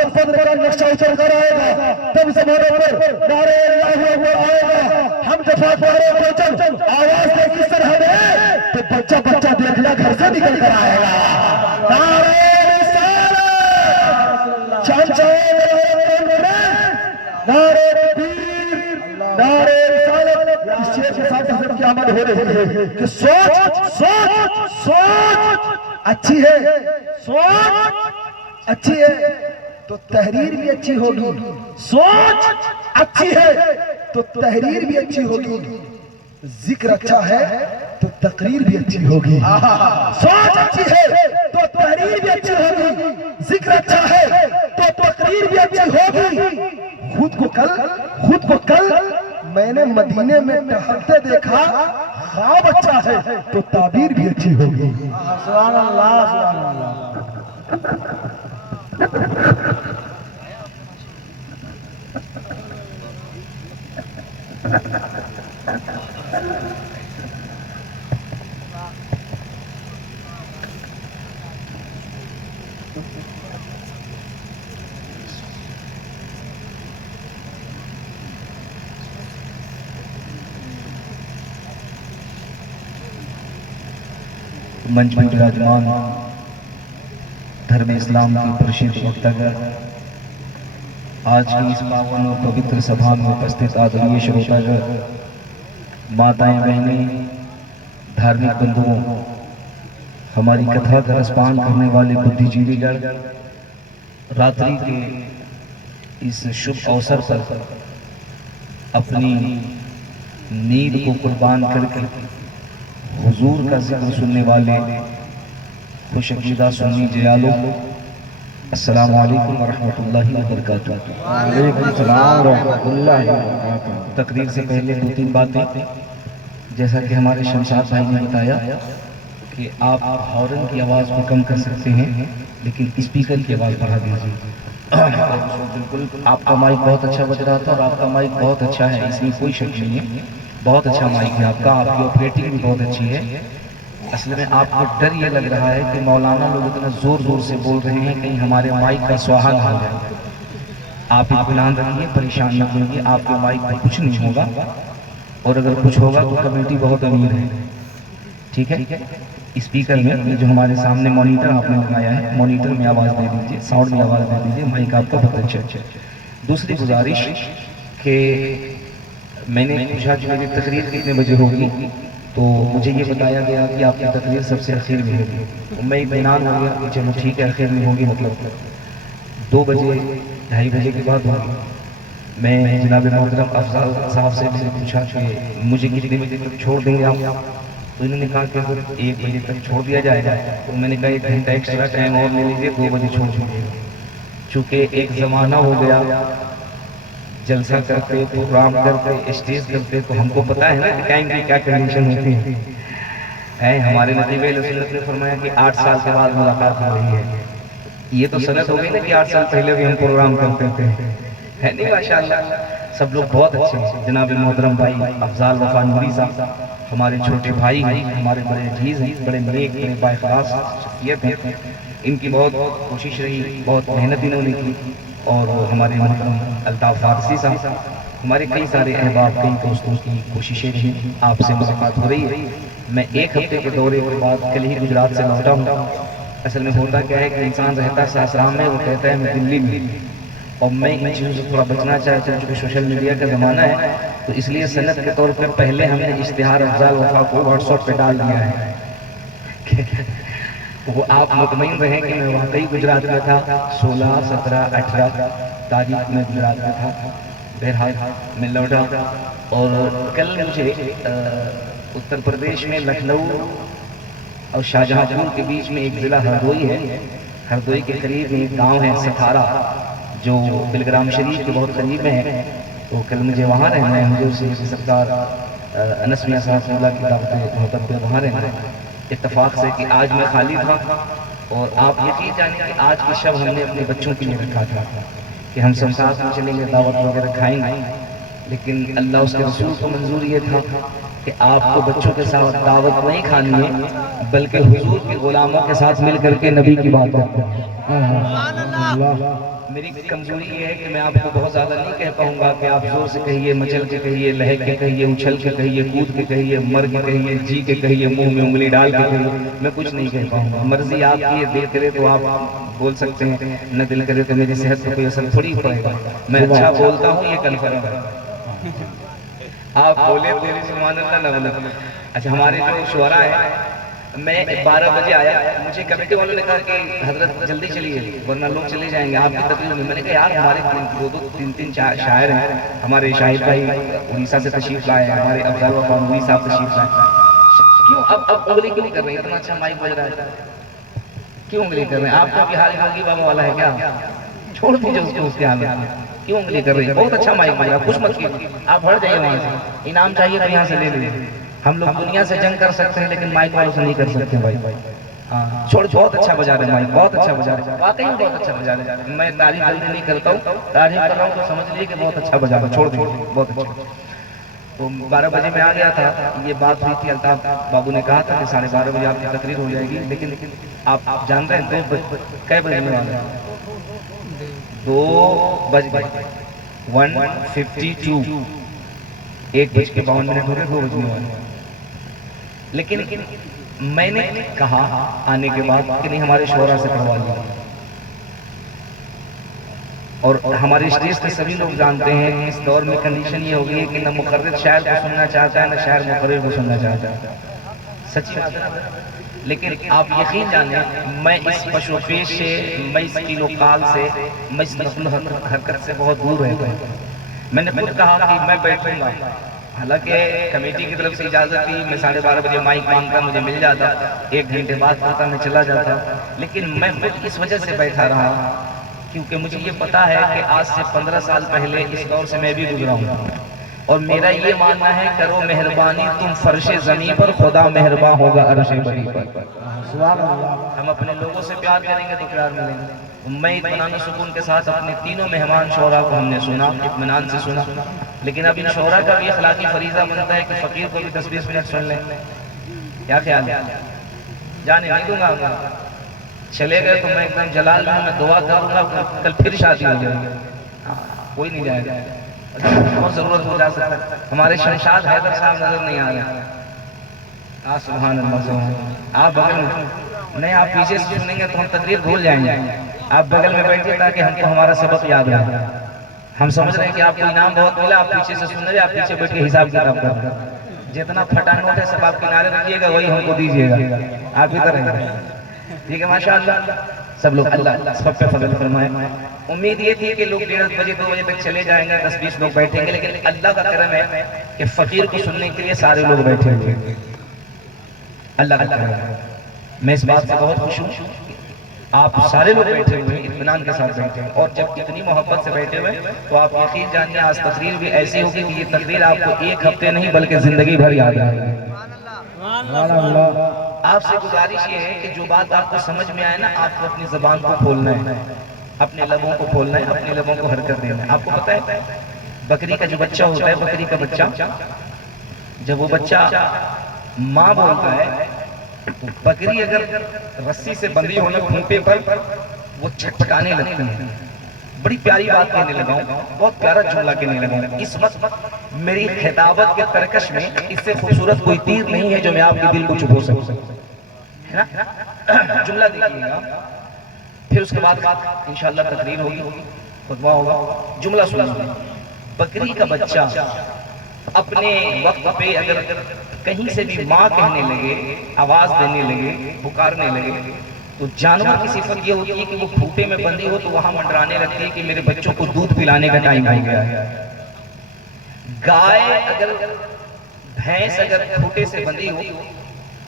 سے بدر کا نقشہ اچھل کر آئے گا، تب زمانے پر نعرہ اللہ اکبر آئے گا، ہم دفاع پارے کو چل آواز دے کس طرح دے تو بچہ بچہ دیکھنا گھر سے نکل کر آئے گا۔ نعرہ رسالت چانچہ نعرہ تکبیر نعرہ رسالت، اس شیر کے ساتھ حضرت کی آمد ہو رہی ہے کہ سوچ اچھی ہے، سوچ اچھی ہے تو تحریر بھی اچھی ہوگی، سوچ اچھی ہے تو تحریر بھی اچھی ہوگی، ذکر اچھا ہے تو تقریر بھی اچھی ہوگی، سوچ اچھی ہے تو تحریر بھی اچھی ہوگی، ذکر اچھا ہے تو تقریر بھی اچھی ہوگی۔ خود کو کل میں نے مدینے میں ٹہلتے دیکھا، خواب اچھا ہے تو تعبیر بھی اچھی ہوگی۔ سبحان اللہ سبحان اللہ۔ منچ میں وراجمان دھرم اسلام کی پرشید وقتگر آج کی اس پاون اور پوتر سبھا میں اپستھت آدرنیہ شروتاگر، ماتائیں بہنیں، دھارمک بندھوؤں، ہماری کتھا کا رسپان کرنے والے بدھی جیوی گڑ، راتری کے اس شبھ اوسر پر اپنی نیند کو قربان کر کے حضور کا ذکر سننے والے خوش عقیدہ سنی جیالو، السلام علیکم ورحمۃ اللہ وبرکاتہ۔ وعلیکم السلام ورحمۃ اللہ وبرکاتہ۔ تقریر سے پہلے دو تین باتیں، جیسا کہ ہمارے شمشاد بھائی نے بتایا کہ آپ ہارن کی آواز کو کم کر سکتے ہیں لیکن اسپیکر کی آواز بڑھا دیجیے۔ بالکل آپ کا مائک بہت اچھا بج رہا تھا اور آپ کا مائک بہت اچھا ہے، اس میں کوئی شک نہیں ہے، بہت اچھا مائک ہے آپ کا، آپ کی آپریٹنگ بھی بہت اچھی ہے۔ اصل میں آپ کو ڈر یہ لگ رہا ہے کہ مولانا لوگ اتنا زور سے بول رہے ہیں کہیں ہمارے مائک کا سواہا نہ ہو جائے۔ آپ اطمینان رکھیے، پریشان نہ ہوئیے، آپ کے مائک پر کچھ نہیں ہوگا، اور اگر کچھ ہوگا تو کمیٹی بہت امیر ہے، ٹھیک ہے۔ اسپیکر میں جو ہمارے سامنے مانیٹر آپ نے لگایا ہے، مانیٹر میں آواز دے دیجئے، ساؤنڈ میں آواز دے دیجئے، مائک آپ کا بہت اچھا ہے۔ دوسری گزارش کہ میں نے پوچھا کہ میری تقریر کتنے بجے ہوگی، تو مجھے یہ بتایا گیا کہ آپ کی تقریر سب سے اخیر میں ہوگی، تو میں اطمینان ہو گیا کہ چلو ٹھیک ہے، اخیر میں ہوگی، مطلب 2 بجے 2:30 بجے کے بعد ہوگی۔ میں جناب محترم افضال صاحب سے میں نے پوچھا کہ مجھے کتنے بجے تک چھوڑ دیں گے آپ، تو انہوں نے کہا کہ اگر 1 بجے تک چھوڑ دیا جائے گا، تو میں نے کہا 1 گھنٹہ ایکسٹرا ٹائم اور لے لیجیے، 2 بجے چھوڑ دیجیے گا، چونکہ ایک زمانہ ہو گیا جلسہ کرتے، پروگرام کرتے، اسٹیج کرتے، تو ہم کو پتہ ہے نا کہ ٹائم کی کیا کنڈیشن ہوتی ہے۔ ہمارے نبی علیہ السلام نے فرمایا کہ 8 سال کے بعد ملاقات ہو رہی ہے، یہ تو سند ہو گئی نا کہ 8 سال پہلے بھی ہم پروگرام کرتے تھے، ہے نہیں؟ ماشاءاللہ سب لوگ بہت اچھے ہیں۔ جناب محترم بھائی افضال وفا نوری صاحب ہمارے چھوٹے بھائی ہیں، ہمارے بڑے عزیز ہیں، بڑے نیک، بڑے بااخلاص شخصیت ہیں، ان کی بہت کوشش رہی، بہت محنت انہوں نے کی، اور ہمارے محترم الطاف فارسی صاحب، ہمارے کئی سارے احباب، کئی دوستوں کی کوششیں رہی، آپ سے ملاقات ہو رہی ہے۔ میں 1 ہفتے کے دورے کے بعد کل ہی گجرات سے لوٹا ہوں۔ اصل میں ہوتا کیا ہے کہ انسان رہتا ساسرام میں، وہ کہتا ہے میں دلی میں، اور میں ان چیزوں سے تھوڑا بچنا چاہتا ہوں، چونکہ سوشل میڈیا کا زمانہ ہے، تو اس لیے سند کے طور پر پہلے ہم نے اشتہار افضال وفا کو واٹس ایپ پہ ڈال دیا ہے، وہ آپ مطمئن رہیں کہ میں واقعی گجرات میں تھا، 16، 17، 18 تاریخ میں گجرات میں تھا۔ بہرحال میں لوٹا، اور کل مجھے اتر پردیش میں لکھنؤ اور شاہجہاں پور کے بیچ میں ایک ضلع ہردوئی ہے، ہردوئی کے قریب ایک گاؤں ہے ستھارا، جو بلگرام شریف کے بہت قریب میں ہے، تو کل مجھے وہاں رہنا ہے، حضور سے سرکار انس میاں صاحب اللہ کی دعوت محبت پہ وہاں رہنا ہے۔ اتفاق سے کہ آج میں خالی تھا، اور آپ یقین جانیں کہ آج کی شب ہم نے اپنے بچوں کے لیے رکھا تھا کہ ہم سب ساتھ میں چلیں گے، دعوت وغیرہ کھائیں گے، لیکن اللہ اس کے رسول کو منظور یہ تھا کہ آپ کو بچوں کے ساتھ دعوت نہیں کھانی ہے، بلکہ حضور کے غلاموں کے ساتھ مل کر کے نبی کی بات کرتے ہیں۔ میری کمزوری یہ ہے کہ میں آپ کو بہت زیادہ نہیں کہہ پاؤں گا کہ آپ زور سے کہیے، مچل کے کہیے، لہک کے کہیے، اچھل کے کہیے، کود کے کہیے، مر کے کہیے، جی کے کہیے، منہ میں انگلی ڈال کے کہیے، میں کچھ نہیں کہہ پاؤں گا۔ مرضی آپ کی ہے، دل کرے تو آپ بول سکتے ہیں، نہ دل کرے تو میری صحت پہ کوئی اثر تھوڑی پڑے گا۔ میں اچھا بولتا ہوں، یہ کنفرم ہے۔ آپ بولے تیری سبحان اللہ نہ بولے۔ اچھا، ہمارے جو شعراء ہیں، میں 12 بجے آیا، مجھے کمیٹی والوں نے کہا کہ حضرت جلدی چلیے ورنہ لوگ چلے جائیں گے، آپ کی تقریر میں۔ میں نے کہا یار ہمارے 2-3 شاعر ہیں، ہمارے شاہد بھائی اڑیسہ سے تشریف لائے ہیں، ہمارے افضل و قانوی صاحب تشریف لائے، کیوں اب انگلی کیوں نہیں کر رہے ہیں؟ اتنا اچھا مائک بج رہا ہے، کیوں انگلی کر رہے ہیں؟ آپ کا بھی حال حالی بابا والا ہے کیا؟ چھوڑ دیجیے اس کو اس کے حال میں، کیوں انگلی کر رہی ہے؟ بہت اچھا مائک بج رہا ہے، کچھ مت کیجیے، آپ ہٹ جائیے وہاں سے، انعام چاہیے تو یہاں سے لے لیجیے۔ ہم لوگ دنیا سے جنگ کر سکتے ہیں لیکن مائک والوں سے نہیں کر سکتے بھائی۔ ہاں چھوڑ، بہت اچھا بجا رہے ہیں مائک، بہت اچھا بجا رہے ہیں، واقعی بہت اچھا بجا رہے ہیں۔ میں تعریف جلدی نہیں کرتا ہوں، تعریف کر رہا ہوں تو سمجھ لیجیے کہ بہت اچھا بجا رہا ہے، چھوڑ دیجیے، بہت اچھا۔ تو 12 بجے میں آ گیا تھا، یہ بات ہوئی تھی، الطاف بابو نے کہا تھا کہ 12:30 بجے آپ کی تقریر ہو جائے گی، لیکن آپ جان رہے ہیں 2 کئے بجنے والے ہیں؟ 2 بج گئے، 1:52، 1:52 ہو گئے، 2 بجنے والے ہیں۔ لیکن میں نے کہا آنے کے بعد کہ نہیں، ہمارے شعراء سے کروا لیا، اور ہمارے اسٹیج پہ سبھی لوگ جانتے ہیں کہ اس دور میں کنڈیشن یہ ہو گئی ہے کہ نہ مقرر شاعر کو سننا چاہتا ہے، نہ شاعر مقرر کو سننا چاہتا ہے، سچی بات ہے۔ لیکن آپ یقین جانیں، میں اس پش و پیش سے، میں اس کیلو کال سے، میں اس نقل و حرکت سے بہت دور رہتا ہوں۔ میں نے خود کہا کہ میں بیٹھوں گا، حالانکہ کمیٹی کی طرف سے اجازت تھی، میں 12:30 بجے مائک مانگتا، مجھے مل جاتا، 1 گھنٹے بعد کرتا، میں چلا جاتا، لیکن میں خود اس وجہ سے بیٹھا رہا کیونکہ مجھے یہ پتا ہے کہ آج سے 15 سال پہلے اس دور سے میں بھی گزرا ہوں، اور میرا یہ ماننا ہے کرو مہربانی تم فرش زمین پر، خدا مہربان ہوگا عرش بری پر۔ ہم اپنے لوگوں سے پیار کریں گے تو پیار ملیں گے۔ میں اطمینان و سکون کے ساتھ اپنے تینوں مہمان شعراء کو ہم نے سنا، اطمینان سے سنا، لیکن اب ان شعراء کا بھی اخلاقی فریضہ بنتا ہے کہ فقیر کو بھی 10-20 منٹ سن لیں۔ کیا خیال ہے؟ جانے نہیں دوں گا، چلے گئے تو میں ایک دم جلال میں دعا کروں گا، کل پھر شادی ہو جائے گی، کوئی نہیں جائے گا، بہت ضرورت ہو جا سکتا ہے۔ ہمارے شمشاد حیدر صاحب نظر نہیں آ رہے، سبحان اللہ سبحان۔ آپ بغل میں نہیں، آپ پیچھے سے سنیں گے تو ہم تقریر بھول جائیں گے، آپ بغل میں بیٹھیے تاکہ ہم کو ہمارا سبق یاد رہے۔ ہم سمجھ رہے ہیں کہ آپ کو انعام بہت ملا، آپ پیچھے سے سن رہے، آپ پیچھے بیٹھ کے حساب کتاب کر رہے ہیں، جتنا پھٹا نوٹ ہے سب آپ کنارے رکھیے گا، وہی ہم کو دیجیے گا، آپ ادھر رہیں۔ ٹھیک ہے، ماشاءاللہ سب لوگ اللہ سب پہ فضل فرمائے۔ امید یہ تھی کہ لوگ 1:30 بجے 2 بجے تک چلے جائیں گے، 10-20 لوگ بیٹھیں گے، لیکن اللہ کا کرم ہے کہ فقیر کو سننے کے لیے سارے لوگ بیٹھے ہوئے ہیں، اللہ کا کرم ہے۔ میں اس بات سے بہت خوش ہوں، آپ سارے لوگ بیٹھے ہوئے ہیں، اطمینان کے ساتھ بیٹھے ہیں، اور جب اتنی محبت سے بیٹھے ہوئے تو آپ یقین جانیے آج تقریر بھی ایسی ہوگی کہ یہ تقریر آپ کو 1 ہفتے نہیں بلکہ زندگی بھر یاد رہے گی۔ آپ سے گزارش یہ ہے کہ جو بات آپ کو سمجھ میں آئے نا، آپ کو اپنی زبان کو کھولنا ہے، اپنے لبوں کو کھولنا ہے، اپنے لبوں کو حرکت دینا ہے۔ آپ کو پتہ ہے بکری کا جو بچہ ہوتا ہے، بکری کا بچہ جب وہ بچہ ماں بولتا ہے تو بکری اگر رسی سے بندھی ہونا کھوپے پر، وہ چھٹپٹانے لگتی ہے۔ بڑی پیاری بات کہنے لگا ہوں، بہت پیارا جملہ کہنے لگا ہوں۔ اس وقت میری خطابت کے ترکش میں اس سے خوبصورت کوئی تیر نہیں ہے جو میں آپ کے دل کو چھپو سکوں، جملہ دیکھیے گا، پھر اس کے بعد انشاءاللہ تقریر ہوگی، خطبہ ہوگا۔ جملہ سنیے، بکری کا بچہ اپنے وقت پہ اگر کہیں سے بھی ماں کہنے لگے، آواز دینے لگے، پکارنے لگے، تو جانور کی صفت یہ ہوتی ہے کہ وہ کھوٹے میں بندھی ہو تو وہاں منڈرانے لگتی ہے کہ میرے بچوں کو دودھ پلانے کا ٹائم ہو گیا ہے۔ گائے اگر، بھینس اگر کھوٹے سے بندھی ہو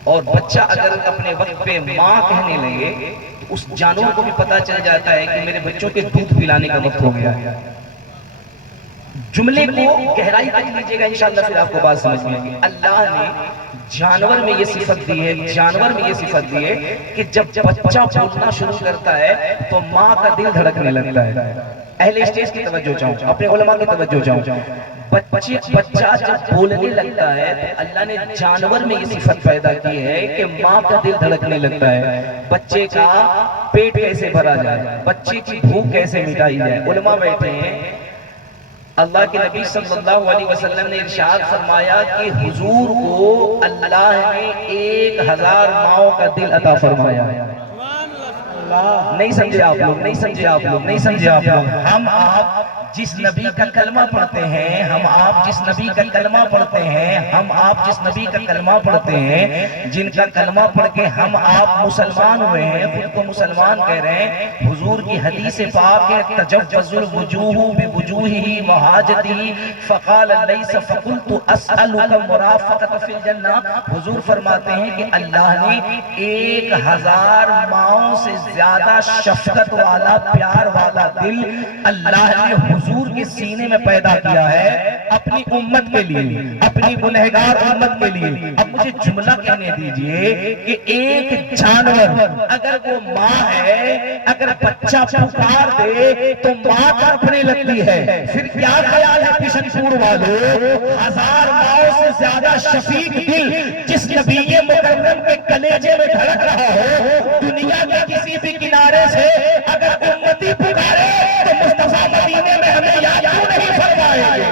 اور بچہ اگر اپنے وقت پہ ماں کہنے لگے تو اس جانور کو بھی پتا چل جاتا ہے کہ میرے بچوں کے دودھ پلانے کا وقت ہو گیا ہے۔ جملے کو گہرائی تک لیجئے گا انشاءاللہ، پھر آپ کو بات سمجھ میں آئے گی۔ اللہ نے جانور میں یہ صفت دی ہے، جانور میں یہ صفت دی ہے کہ جب بچہ بولنا شروع کرتا ہے تو ماں کا دل دھڑکنے لگتا ہے۔ اہل اسٹیج کی توجہ چاہوں، اپنے علماء کی توجہ چاہوں، بچہ جب بولنے لگتا ہے تو اللہ نے جانور میں یہ صفت پیدا کی ہے کہ ماں کا دل دھڑکنے لگتا ہے۔ بچے کا پیٹ کیسے بھرا جائے، بچے کی بھوک کیسے مٹائی جائے، علماء بیٹھے ہیں۔ اللہ کے نبی صلی اللہ علیہ وسلم نے ارشاد فرمایا کہ حضور کو اللہ نے 1000 ماؤں کا دل عطا فرمایا ہے۔ نہیں سمجھے آپ لوگ، نہیں سمجھے آپ لوگ، نہیں سمجھے آپ لوگ۔ ہم آپ جس نبی کا کلمہ پڑھتے ہیں، ہم آپ جس نبی کا کلمہ پڑھتے ہیں، ہم آپ جس نبی کا کلمہ پڑھتے ہیں، جن کا کلمہ پڑھ کے ہم آپ مسلمان ہوئے ہیں، خود کو مسلمان کہہ رہے ہیں، حضور کی حدیث پاک ہے تجوز الوجوہ بوجوہہ وحاجتہ فقال لیس فقلت اسألک مرافقۃ فی الجنہ۔ حضور فرماتے ہیں کہ اللہ نے 1000 ماؤں سے زیادہ شفقت والا، پیار والا دل اللہ نے حضور کے سینے میں پیدا کیا ہے اپنی امت کے لیے، اپنی گنہگار امت کے لیے۔ اب مجھے جملہ کہنے دیجئے کہ ایک جانور اگر وہ ماں ہے، اگر بچہ پکار دے تو ماں تڑپنے لگتی ہے، پھر کیا خیال ہے کشن پور والوں، 1000 ماؤں سے زیادہ شفیق دل جس نبی مکرم کے کلیجے میں دھڑک رہا ہو، دنیا کے کسی بھی کنارے سے اگر امتی پکارے تو مصطفیٰ مدینے میں ہمیں یاد کیوں نہیں فرمائے گے؟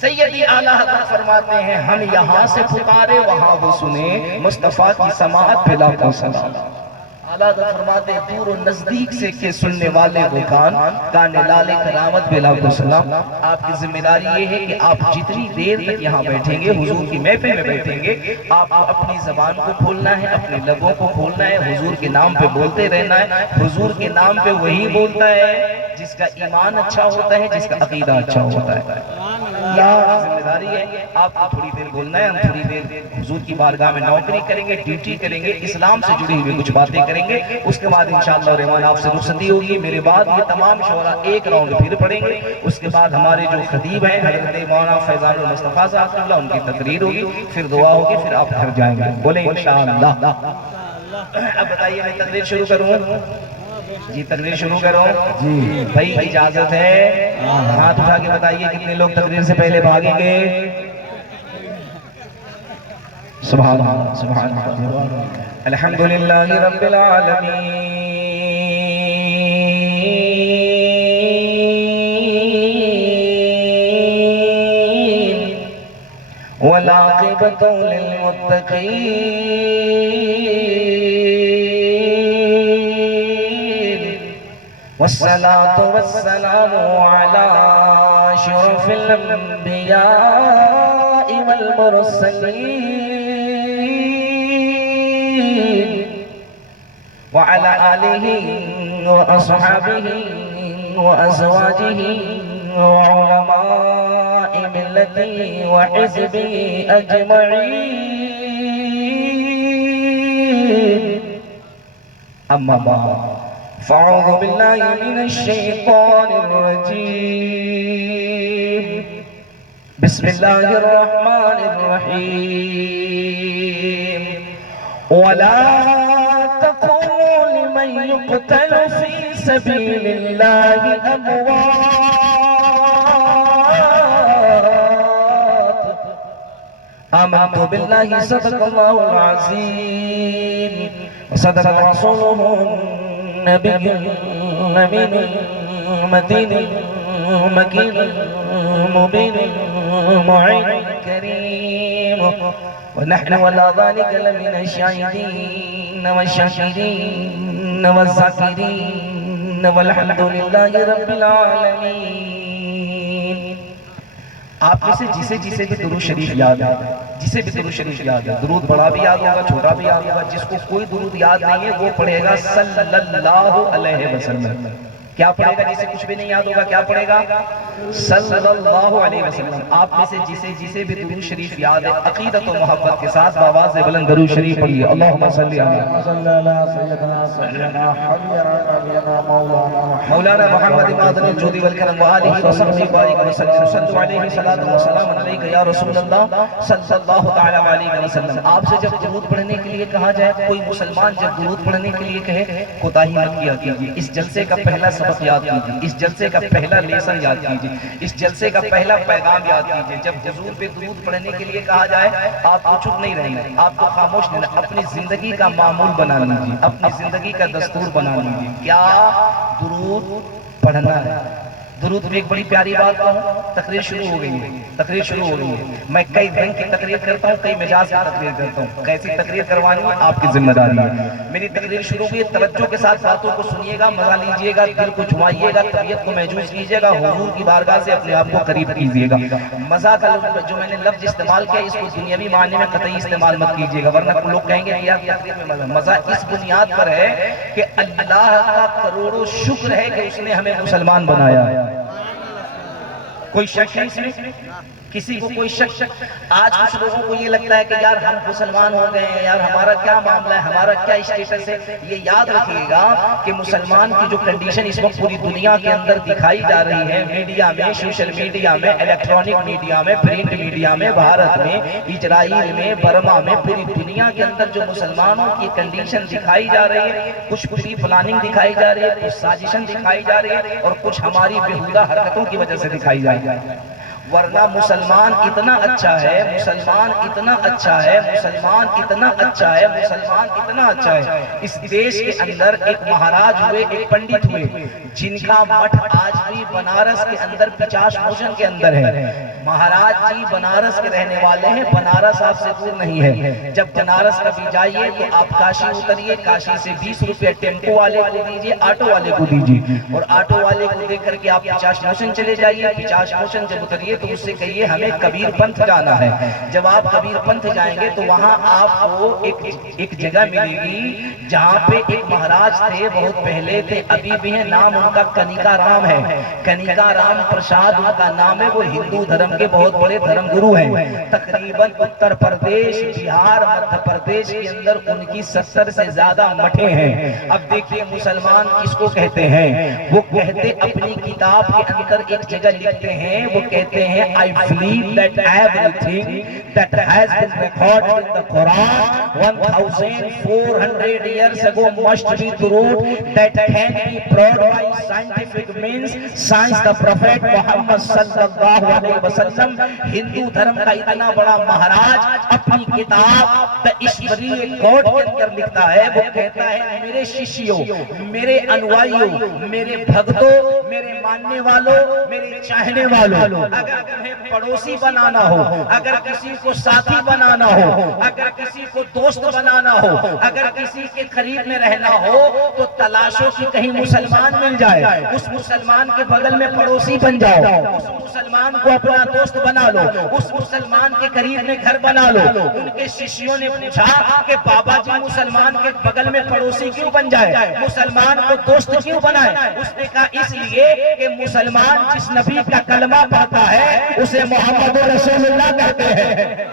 سیدی اعلیٰ حضرت فرماتے ہیں ہم یہاں سے پکارے وہاں وہ سنیں، مصطفیٰ کی سماعت پہ لاکھوں سلام۔ اعلیٰ حضرت فرماتے ہیں دور و نزدیک سے کہ سننے والے وہ کان لال کرامت پہ لاکھوں سلام۔ آپ کی ذمہ داری یہ ہے کہ آپ جتنی دیر تک یہاں بیٹھیں گے، حضور کی محفل میں بیٹھیں گے، آپ کو اپنی زبان کو کھولنا ہے، اپنے لبوں کو کھولنا ہے، حضور کے نام پہ بولتے رہنا ہے۔ حضور کے نام پہ وہی بولتا ہے جس کا ایمان اچھا ہوتا ہے، جس کا عقیدہ اچھا ہوتا ہے۔ ذمہ داری ہے، آپ کو تھوڑی دیر بولنا ہے، ہم تھوڑی دیر حضور کی بارگاہ میں نوکری کریں گے، ڈیوٹی کریں گے، اسلام سے جڑی ہوئی کچھ باتیں کریں گے، اس کے بعد انشاءاللہ الرحمن آپ سے رخصتی ہوگی۔ میرے بعد یہ تمام شعراء ایک راؤنڈ پھر پڑھیں گے، اس کے بعد ہمارے جو خطیب ہیں حضرت مولانا فیضان المصطفیٰ صاحب اللہ ان کی تقریر ہوگی، پھر دعا ہوگی، پھر آپ گھر جائیں گے، بولیں انشاءاللہ۔ اب بتائیے میں تقریر شروع کروں؟ جی تقریر شروع کرو جی بھائی، اجازت ہے؟ ہاتھ اٹھا کے بتائیے کتنے لوگ تقریر سے پہلے بھاگیں گے؟ سبحان اللہ، سبحان اللہ، الحمدللہ رب العالمین والعاقبۃ للمتقین والصلاة والسلام على أشرف الأنبياء والمرسلين وعلى آله وأصحابه وأزواجه وعلماء ملته وحزبه أجمعين، أما بعد فأعوذ بالله من الشيطان الرجيم، بسم الله الرحمن الرحيم، ولا تقولوا لمن يقتل في سبيل الله أموات، آمنت بالله صدق الله العظيم وصدق رسوله النبي الأمين المتين المكين المبين المعين الكريم، ونحن ولا ذلك لمن الشاهدين والشاكرين والذاكرين والحمد لله رب العالمين۔ آپ میں سے جسے بھی درود شریف یاد ہے، جسے بھی درود شریف یاد ہے، درود بڑا بھی یاد ہوگا، چھوٹا بھی یاد ہوگا، جس کو کوئی درود یاد نہیں ہے وہ پڑھے گا صلی اللہ علیہ وسلم۔ کیا پڑھے گا؟ جسے کچھ بھی نہیں یاد ہوگا کیا پڑھے گا؟ صلی اللہ علیہ وسلم. آپ میں سے جسے بھی درود شریف یاد ہے عقیدت و محبت کے ساتھ بآواز بلند درود شریف پڑھیے. اللہم صلی علی صلی اللہ سیدنا سیدنا حبیبنا نبینا مولانا محمد معدن الجود والکرم وآلہ وصحبہ بارک وسلم. صلو علیہ صلاۃ و سلام علیک یا رسول اللہ صلی اللہ تعالی علیہ وسلم. آپ سے جب درود پڑھنے کے لیے کہا جائے, کوئی مسلمان جب درود پڑھنے کے لیے کہے, کوتاہی مت کیا کیجیے. اس جلسے کا پہلا سبق یاد کیجیے, اس جلسے کا پہلا لیسن یاد کیجیے, اس جلسے کا پہلا پیغام یاد کیجیے. جب حضور پہ درود پڑھنے کے لیے کہا جائے, آپ کو چپ نہیں رہنا, آپ کو خاموش نہیں رہنا, اپنی زندگی کا معمول بنا لیجیے, اپنی زندگی کا دستور بنا لیجیے. کیا درود پڑھنا ہے. درود میں ایک بڑی پیاری بات کہوں, تقریر شروع ہو گئی ہے, تقریر شروع ہو گئی ہے. میں کئی رنگ کی تقریر کرتا ہوں, کئی مزاج کی تقریر کرتا ہوں. کیسی تقریر کروانی ہے آپ کی ذمہ داری ہے. میری تقریر شروع ہوئی ہے, توجہ کے ساتھ باتوں کو سنیے گا, مزہ لیجیے گا, دل کو جھمائیے گا, طبیعت کو محسوس کیجیے گا, حضور کی بارگاہ سے اپنے آپ کو قریب کیجیے گا. مزہ کا جو میں نے لفظ استعمال کیا, اس کو دنیاوی معنی میں قطعی استعمال مت کیجیے گا, ورنہ لوگ کہیں گے یار تقریر میں مزہ اس بنیاد پر ہے کہ اللہ کا کروڑوں شکر ہے کہ اس نے ہمیں مسلمان بنایا. کوئی شک ہے اس میں, کسی کو کوئی شک. آج کچھ لوگوں کو یہ لگتا ہے کہ یار ہم مسلمان ہو گئے ہیں, یار ہمارا کیا معاملہ ہے, ہمارا کیا اسٹیٹس ہے. یہ یاد رکھیے گا کہ مسلمان کی جو کنڈیشن اس وقت پوری دنیا کے اندر دکھائی جا رہی ہے, میڈیا میں, سوشل میڈیا میں, الیکٹرانک میڈیا میں, پرنٹ میڈیا میں, بھارت میں, اسرائیل میں, برما میں, پوری دنیا کے اندر جو مسلمانوں کی کنڈیشن دکھائی جا رہی ہے, کچھ پوری پلاننگ دکھائی جا رہی ہے, کچھ سازشن دکھائی جا رہی ہے, اور کچھ ہماری بیہودہ حرکتوں کی وجہ سے دکھائی جا رہی ہے. ورنہ مسلمان اتنا اچھا ہے, مسلمان اتنا اچھا ہے, مسلمان اتنا اچھا ہے, مسلمان اتنا اچھا ہے. اس دیش کے اندر ایک مہاراج ہوئے, ایک پنڈت ہوئے, جن کا مٹھ آج بھی بنارس کے اندر 50 موشن کے اندر ہے. مہاراج جی بنارس کے رہنے والے ہیں, بنارس آپ سے دور نہیں ہے. جب بنارس کبھی جائیے تو آپ کاشی اتریے, کاشی سے 20 روپے ٹیمپو والے کو دیجیے, آٹو والے کو دیجیے, اور آٹو والے کو دے کر کے آپ 50 موشن چلے جائیے. 50 موشن جب اتریے تو اس سے کہیے ہمیں کبیر پنتھ جانا ہے. جب آپ کبیر پنتھ جائیں گے تو وہاں آپ کو ایک جگہ ملے گی جہاں پہ ایک مہاراج تھے, بہت پہلے تھے, ابھی بھی ہیں, نام ان کا کنیکا رام ہے. کنیکا رام پرساد ان کا نام ہے. وہ ہندو دھرم کے بہت بڑے دھرم گرو ہیں. تقریباً اتر پردیش, بہار, مدھیہ پردیش کے اندر ان کی 70 سے زیادہ مٹھیں ہیں. اب دیکھیے مسلمان کس کو کہتے ہیں, وہ کہتے اپنی کتاب کے اندر ایک جگہ لکھتے ہیں, وہ کہتے ہیں I believe that everything that has been recorded in the Quran 1400 years ago must be true, that can be proved by scientific means. Science the Prophet Muhammad sallallahu alaihi wasallam. ہندو دھرم کا اتنا بڑا مہاراج اپنی کتاب The Ishwariya God کے اندر لکھتا ہے, وہ کہتا ہے میرے ششیوں, میرے انوائیوں, میرے بھگتوں, میرے ماننے والوں, میرے چاہنے والوں, اگر تمہیں پڑوسی بنانا ہو, اگر کسی کو ساتھی بنانا ہو, اگر کسی کو دوست بنانا ہو, اگر کسی کے قریب میں رہنا ہو, تو تلاشو کہ کہیں مسلمان مل جائے, اس مسلمان کے بغل میں پڑوسی بن جاؤ, اس مسلمان کو اپنا دوست بنا لو, اس مسلمان کے قریب میں گھر بنا لو. ان کے ششیوں نے پوچھا کہ بابا جی مسلمان کے بغل میں پڑوسی کیوں بن جائے, مسلمان کو دوست کیوں بنائے؟ اس نے کہا اس لیے کہ مسلمان جس نبی کا کلمہ پڑھتا ہے اسے محمد رسول اللہ کہتے ہیں.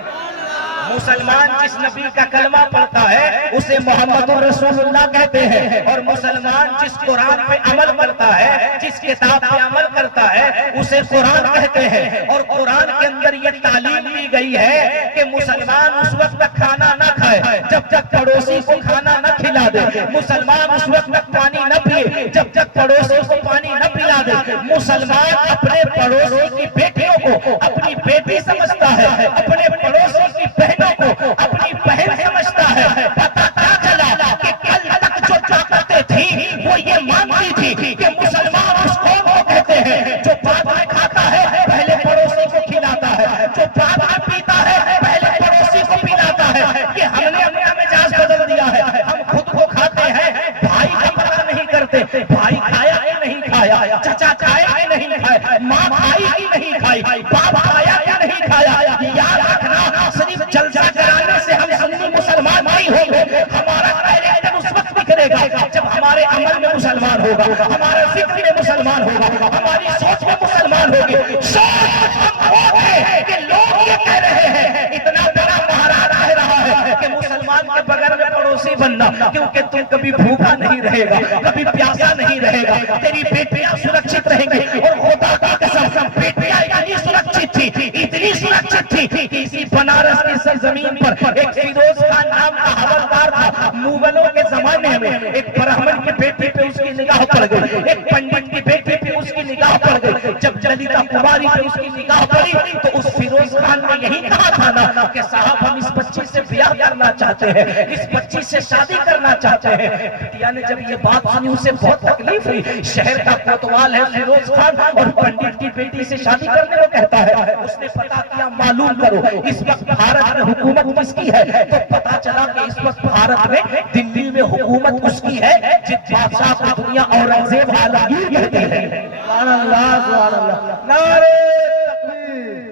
مسلمان جس نبی کا کلمہ پڑھتا ہے اسے محمد رسول اللہ کہتے ہیں. اور مسلمان جس قرآن پہ عمل کرتا ہے, جس کتاب پہ عمل کرتا ہے, اسے قرآن کہتے ہیں. اور قرآن کے اندر یہ تعلیم دی گئی ہے کہ مسلمان اس وقت تک کھانا نہ کھائے جب تک پڑوسی کو کھانا نہ کھلا دے. مسلمان اس وقت تک پانی نہ پیے جب تک پڑوسی کو پانی نہ پلا دے. مسلمان اپنے پڑوسی کی بیٹیوں کو اپنی بیٹی سمجھتا ہے, اپنے پڑوسی کی بہنوں کو اپنی بہن سمجھتا ہے. پتہ کیا چلا کہ کل تک جو طاقتیں تھیں وہ یہ مانتی تھی کہ مسلمان اس قوم کو کہتے ہیں جو بعد میں کھاتا ہے پہلے پڑوسی کو کھلاتا ہے, جو بعد میں پیتا ہے پہلے پڑوسی کو پلاتا ہے. یہ ہم نے اپنا مزاج بدل دیا ہے. ہم خود کو کھاتے ہیں, بھائی کا پتہ نہیں کرتے, بھائی کھایا کہ نہیں کھایا, چچا کھایا کہ نہیں کھایا, ماں کھائی کہ نہیں کھائی, باپ کھایا کہ نہیں کھایا. یاد رکھنا صرف جلسہ کرانے سے ہم سنی مسلمان نہیں ہوں گے. ہمارا کریکٹر اس وقت بکھرے گا جب ہمارے عمل میں مسلمان ہوگا, ہمارے فکر میں مسلمان ہوگا, ہماری سوچ میں مسلمان مکمل ہوگی. سوچ ہم وہ تھے کہ لوگ یہ کہہ رہے ہیں اتنا بڑا مہاراجا ہے رہا ہے کہ مسلمان کے بغیر میں پڑوسی بننا, کیونکہ تم کبھی بھوکا نہیں رہے گا, کبھی پیاسا نہیں رہے گا, تیری بیٹیاں سرکشت رہیں گی. اور خدا کی قسم بیٹیاں اتنی سرکشت تھی, اتنی سرکشت تھی کہ اسی بنارس کی سرزمین پر ایک فیروز خان نام کا حوالدار تھا. مغلوں کے زمانے میں ایک برہمن کی بیٹی پہ اس کی نگاہ پڑ گئی, ایک پنڈت کی بیٹی پہ اس کی نگاہ پڑ گئی. جب للیتا کماری پہ اس کی نگاہ پڑی تو اس فیروز خان نے یہی کہا تھا نا کہ صاحب ہم اس بچی سے بیاہ کرنا چاہتے ہیں, اس بچی سے شادی کرنا چاہتے ہیں. بٹیا نے جب یہ بات سنی اسے بہت تکلیف ہوئی. شہر کا کوتوال ہے فیروز خان اور پنڈت کی بیٹی سے شادی کرنے کو کہتا ہے. اس نے پتا کیا, معلوم کرو اس وقت بھارت میں حکومت کس کی ہے. تو پتا چلا کہ اس وقت بھارت میں دلی میں حکومت اس کی ہے جس بادشاہ کو دنیا اورنگزیب عالمگیر کہتے ہیں. سبحان اللہ, سبحان اللہ, نعرے تکبیر.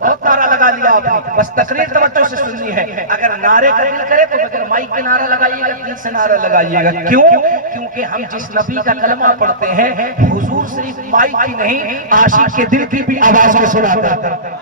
بہت نعرہ لگا لیا آپ نے, بس تقریر توجہ سے سننی ہے. اگر نعرے کا دل کرے تو بغیر مائک کے نعرہ لگائیے گا, دل سے نعرہ لگائیے گا. کیوں؟ کیونکہ ہم جس نبی کا کلمہ پڑھتے ہیں حضور صرف مائک کی نہیں, عاشق کے دل کی بھی آواز میں سناتا ہے.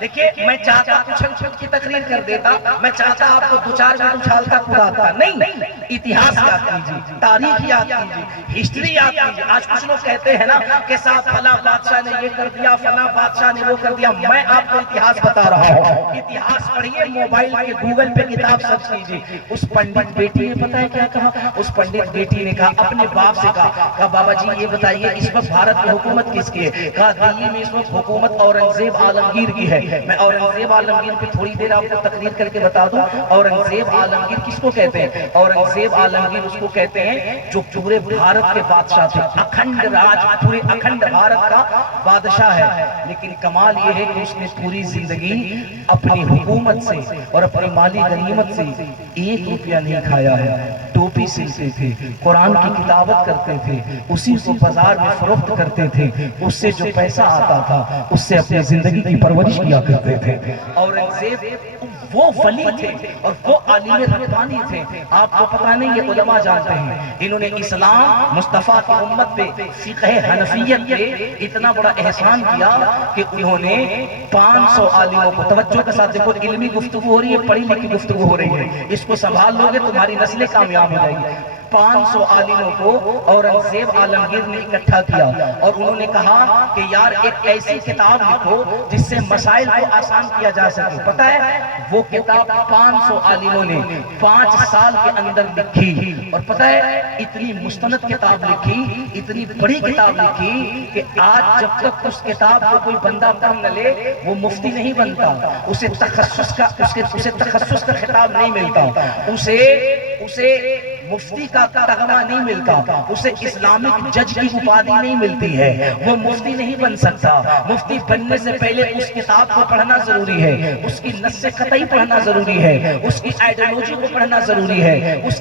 دیکھیے میں چاہتا اچھل چھل کی تقریر کر دیتا, میں چاہتا آپ کو دو چار منٹ اچھالتا کوداتا, نہیں, اتہاس یاد کیجیے, تاریخ یاد کیجیے, ہسٹری یاد کیجیے. آج کچھ لوگ کہتے ہیں نا کہ صاحب فلاں بادشاہ نے یہ کر دیا, فلاں بادشاہ نے وہ کر دیا. میں آپ کو اتہاس بتا رہا ہوں. اتہاس پڑھیے, موبائل کے گوگل پہ کتاب سرچ کیجیے. اس پنڈت بیٹی نے پتہ ہے کیا کہا, اس پنڈت بیٹی نے کہا اپنے باپ سے کہا بابا جی یہ بتائیے اس وقت بھارت میں حکومت کس کی ہے. کہا دلی میں اس وقت حکومت اورنگزیب عالمگیر کی ہے. میں اورنگزیب عالمگیر پہ تھوڑی دیر آپ کو تقریر کر کے بتا دوں. اورنگزیب عالمگیر کس کو کہتے ہیں؟ اورنگزیب عالمگیر اس کو کہتے ہیں جو پورے بھارت کے بادشاہ تھے, اکھنڈ راج, پورے اکھنڈ بھارت کا بادشاہ ہے. لیکن کمال یہ ہے کہ اس نے پوری زندگی اپنی حکومت سے اور اپنی مالی غنیمت سے 1 روپیہ نہیں کھایا ہے. ٹوپی سلتے تھے, قرآن کی کتابت کرتے تھے, اسی کو بازار میں فروخت کرتے تھے, اس سے جو پیسہ آتا تھا اس سے اپنی زندگی کی پرورش کیا کرتے تھے. اورنگزیب وہ ولی تھے اور وہ عالم ربانی تھے. آپ کو پتہ نہیں, یہ علماء جانتے ہیں, انہوں نے اسلام مصطفیٰ کی امت پہ فقہ حنفیت پہ اتنا بڑا احسان کیا کہ انہوں نے 500 عالموں کو, توجہ کے ساتھ دیکھو علمی گفتگو ہو رہی ہے, پڑھی لکھی گفتگو ہو رہی ہے, اس کو سنبھال لو گے تمہاری نسلیں کامیاب ہو جائیں گی. 500 عالموں کو اورنگزیب عالمگیر نے اکٹھا کیا اور انہوں نے کہا کہ یار ایک ایسی کتاب لکھو جس سے مسائل کو آسان کیا جا سکے. پتہ ہے وہ کتاب 500 عالموں نے 5 سال کے اندر لکھی, اور پتہ ہے اتنی مستند کتاب لکھی, اتنی بڑی کتاب لکھی کہ آج جب تک اس کتاب کو کوئی بندہ پڑھ نہ لے وہ مفتی نہیں بنتا, اسے تخصص کا خطاب نہیں ملتا, اسے مفتی کا تغمہ نہیں ملتا, اسے اسلامک جج کی اپادھی نہیں ملتی ہے, وہ مفتی نہیں بن سکتا. مفتی بننے سے پہلے اس کتاب کو پڑھنا ضروری ہے, اس کی نص قطعی پڑھنا ضروری ہے, اس کی آئیڈیالوجی کو پڑھنا ضروری ہے, اس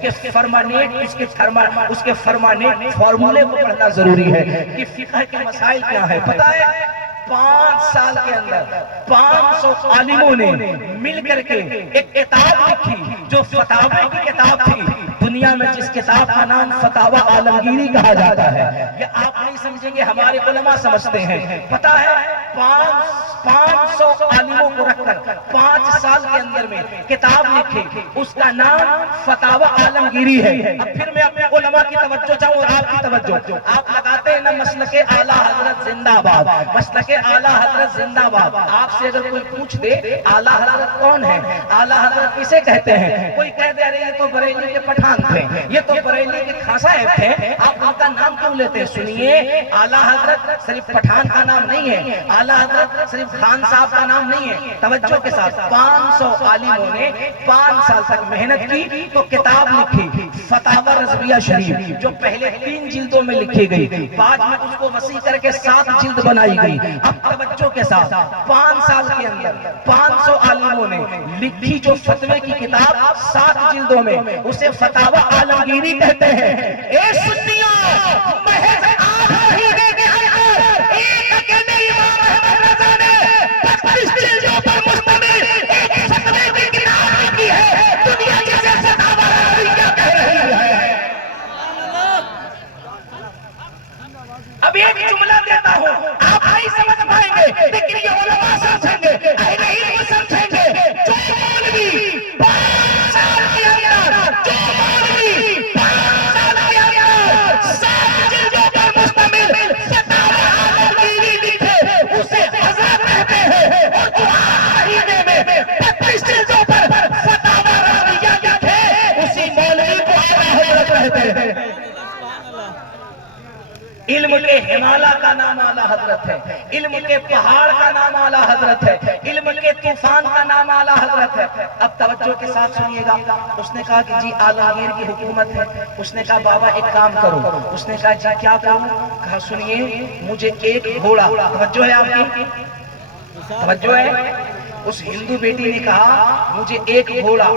کے فرمانیٹ فارمولے کو پڑھنا ضروری ہے کہ فقہ کے مسائل کیا ہے. پتہ ہے 5 سال کے اندر 500 عالموں نے مل کر کے ایک کتاب لکھی جو فتاوی کی کتاب تھی. دنیا میں جس کتاب کا نام فتاوی عالمگیری کہا جاتا ہے, یہ آپ نہیں سمجھیں گے, ہمارے علماء سمجھتے ہیں. پتہ ہے 500 عالموں کو رکھ کر 5 سال کے اندر میں کتاب لکھی, اس کا نام فتاوی عالمگیری ہے. اب پھر میں اپنے علماء کی توجہ چاہوں اور آپ کی توجہ, آپ لگاتے ہیں نا مسلک اعلیٰ حضرت زندہ باد, مسلک اعلیٰ حضرت زندہ باد. آپ سے اگر کوئی پوچھ دے اعلیٰ حضرت کون ہے, اعلیٰ حضرت کسے کہتے ہیں, کوئی کہہ دے رہے یہ تو بریلی کے پٹھان تھے, یہ تو بریلی کے خان صاحب تھے, آپ ان کا نام کیوں لیتے ہیں؟ سنیے, اعلیٰ حضرت صرف پٹھان کا نام نہیں ہے, اعلیٰ حضرت صرف خان صاحب کا نام نہیں ہے. توجہ کے ساتھ 500 عالموں نے 5 سال تک محنت کی تو کتاب لکھی فتاوی رضویہ شریف, جو پہلے 3 جلدوں میں لکھی گئی, بعد میں اس کو وسیع کر کے 7 جلد بنائی گئی. اب توجہ کے ساتھ 5 سال کے اندر 500 عالموں نے لکھی جو فتوے کی کتاب 7 جلدوں میں, اسے فتاوی عالمگیری کہتے ہیں. اے سنیوں, محض آپ ہی ہے کہ ایک اکیلے امام احمد رضا نے 25 جلدوں پر مشتمل ایک فتوے کی کتاب لکھی ہے, دنیا جسے فتاوی عالمگیری کہہ رہی ہے. اب ایک جملہ دیتا کے ہمالا کا نام اعلیٰ حضرت ہے، علم کے پہاڑ کا نام اعلیٰ حضرت ہے، علم کے طوفان کا نام اعلیٰ حضرت ہے۔ اب توجہ کے ساتھ سنیے گا۔ اس نے کہا کہ جی عالمگیر کی حکومت ہے۔ اس نے کہا بابا ایک کام کرو۔ اس نے کہا جی کیا کروں؟ کہا سنیے مجھے ایک گھوڑا، توجہ ہے آپ کی، توجہ ہے، اس ہندو بیٹی نے کہا مجھے ایک گھوڑا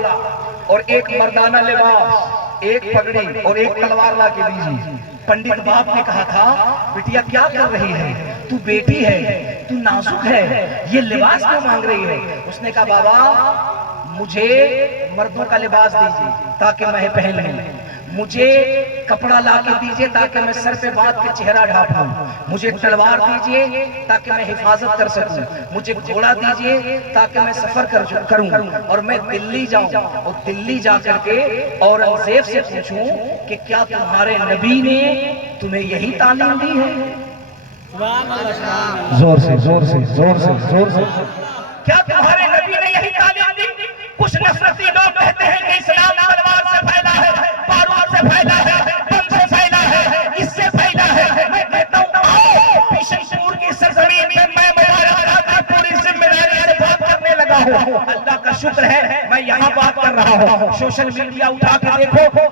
اور ایک مردانہ لباس، ایک پگڑی اور ایک تلوار لا کے دیجیے۔ پنڈت باپ نے کہا تھا بیٹیا کیا کر رہی ہے تو؟ بیٹی ہے تو نازک ہے، یہ لباس کیوں مانگ رہی ہے؟ اس نے کہا بابا مجھے مردوں کا لباس دیجیے تاکہ میں پہن لوں، مجھے کپڑا لا کے دیجئے تاکہ میں سر پہ بات کے چہرہ ڈھانپوں، مجھے تلوار دیجئے تاکہ میں حفاظت کر سکوں، مجھے گھوڑا دیجئے تاکہ میں سفر کروں اور میں دلی جاؤں اور دلی جا کر کے اورنگزیب سے پوچھوں کہ کیا تمہارے نبی نے تمہیں یہی تعلیم دی ہے؟ زور سے زور سے زور سے زور سے کیا تمہارے نبی نے یہی تعلیم دی؟ کچھ نفرتی لوگ کہتے ہیں کہ اسلام تلوار سے پھیلا ہے، بارود سے پھیلا ہے، بم سے پھیلا ہے، اس سے پھیلا ہے۔ میں کہتا ہوں آؤ بشن پور کی سرزمین میں میں مبارک پوری ذمہ داری سے بات کرنے لگا ہوں۔ اللہ کا شکر ہے میں یہاں بات کر رہا ہوں، سوشل میڈیا اٹھا کے دیکھو،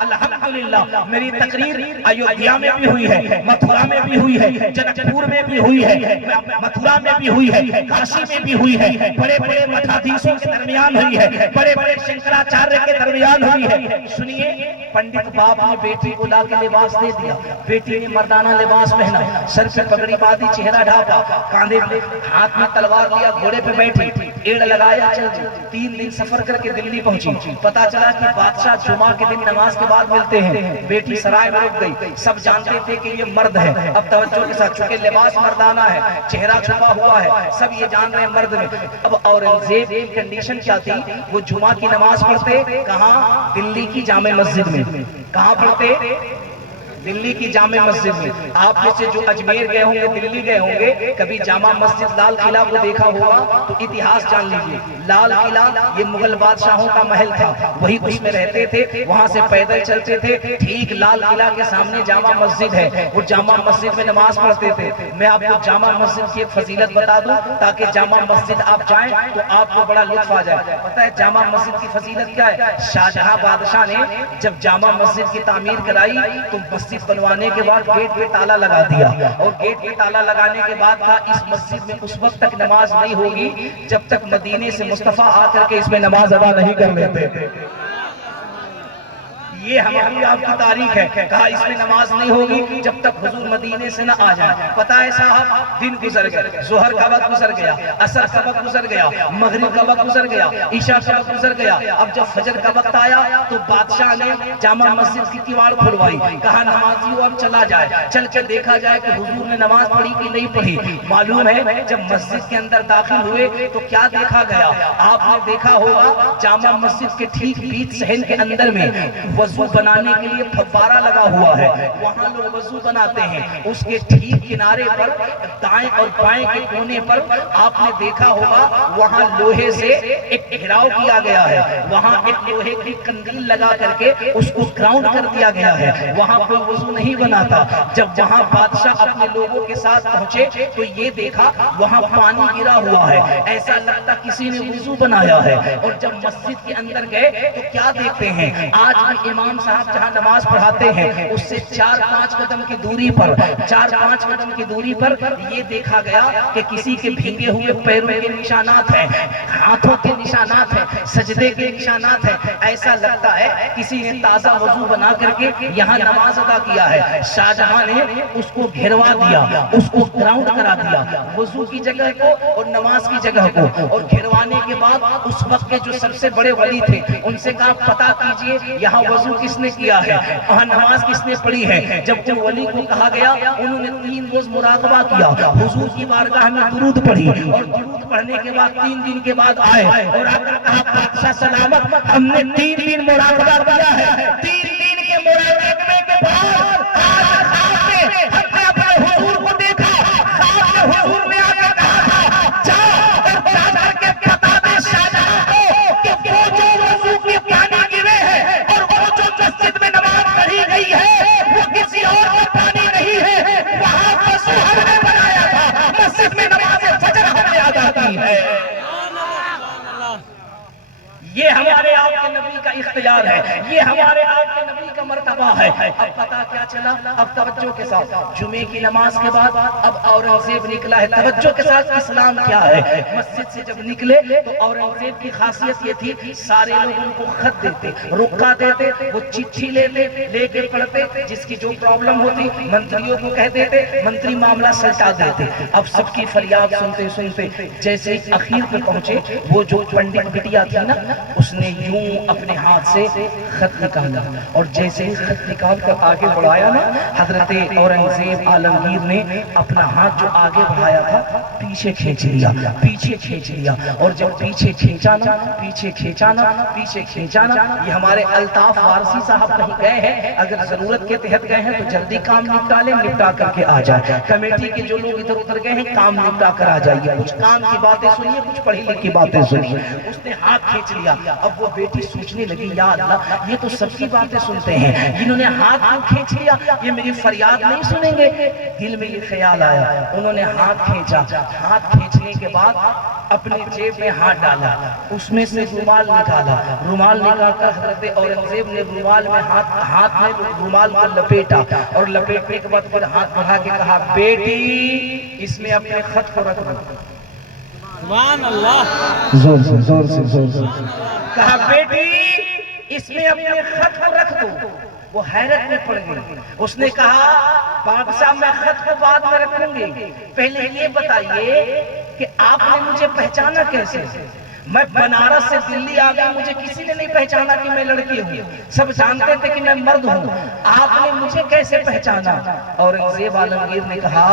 الحمدللہ میری تقریر ایودھیا میں بھی ہوئی ہے، متھرا میں بھی ہوئی ہے، جنک پور میں بھی ہوئی ہے، متھرا میں بھی ہوئی ہے، کاشی میں بھی ہوئی ہے، بڑے بڑے مٹھادھیشوں کے درمیان ہوئی ہے، بڑے بڑے شنکراچاریہ کے درمیان ہوئی ہے۔ سنیے پنڈت باپ نے بیٹی کو لا کے لباس دے دیا، بیٹی نے مردانہ لباس پہنا، سر پہ پگڑی باندھی، چہرہ ڈھانپا، کاندھے پہ ہاتھ میں تلوار لیا، گھوڑے پہ بیٹھی، ایڑ لگایا، چل 3 دن سفر کر کے دلی پہنچی۔ پتا چلا کہ بادشاہ جمعہ کے دن نماز کے بعد ملتے ہیں۔ بیٹی سرائے میں رک گئی، سب جانتے تھے کہ یہ مرد ہے۔ اب توجہ کے ساتھ چونکہ لباس مردانہ ہے، چہرہ چھپا ہوا ہے، سب یہ جان رہے ہیں مرد میں۔ اب اورنگزیب کی کنڈیشن کیا تھی؟ وہ جمعہ کی نماز پڑھتے کہاں؟ دلی کی جامع مسجد میں۔ کہاں پڑھتے؟ دلی کی جامع مسجد میں۔ آپ میں سے جو اجمیر گئے ہوں گے، دلی گئے ہوں گے، کبھی جامع مسجد لال قلعہ کو دیکھا ہوگا تو اتہاس جان لیجئے۔ لال قلعہ یہ مغل بادشاہوں کا محل تھا، وہی اس میں رہتے تھے، وہاں سے پیدل چلتے تھے۔ ٹھیک لال قلعہ کے سامنے جامع مسجد ہے، وہ جامع مسجد میں نماز پڑھتے تھے۔ میں آپ کو جامع مسجد کی ایک فضیلت بتا دوں تاکہ جامع مسجد آپ جائیں تو آپ کو بڑا لطف آ جائے۔ پتہ ہے جامع مسجد کی فضیلت کیا ہے؟ شاہجہاں بادشاہ نے جب جامع مسجد کی تعمیر کرائی تو مسجد بنوانے کے بعد گیٹ پہ تالا لگا دیا، اور گیٹ پہ تالا لگانے کے بعد کہا اس مسجد میں اس وقت تک نماز نہیں ہوگی جب تک مدینے سے مصطفیٰ آ کر کے اس میں نماز ادا نہیں کر لیتے۔ یہ ہماری آپ کی تاریخ ہے، کہا اس میں نماز نہیں ہوگی جب تک حضور مدینے سے نہ آ جائے۔ پتہ ہے صاحب دن گزر گئے، ظہر کا وقت گزر گیا، عصر کا وقت گزر گیا، مغرب کا وقت گزر گیا، عشاء کا وقت گزر گیا۔ اب جب فجر کا وقت آیا تو بادشاہ نے جامع مسجد کی کیواڑ کھلوائی، کہا نمازیوں اب چلا جائے، چل کے دیکھا جائے کہ حضور نے نماز پڑھی کہ نہیں پڑھی۔ معلوم ہے جب مسجد کے اندر داخل ہوئے تو کیا دیکھا گیا؟ آپ نے دیکھا ہوگا جامع مسجد کے ٹھیک بیچ صحن کے اندر میں وضو بنانے کے لیے فوارہ لگا ہوا ہے، وہاں لوگ وضو بناتے ہیں۔ اس کے ٹھیک کنارے پر دائیں اور بائیں کے کونے پر آپ نے دیکھا ہوگا وہاں لوہے سے ایک گھیراؤ کیا گیا ہے، وہاں ایک لوہے کی کندیل لگا کر کے اس کو گراؤنڈ کر دیا گیا ہے، وہاں کوئی وضو نہیں بناتا۔ جب وہاں بادشاہ اپنے لوگوں کے ساتھ پہنچے تو یہ دیکھا وہاں پانی گرا ہوا ہے، ایسا لگتا کسی نے وضو بنایا ہے۔ اور جب مسجد کے اندر گئے تو کیا دیکھتے ہیں؟ آج بھی امام صاحب جہاں نماز پڑھاتے ہیں اس سے 4-5 قدم کی دوری پر 4-5 قدم کی دوری پر یہ دیکھا گیا کہ کسی کے بھیگے ہوئے پیروں کے نشانات ہیں، ہاتھوں کے نشانات ہیں، سجدے کے نشانات ہیں۔ ایسا لگتا ہے کسی نے تازہ وضو بنا کر کے یہاں نماز ادا کیا ہے۔ شاہجہاں نے اس کو گھروا دیا، اس کو گراؤنڈ کرا دیا، وضو کی جگہ کو اور نماز کی جگہ کو۔ اور گھروانے کے بعد اس وقت کے جو سب سے بڑے ولی تھے ان سے کہا پتا کیجئے یہاں وضو کس نے کیا ہے، وہاں نماز کس نے پڑھی ہے۔ جب وہ ولی کو کہا گیا انہوں نے 3 روز مراقبہ کیا، حضور کی بارگاہ میں درود پڑھی، اور درود پڑھنے کے بعد 3 دن کے بعد آئے اور آ کر کہا بادشاہ سلامت ہم نے 3 دن مراقبہ کیا ہے، 3 دن کے مراقبے کے بعد آج رات میں ہم نے اپنے حضور کو دیکھا، خواب میں حضور نے آ کر کہا تھا جا اور جا کر کے بتا دے شاہجہاں کو کہ وہ جو وضو کے پانی گرے ہیں اور وہ جو مسجد میں نماز پڑھی گئی ہے وہ کسی اور کا پانی نہیں ہے، یہ ہمارے آپ کے نبی کا اختیار ہے، یہ ہمارے آپ کے نبی کا مرتبہ ہے۔ اب پتا کیا چلا؟ اب توجہ کے ساتھ جمعے کی نماز کے بعد اب اورنگزیب نکلا ہے۔ توجہ کے ساتھ اسلام کیا ہے؟ مسجد سے جب نکلے تو اورنگزیب کی خاصیت یہ تھی، سارے لوگ ان کو خط دیتے، رکا دیتے، وہ چٹھی لیتے، لے کے پڑھتے، جس کی جو پرابلم ہوتی منتریوں کو کہہ دیتے، منتری معاملہ سلٹا دیتے۔ اب سب کی فریاد سنتے سنتے جیسے اخیر پہ پہنچے، وہ جو پنڈت بٹیا تھی نا، اس نے یوں اپنے ہاتھ سے خط نکالا، اور جیسے ہی خط نکال کر آگے بڑھایا نا، حضرت اورنگزیب عالمگیر نے اپنا ہاتھ جو آگے بڑھایا تھا پیچھے کھینچ لیا، پیچھے کھینچ لیا، اور جب پیچھے کھینچا نا، پیچھے کھینچا نا، پیچھے کھینچا نا، یہ ہمارے الطاف وارسی صاحب کہیں گئے ہیں، اگر ضرورت کے تحت گئے ہیں تو جلدی کام نپٹا لیں، نپٹا کر کے آ جائے۔ کمیٹی کے جو لوگ ادھر ادھر گئے ہیں، کام نپٹا کر آ جائیے، کچھ کام کی باتیں سنیے، کچھ پڑھی لکھی باتیں سنیے۔ اس نے ہاتھ کھینچ لیا۔ اب وہ بیٹی سوچنے لگی، یا اللہ، یہ تو سب کی باتیں سنتے ہیں، انہوں نے ہاتھ کیوں کھینچ لیا؟ یہ میری فریاد نہیں سنیں گے؟ دل میں یہ خیال آیا، انہوں نے ہاتھ کھینچا۔ ہاتھ کھینچنے کے بعد اپنے جیب میں ہاتھ ڈالا، اس میں سے رومال نکالا، رومال نکال کر حضرت اورنگزیب نے رومال میں ہاتھ میں رومال کو لپیٹا، اور لپیٹنے کے بعد پھر ہاتھ بڑھا کے کہا، بیٹی اس میں اپنے خط کو رکھ دو۔ سبحان اللہ، زور سے زور سے زور سے کہا بیٹی اس میں اپنے خط کو رکھ دو۔ وہ حیرت میں پڑ گئی، اس نے کہا بادشاہ میں خط کو بعد میں رکھوں گی، پہلے یہ بتائیے کہ آپ نے مجھے پہچانا کیسے؟ میں بنارس سے دلی آ گیا، مجھے کسی نے نہیں پہچانا کہ میں لڑکی ہوں، سب جانتے تھے کہ میں مرد ہوں، آپ نے مجھے کیسے پہچانا؟ اورنگزیب عالمگیر نے کہا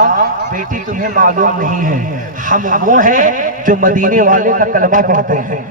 بیٹی تمہیں معلوم نہیں ہے، ہم وہ ہیں جو مدینے والے کا کلمہ پڑھتے ہیں،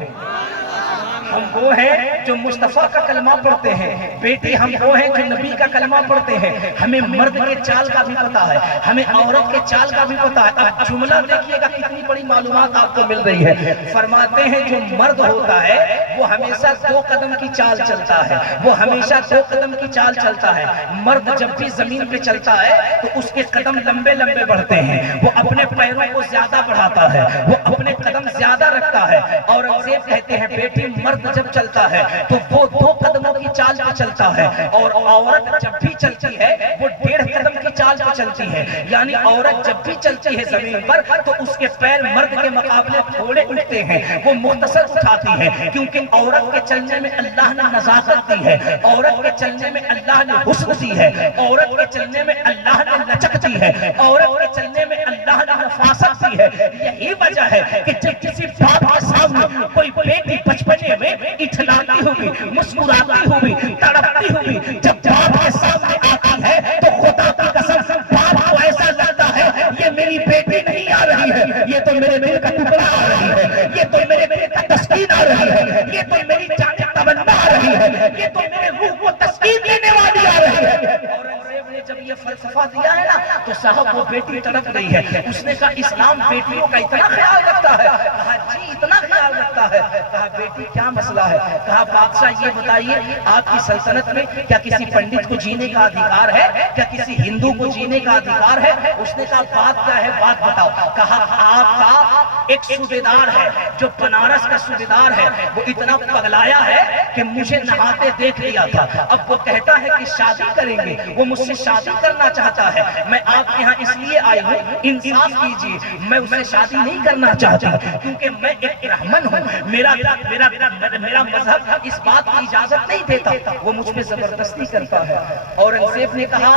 ہم وہ ہیں جو مصطفیٰ کا کلمہ پڑھتے ہیں، بیٹی ہم وہ ہیں جو نبی کا کلمہ پڑھتے ہیں، ہمیں مرد کے چال کا بھی پتا ہے، ہمیں عورت کے چال کا بھی پتا ہے۔ اب جملہ دیکھیے گا کتنی بڑی معلومات آپ کو مل رہی ہے۔ فرماتے ہیں جو مرد ہوتا ہے وہ ہمیشہ 2 قدم کی چال چلتا ہے، وہ ہمیشہ 2 قدم کی چال چلتا ہے۔ مرد جب بھی زمین پہ چلتا ہے تو اس کے قدم لمبے لمبے بڑھتے ہیں، وہ اپنے پیروں کو زیادہ بڑھاتا ہے، وہ اپنے قدم زیادہ رکھتا ہے۔ اورنگزیب کہتے ہیں بیٹی مرد جب چلتا ہے تو وہ 2 قدموں کی چال پہ چلتا ہے، اور عورت جب بھی چلتی ہے وہ 1.5 قدم کی چال پہ چلتی ہے، یعنی عورت جب بھی چلتی ہے زمین پر تو اس کے پیر مرد کے مقابلے تھوڑے اٹھتے ہیں، وہ مختصر اٹھاتی ہے، کیونکہ عورت کے چلنے میں اللہ نے نزاکت دی ہے، عورت کے چلنے میں اللہ نے حسن دی ہے، عورت کے چلنے میں اللہ نے لچک دی ہے، عورت کے چلنے میں اللہ نے نفاست دی ہے۔ یہی وجہ ہے کہ جب کسی باپ کے سامنے کوئی بیٹی بچپنے میں اٹھلاتی ہوگی، مسکراتی ہوگی، تڑپتی ہوگی، جب باپ کے سامنے آتی ہے تو خدا کی قسم باپ کو ایسا لگتا ہے یہ میری بیٹی نہیں آ رہی ہے، یہ تو میرے دل کا ٹکڑا آ رہی ہے، یہ تو میرے دل کا تسکین آ رہی ہے، یہ تو میری جان کی تمنا آ رہی ہے، یہ تو میرے روح کو تسکین دینے والی آ رہی ہے۔ اورنگزیب نے جب یہ فلسفہ دیا ہے نا تو صاحب وہ بیٹی تڑپ گئی ہے۔ اس نے کہا اسلام بیٹیوں کا اتنا خیال رکھتا ہے؟ کہا جی اتنا خیال رکھتا ہے۔ کہا بیٹی کیا مسئلہ ہے؟ کہا بادشاہ یہ بتائیے آپ کی سلطنت میں کیا کسی پنڈت کو جینے کا ادھیکار ہے؟ کیا کسی ہندو کو جینے کا ادھیکار ہے؟ اس نے کہا بات کیا ہے، بات بتاؤ۔ کہا آپ کا ایک صوبیدار ہے جو بنارس کا صوبیدار ہے، وہ اتنا پگلایا ہے کہ مجھے نہاتے دیکھ لیا تھا، اب وہ کہتا ہے کہ شادی کریں گے، وہ مجھ سے شادی کرنا چاہتا ہے، میں آپ کے ہاں اس لیے آئی ہوں انصاف کیجیے، میں اس سے شادی نہیں کرنا چاہتا کیونکہ میں ایک برہمن ہوں، میرا مذہب اس بات کی اجازت نہیں دیتا، وہ مجھ پہ زبردستی کرتا ہے۔ اورنگزیب نے کہا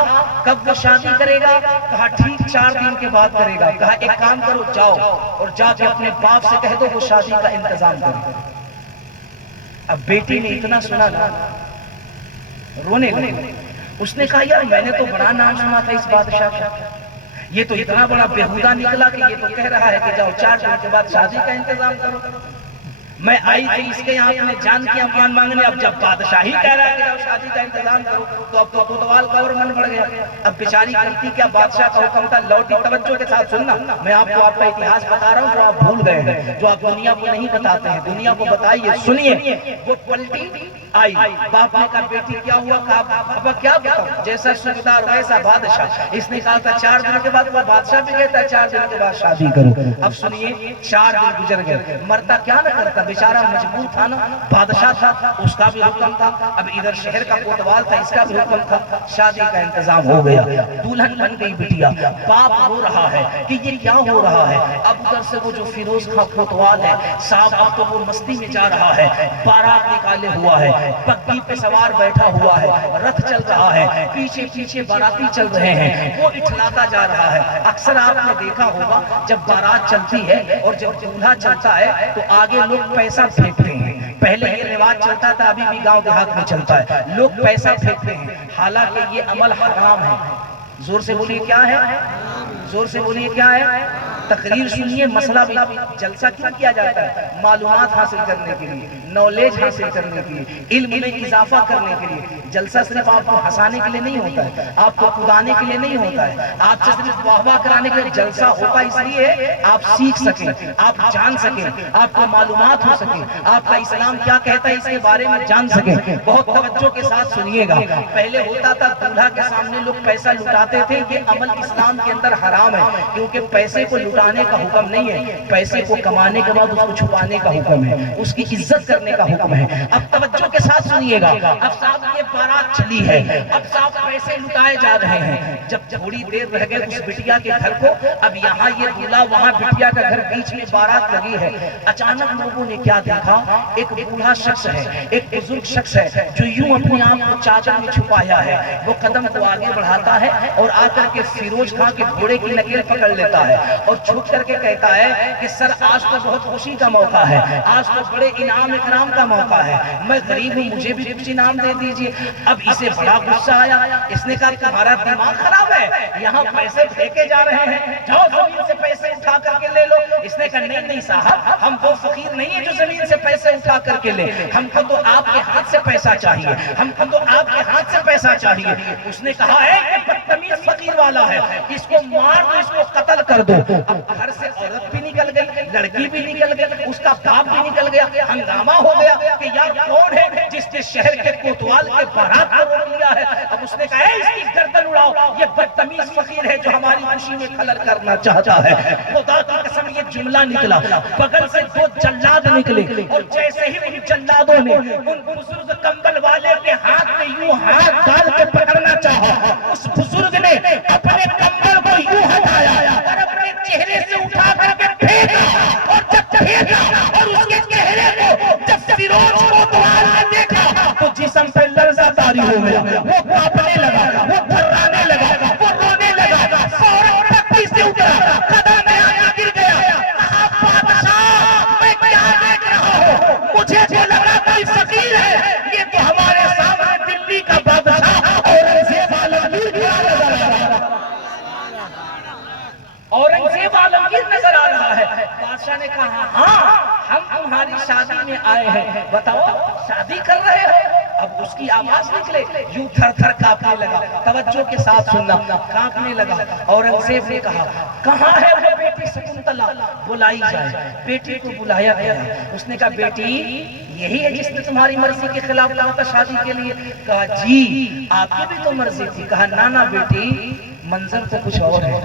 کب وہ شادی کرے گا؟ کہا ٹھیک 4 دن کے بعد کرے گا۔ کہا ایک کام کرو جاؤ اور جا کے اپنے باپ سے کہہ دو وہ شادی کا انتظام کرے۔ اب بیٹی نے اتنا سنا نا رونے لگی، اس نے کہا یار میں نے تو بڑا نام سنا تھا اس بادشاہ کا، یہ تو اتنا بڑا بیہودہ نکلا کہ یہ تو کہہ رہا ہے کہ جاؤ 4 دن کے بعد شادی کا انتظام کرو۔ میں آئی تھی اس کے یہاں اپنے جان کی امان مانگنے، اب جب بادشاہی کہہ رہا ہے کہ جاؤ شادی کا انتظام کرو تو اب تو کوتوال کا اور من بڑھ گیا۔ اب بیچاری کرتی کیا، بادشاہ کا حکم تھا لوٹی۔ توجہ کے ساتھ سننا، میں آپ کو آپ کا اتہاس بتا رہا ہوں جو آپ بھول گئے ہیں، جو آپ دنیا کو نہیں بتاتے ہیں، دنیا کو بتائیے، سنیے۔ وہ پلٹی آئی، باپ نے کہا بیٹی کیا ہوا؟ کہا بابا کیا بتاؤں، جیسا سردار ویسا بادشاہ۔ اس نے کہا تھا 4 دن کے بعد، وہ بادشاہ بھی کہتا ہے 4 دن کے بعد شادی کرو۔ اب سنیے 4 دن گزر گئے، مرتا کیا نہ کرتا، بیچارہ مجبور تھا نا، بادشاہ تھا، اس کا بھی حکم تھا، اب ادھر شہر کا کوتوال تھا، اس کا بھی حکم تھا، شادی کا انتظام ہو گیا، دلہن بن گئی بٹیا۔ باپ رو رہا ہے کہ یہ کیا ہو رہا ہے، اب ادھر سے وہ جو فیروز خان کوتوال ہے صاحب، اب تو وہ مستی میں جا رہا ہے، بارات نکالے ہوا ہے، بگھی پہ سوار بیٹھا ہوا ہے، رتھ چل رہا ہے، پیچھے پیچھے باراتی چل رہے ہیں، وہ اٹھلاتا جا رہا ہے۔ اکثر آپ نے دیکھا ہوگا جب بارات چلتی ہے اور جب دولہا چلتا ہے تو آگے لوگ پیسہ پھینکتے ہیں، پہلے یہ رواج چلتا تھا، ابھی بھی گاؤں دیہات میں چلتا ہے، لوگ پیسہ پھینکتے ہیں، حالانکہ یہ عمل حرام ہے۔ زور سے بولیے کیا ہے، زور سے بولیے کیا ہے۔ تقریر سنیے، مسئلہ بھی جلسہ کیوں کیا جاتا ہے؟ معلومات حاصل کرنے کے لیے، نالج حاصل کرنے کے لیے، علم میں اضافہ کرنے کے لیے۔ جلسہ صرف آپ کو ہنسانے کے لیے نہیں ہوتا ہے، آپ کو کدانے کے لیے نہیں ہوتا ہے، آپ سے صرف واہ واہ کرانے کے لیے جلسہ ہوتا اس لیے آپ سیکھ سکیں، آپ جان سکیں، آپ کو معلومات ہو سکیں، آپ کا اسلام کیا کہتا ہے اس کے بارے میں جان سکیں۔ بہت توجہ کے ساتھ سنیے گا، پہلے ہوتا تھا دولہا کے سامنے لوگ پیسہ لٹاتے تھے، یہ عمل اسلام کے اندر حرام ہے، کیونکہ پیسے کو لٹانے کا حکم نہیں ہے، پیسے کو کمانے کے بعد اس کو چھپانے کا حکم ہے، اس کی عزت کرنے کا حکم ہے۔ اب توجہ کے ساتھ سنیے گا، اب صاحب یہ بارات چلی ہے، اب صاحب پیسے لٹائے جا رہے ہیں، جب تھوڑی دیر رہ گئے اس بٹیا کے گھر کو، اب یہاں یہ دولہا، وہاں بٹیا کا گھر، بیچ میں بارات لگی ہے۔ اچانک لوگوں نے کیا دیکھا، ایک بوڑھا شخص ہے، ایک بزرگ شخص ہے جو یوں اپنے آپ کو چادر میں چھپایا ہے، وہ قدم کو آگے بڑھاتا ہے اور آ کر کے فیروز خان کے گھوڑے کی نکیل پکڑ لیتا ہے اور چھپ کر کے کہتا ہے کہ سر آج تو بہت خوشی کا موقع ہے، آج تو بڑے انعام اکرام کا موقع ہے، میں غریب ہوں، مجھے بھی کچھ انعام دے دیجئے۔ اب اسے بڑا غصہ آیا، اس نے کہا تمہارا دماغ خراب ہے، یہاں پیسے پھینکے جا رہے ہیں، جاؤ زمین سے پیسے اٹھا کر کے لے لو۔ اس نے کہا نہیں صاحب، ہم وہ فقیر نہیں ہیں جو زمین سے پیسے اٹھا کر کے لے، ہم کو تو آپ کے ہاتھ سے پیسہ چاہیے، ہم کو تو آپ کے ہاتھ سے پیسہ چاہیے۔ اس نے کہا ہے کہ بدتمیز فقیر والا ہے، اس کو مار دو، اس کو قتل کر دو۔ اب گھر سے عورت بھی نکل گئی، لڑکی بھی نکل گئی، اس کا باپ بھی نکل گیا، ہنگامہ ہو گیا کہ یار کون ہے جس نے شہر کے کوتوال کے بارات کو روک لیا ہے۔ اب اس نے کہا اس کی گردن اڑاؤ، یہ بدتمیز فقیر ہے جو ہماری خوشی میں خلل کرنا چاہتا ہے۔ خدا کی قسم یہ جملہ نکلا، بغل سے 2 جلاد نکلے اور جیسے ہی ان جلادوں نے ان بزرگ کمبل والے کے ہاتھ میں یوں ہاتھ ڈال کے پکڑنا چاہا، اس بزرگ نے اپنے کمبل کو یوں ہٹایا اور اپنے چہرے سے اٹھا کر کے پھینکا، اور جب پھینکا اور اس کے چہرے کو جب فیروز کوتوال نے دیکھا تو جسم پہ لرزہ طاری ہو گیا، وہ کانپنے لگا، وہ تھرانے لگا، وہ رونے لگا، فوراً پٹی سے اترا، قدم میں آیا گر گیا، کہا بادشاہ میں کیا دیکھ رہا ہوں، مجھے تو لگا کوئی فقیر ہے، یہ تو ہمارے سامنے دلی کا بادشاہ اورنگزیب عالمگیر کیا نظر آ رہا ہے، اورنگزیب عالمگیر نظر آ رہا ہے۔ بادشاہ نے کہا ہاں ہم تمہاری شادی میں آئے ہیں، بتاؤ شادی کر رہے ہو؟ اب اس کی آواز نکلے، یوں تھر تھر کانپنے لگا، توجہ کے ساتھ سننا، کانپنے لگا۔ اورنگزیب نے کہا کہاں ہے وہ بیٹی سکنتلا، بلائی جائے۔ بیٹی کو بلایا گیا، اس نے کہا بیٹی یہی ہے جس نے تمہاری مرضی کے خلاف کہا تھا شادی کے لیے؟ کہا جی آپ کی بھی تو مرضی تھی۔ کہا نانا بیٹی منظر تو کچھ اور ہے،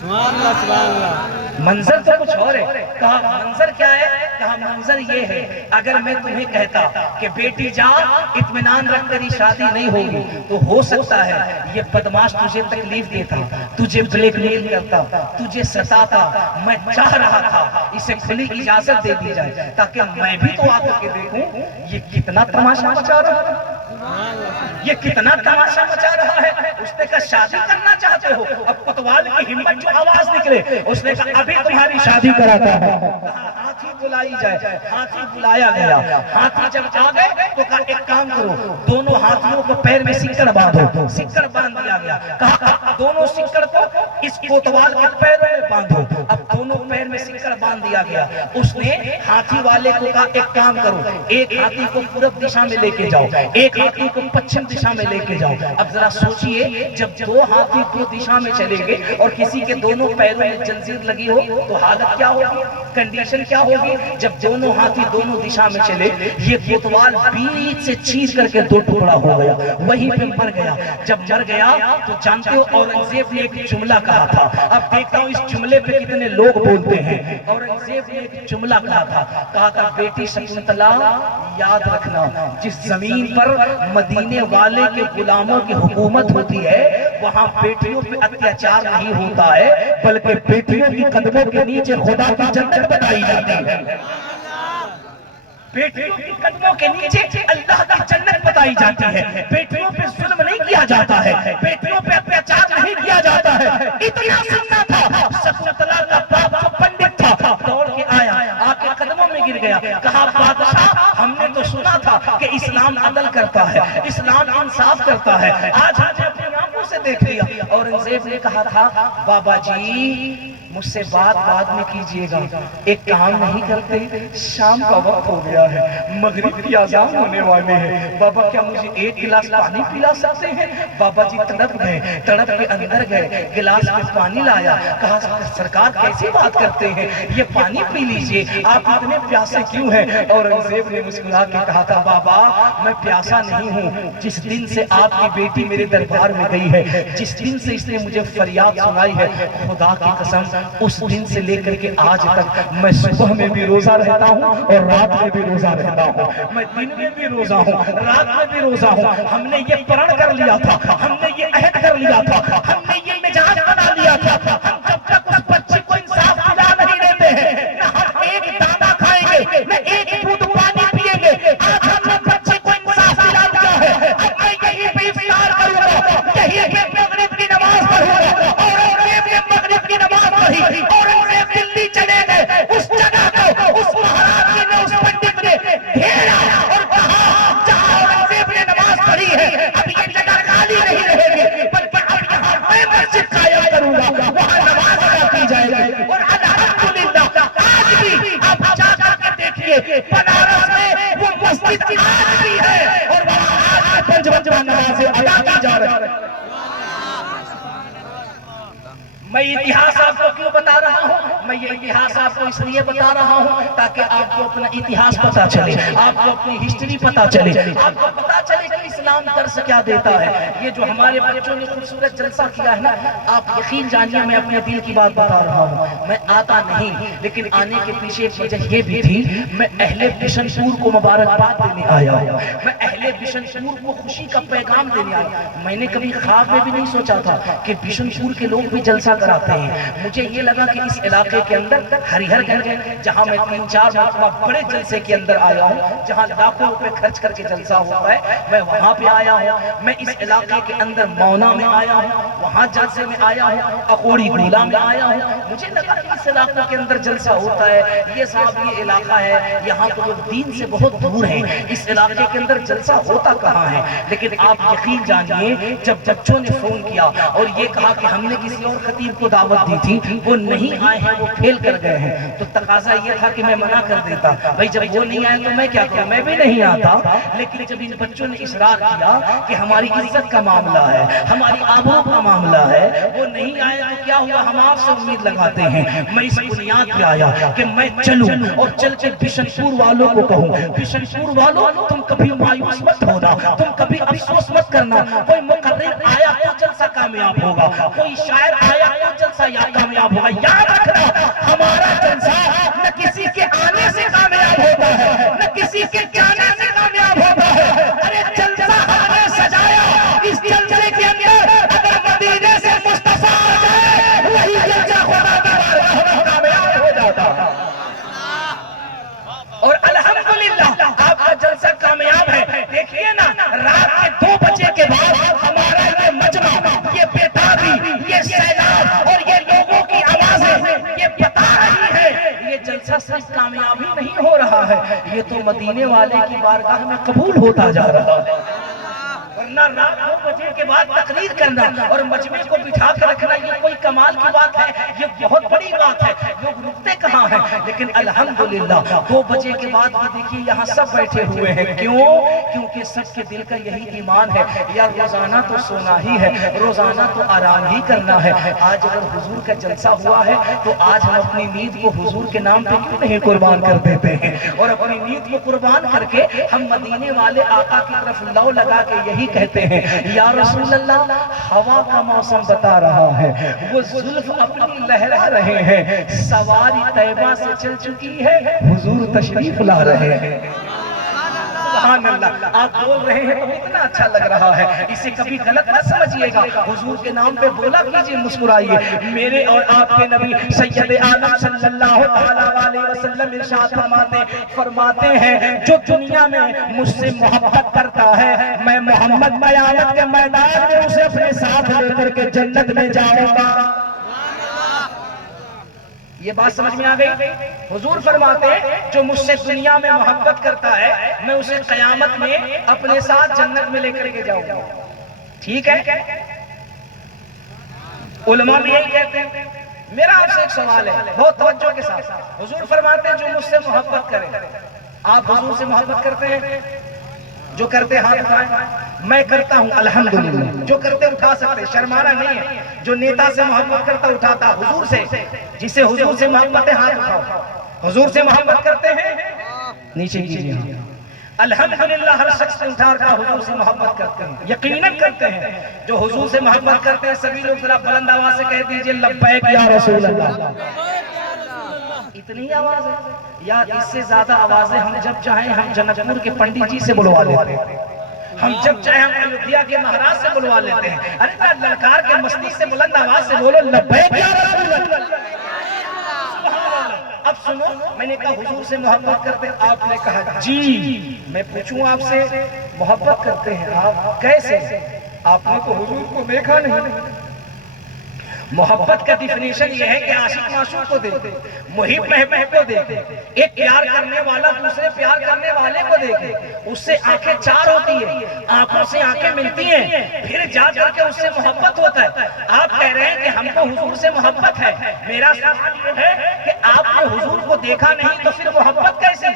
سبحان اللہ سبحان اللہ، منظر تو کچھ اور ہے۔ کہا منظر کیا ہے؟ کہا منظر یہ ہے اگر میں تمہیں کہتا کہ بیٹی جا اطمینان رکھ تیری شادی نہیں ہوگی تو ہو سکتا ہے یہ بدماش تجھے تکلیف دیتا، تجھے بلیک میل کرتا، تجھے ستاتا، میں چاہ رہا تھا اسے کھلی اجازت دے دی جائے تاکہ میں بھی تو آ کر کے دیکھوں یہ کتنا تماشا مچا رہا ہے، یہ کتنا تماشا مچا رہا ہے۔ اس نے کہا شادی کرنا چاہتے ہو؟ اب کوتوال کی ہمت جو آواز نکلے، اس نے کہا ابھی تمہاری شادی کراتا ہے۔ کہا ہاتھی بلائی جائے، ہاتھی بلایا گیا۔ ہاتھی جب آ گئے تو کہا ایک کام کرو، دونوں ہاتھیوں کو پیر میں سکڑ باندھو۔ سکڑ باندھ دیا گیا، کہا دونوں سکڑ کو اس کوتوال کے پیروں میں باندھو۔ اب دونوں پیر میں سکڑ باندھ دیا گیا۔ اس نے ہاتھی والے کو کہا ایک کام کرو، ایک ہاتھی کو پورب دشا میں لے کے جاؤ، ایک ہاتھی کو پچھم دشا میں لے کے جاؤ. اب ذرا سوچئے جب دو ہاتھی دو دشا میں چلیں گے اور کسی کے دونوں پیروں میں زنجیر لگی ہو تو حالت کیا ہوگی, کنڈیشن کیا ہوگی؟ جب دونوں ہاتھی دونوں دشا میں چلے, یہ کوتوال بیچ سے چیر کر کے دو ٹکڑا ہو گیا, وہیں پہ مر گیا. جب مر گیا تو جانتے ہو اورنگزیب نے ایک جملہ کہا تھا. اب دیکھتا ہوں اس جملے پہ کتنے لوگ بولتے ہیں. اورنگزیب نے ایک جملہ کہا تھا بیٹی شکنتلا یاد رکھنا, جس زمین پر مدینے والے کے غلاموں کی حکومت ہوتی ہے وہاں بیٹیوں پہ اتیاچار نہیں ہوتا ہے, بلکہ بیٹیوں کی قدموں کے نیچے خدا کی جنت بتائی جاتی ہے. بیٹیوں کی قدموں کے نیچے اللہ کی جنت بتائی جاتی ہے. بیٹیوں پہ ظلم نہیں کیا جاتا ہے, بیٹیوں پہ اتیاچار نہیں کیا جاتا ہے. اتنا سننا تھا. شکنتلا کا باپ جو پنڈت تھا دوڑ کے آیا, آپ کے قدموں میں گر گیا, کہا بادشاہ ہم نے تو سنا تھا کہ اسلام عدل کرتا ہے, اسلام انصاف کرتا ہے, آج ہم نے اپنی آنکھوں سے دیکھ لیا. اورنگزیب نے کہا تھا بابا جی مجھ سے بات بعد میں کیجئے گا, ایک کام نہیں کرتے, شام کا وقت ہو گیا ہے, مغرب کی اذان ہونے والے ہیں, بابا کیا مجھے ایک گلاس پانی پلا سکتے ہیں؟ بابا جی تڑپ گئے, تڑپ کے اندر گئے, گلاس میں پانی لایا, کہا سرکار کیسی بات کرتے ہیں, یہ پانی پی لیجئے, آپ اتنے پیاسے کیوں ہیں؟ اورنگزیب نے مسکرا کے کہا تھا بابا میں پیاسا نہیں ہوں, جس دن سے آپ کی بیٹی میرے دربار میں گئی ہے, جس دن سے اس نے مجھے فریاد سنائی ہے, خدا کی قسم اس دن سے لے کر کے آج تک میں صبح میں بھی روزہ رہتا ہوں اور رات میں بھی روزہ رہتا ہوں, میں دن میں بھی روزہ ہوں, رات میں بھی روزہ ہوں. ہم نے یہ پرن کر لیا تھا, ہم نے یہ عہد کر لیا تھا, ہم نے یہ مزاج بنا لیا تھا, ہم جب تک اس بچے کو انصاف دلا نہیں دیتے ہیں نہ ہم ایک دانہ کھائیں گے نہ ایک بوند پانی پیئیں گے. آج ہم نے بچے کو انصاف دلا دیا ہے, اب میں یہی پہ افطار کروں گا, یہی پہ مغرب کی نماز پڑھوں گا. اورنگزیب نے مغرب کی نماز پڑھی, اورنگزیب دلی چلے گئے, اس جگہ کو اس مہاراج نے اس پنڈت نے گھیرا اور کہا جہاں اورنگزیب نے نماز پڑھی ہے اب یہ جگہ خالی نہیں رہے گی, بلکہ اب یہاں میں مسجد قائم کروں گا, وہاں نماز ادا کی جائے گی. اور الحمدللہ آج بھی آپ جا کر کے دیکھیے بنارس میں وہ مسجد آج بھی ہے اور وہاں آج پنج وقت نمازیں ادا کی جا رہی ہیں. میں اتہاس آپ کو کیوں بتا رہا ہوں؟ میں یہ اتہاس آپ کو اس لیے بتا رہا ہوں تاکہ آپ کو اپنا اتہاس پتا چلے, آپ کو اپنی ہسٹری پتا چلے, آپ کو پتا چلے کہ اسلام درس کیا دیتا ہے. یہ جو ہمارے بچوں نے خوبصورت جلسہ کیا ہے نا, آپ یقین جانیے میں اپنے دل کی بات بتا رہا ہوں, میں آتا نہیں, لیکن آنے کے پیچھے ایک وجہ یہ بھی تھی, میں اہل بشن پور کو مبارکباد دینے آیا ہوں, میں اہل بشن پور کو خوشی کا پیغام دینے آیا ہوں. میں نے کبھی خواب میں بھی نہیں سوچا تھا کہ بشن پور کے لوگ بھی جلسہ کراتے ہیں. مجھے یہ لگا کہ اس علاقے کے اندر ہریہر گنج ہے جہاں میں 3-4 مرتبہ بڑے جلسے کے اندر آیا ہوں, جہاں لاکھوں روپے خرچ کر کے جلسہ ہوتا ہے, میں وہاں پہ آیا ہوں. میں اس علاقے کے اندر مونا میں آیا ہوں, وہاں جلسے میں آیا ہوں, اقوڑی گولا میں آیا ہوں. مجھے لگا کہ اس علاقے کے اندر جلسہ ہوتا ہے, یہ صاحب یہ علاقہ ہے, یہاں تو لوگ دین سے بہت دور ہیں, اس علاقے کے اندر جلسہ ہوتا کہاں ہے. لیکن آپ یقین جانیے جب بچوں نے فون کیا اور یہ کہا کہ ہم نے کسی اور خطیب کو دعوت دی تھی, وہ نہیں آئے ہیں, وہ پھیل کر گئے ہیں, تو تقاضا یہ تھا کہ میں منع کر دیتا. بھئی جب وہ نہیں آئے تو میں کیا کروں, میں بھی نہیں آتا. لیکن جب ان بچوں نے اصرار کیا کہ ہماری عزت کا معاملہ ہے, ہماری آبرو کا معاملہ ہے, وہ نہیں آئے تو کیا ہوا, ہم آپ سے امید لگاتے ہیں. میں اس بنیاد پہ آیا کہ میں چلوں اور چل کے بشن پور والوں کو کہوں, بشن پور والوں تم کبھی مایوس مت ہونا, تم کبھی افسوس مت کرنا. کوئی مقرر آیا تو جلسہ کامیاب ہوگا, کوئی شاعر آیا تو جلسہ کامیاب ہوگا. یاد رکھنا ہمارا جلسہ نہ کسی کے آنے سے کامیاب ہوتا ہے نہ کسی کے جانے سے کامیاب ہوتا ہے. ارے جلسہ ہم نے سجایا, اس جلسے کے اندر اگر مدینے سے مصطفیٰ آ جائے وہی جلسہ خدا کی بارگاہ میں کامیاب ہو جاتا ہے. اور الحمدللہ آپ کا جلسہ کامیاب ہے. دیکھیے نا رات کے 2 بجے کے بعد ہمارا یہ مجمع, یہ بیداری, یہ سیلاب اور یہ لوگوں کی آوازیں یہ بتا رہی ہے یہ جلسہ صرف کامیابی نہیں ہو رہا ہے, یہ تو مدینے والے کی بارگاہ میں قبول ہوتا جا رہا ہے. ورنہ رات 9 بجے کے بعد تقریر کرنا اور مجمع کو بٹھا کر رکھنا یہ کوئی کمال کی بات ہے، یہ بہت بڑی بات ہے. لوگ رکتے کہاں ہیں؟ لیکن الحمدللہ 2 بجے کے بعد بھی دیکھیے یہاں سب بیٹھے ہوئے ہیں. کیوں؟ کیونکہ سب کے دل کا یہی ایمان ہے یا روزانہ تو سونا ہی ہے، روزانہ تو آرام ہی کرنا ہے. آج اگر حضور کا جلسہ ہوا ہے تو آج ہم اپنی نیند کو حضور کے نام پہ کیوں نہیں قربان کر دیتے ہیں؟ اور اپنی نیند کو قربان کر کے ہم مدینے والے آقا کی طرف لو لگا کے یہی کہتے ہیں یا رسول اللہ ہوا کا موسم بتا رہا ہے، وہ زلف اپنی لہرا رہے ہیں، سواری طیبہ سے چل چکی ہے، حضور تشریف لا رہے ہیں. سبحان اللہ. آپ بول رہے ہیں تو اتنا اچھا لگ رہا ہے، اسے کبھی غلط نہ سمجھیے گا. حضور کے نام پہ بولا کیجئے، مسکرائیے. میرے اور آپ کے نبی سید عالم صلی اللہ علیہ وسلم ارشاد فرماتے ہیں جو دنیا میں مجھ سے محبت کرتا ہے میں محمد قیامت کے میدان میں اسے اپنے ساتھ لے کر کے جنت میں جاؤں گا. یہ بات سمجھ میں آ گئی؟ حضور فرماتے ہیں جو مجھ سے دنیا میں محبت کرتا ہے میں اسے قیامت میں اپنے ساتھ جنت میں لے کر کے جاؤں گا. ٹھیک ہے؟ علماء بھی یہی کہتے ہیں. میرا آپ سے ایک سوال ہے بہت توجہ کے ساتھ. حضور فرماتے ہیں جو مجھ سے محبت کرے. آپ حضور سے محبت کرتے ہیں؟ جو کرتے ہاتھ اٹھائیں. میں کرتا ہوں الحمدللہ. جو کرتے اٹھا سکتے، شرمانا نہیں ہے. جو نیتا سے محبت کرتا اٹھاتا. حضور سے جسے حضور سے محبت ہے ہاتھ اٹھاؤ. حضور سے محبت کرتے ہیں نیچے کیجئے. الحمدللہ ہر شخص سے اٹھا کر حضور سے محبت کرتے ہیں، یقیناً کرتے ہیں. جو حضور سے محبت کرتے ہیں سبھی لوگ ذرا بلند آواز سے کہہ دیجئے لبیک یا رسول اللہ. اتنی آواز ہے یا اس سے زیادہ آوازیں ہم جب چاہیں ہم جنت پور کے پنڈت جی سے بلوا لیتے ہیں، ہم جب چاہیں ہم ایودھیا کے مہاراج سے بلوا لیتے ہیں. ارے للکار کے مستی سے بلند آواز سے بولو لبیک یا رسول اللہ. اب سنو، میں نے کہا حضور سے محبت کرتے ہیں. آپ نے کہا جی. میں پوچھوں آپ سے محبت کرتے ہیں آپ کیسے؟ آپ نے تو حضور کو دیکھا نہیں. محبت کا ڈیفینیشن یہ ہے کہ عاشق معشوق کو دیکھے، محب محبوب کو دیکھے. ایک پیار کرنے والا دوسرے پیار کرنے والے کو دیکھے، اس سے آنکھیں چار ہوتی ہیں، آنکھوں سے آنکھیں ملتی ہیں، پھر جا کر کے اس سے محبت ہوتا ہے. آپ کہہ رہے ہیں کہ ہم کو حضور سے محبت ہے. میرا سوال یہ ہے کہ آپ نے حضور کو دیکھا نہیں تو پھر محبت کیسے؟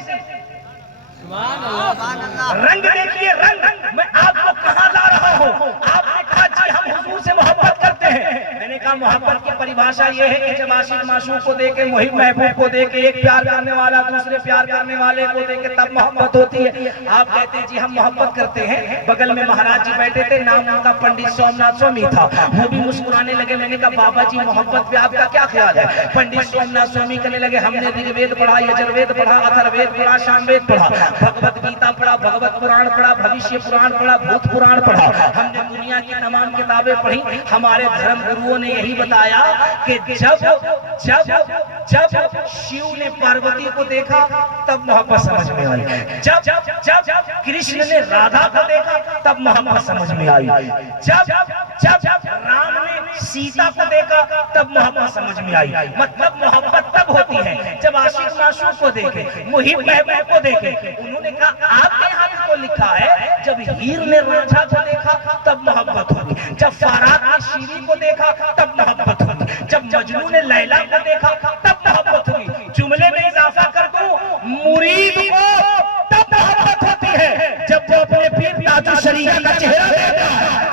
رنگ دیکھیے رنگ. میں آپ کو کہاں لا رہا ہوں؟ آپ نے کہا جی ہم حضور سے محبت کرتے ہیں. میں نے کہا محبت کی پریبھاشا یہ ہے کہ جب عاشق معشوق کو دیکھے، محب محبوب کو دیکھے، ایک پیار کرنے والا دوسرے پیار کرنے والے کو دیکھے تب محبت ہوتی ہے. آپ کہتے ہیں جی ہم محبت کرتے ہیں. بغل میں مہاراج جی بیٹھے تھے، نام ان کا پنڈت سومناتھ سوامی تھا. وہ بھی مسکرانے لگے. میں نے کہا بابا جی محبت پہ آپ کا کیا خیال ہے؟ پنڈت سومناتھ سوامی کہنے لگے ہم نے رگ وید پڑھا، یجر وید پڑھا، اتھر وید پڑھا، شام وید پڑھا، بھگوت گیتا پڑھا، بھگوت پران پڑھا، بھوشیہ پران پڑھا، بھوت پران پڑھا. ہم نے دنیا کی تمام کتابیں پڑھی. ہمارے دھرم گروؤں نے یہی بتایا کہ جب شیو نے پاروتی کو دیکھا تب محبت سمجھ میں آئی. جب کرشن نے رادھا کو دیکھا تب محبت سمجھ میں آئی. جب رام نے سیتا کو دیکھا تب محبت سمجھ میں آئی. مطلب محبت تب ہوتی ہے جب عاشق معشوق کو دیکھے، محب محبوب کو دیکھے. انہوں نے کہا آپ کے ہاتھ کو لکھا ہے جب ہیر نے رانجھا کو دیکھا تب محبت ہوگی، جب فارات نے شیری کو دیکھا تب محبت ہوگی، جب مجنون نے لیلا کو دیکھا تب محبت ہوگی. جملے میں اضافہ کر دوں مرید کو تب محبت ہوتی ہے جب وہ اپنے پیر تاج الشریعہ کا چہرہ دیکھتا ہے.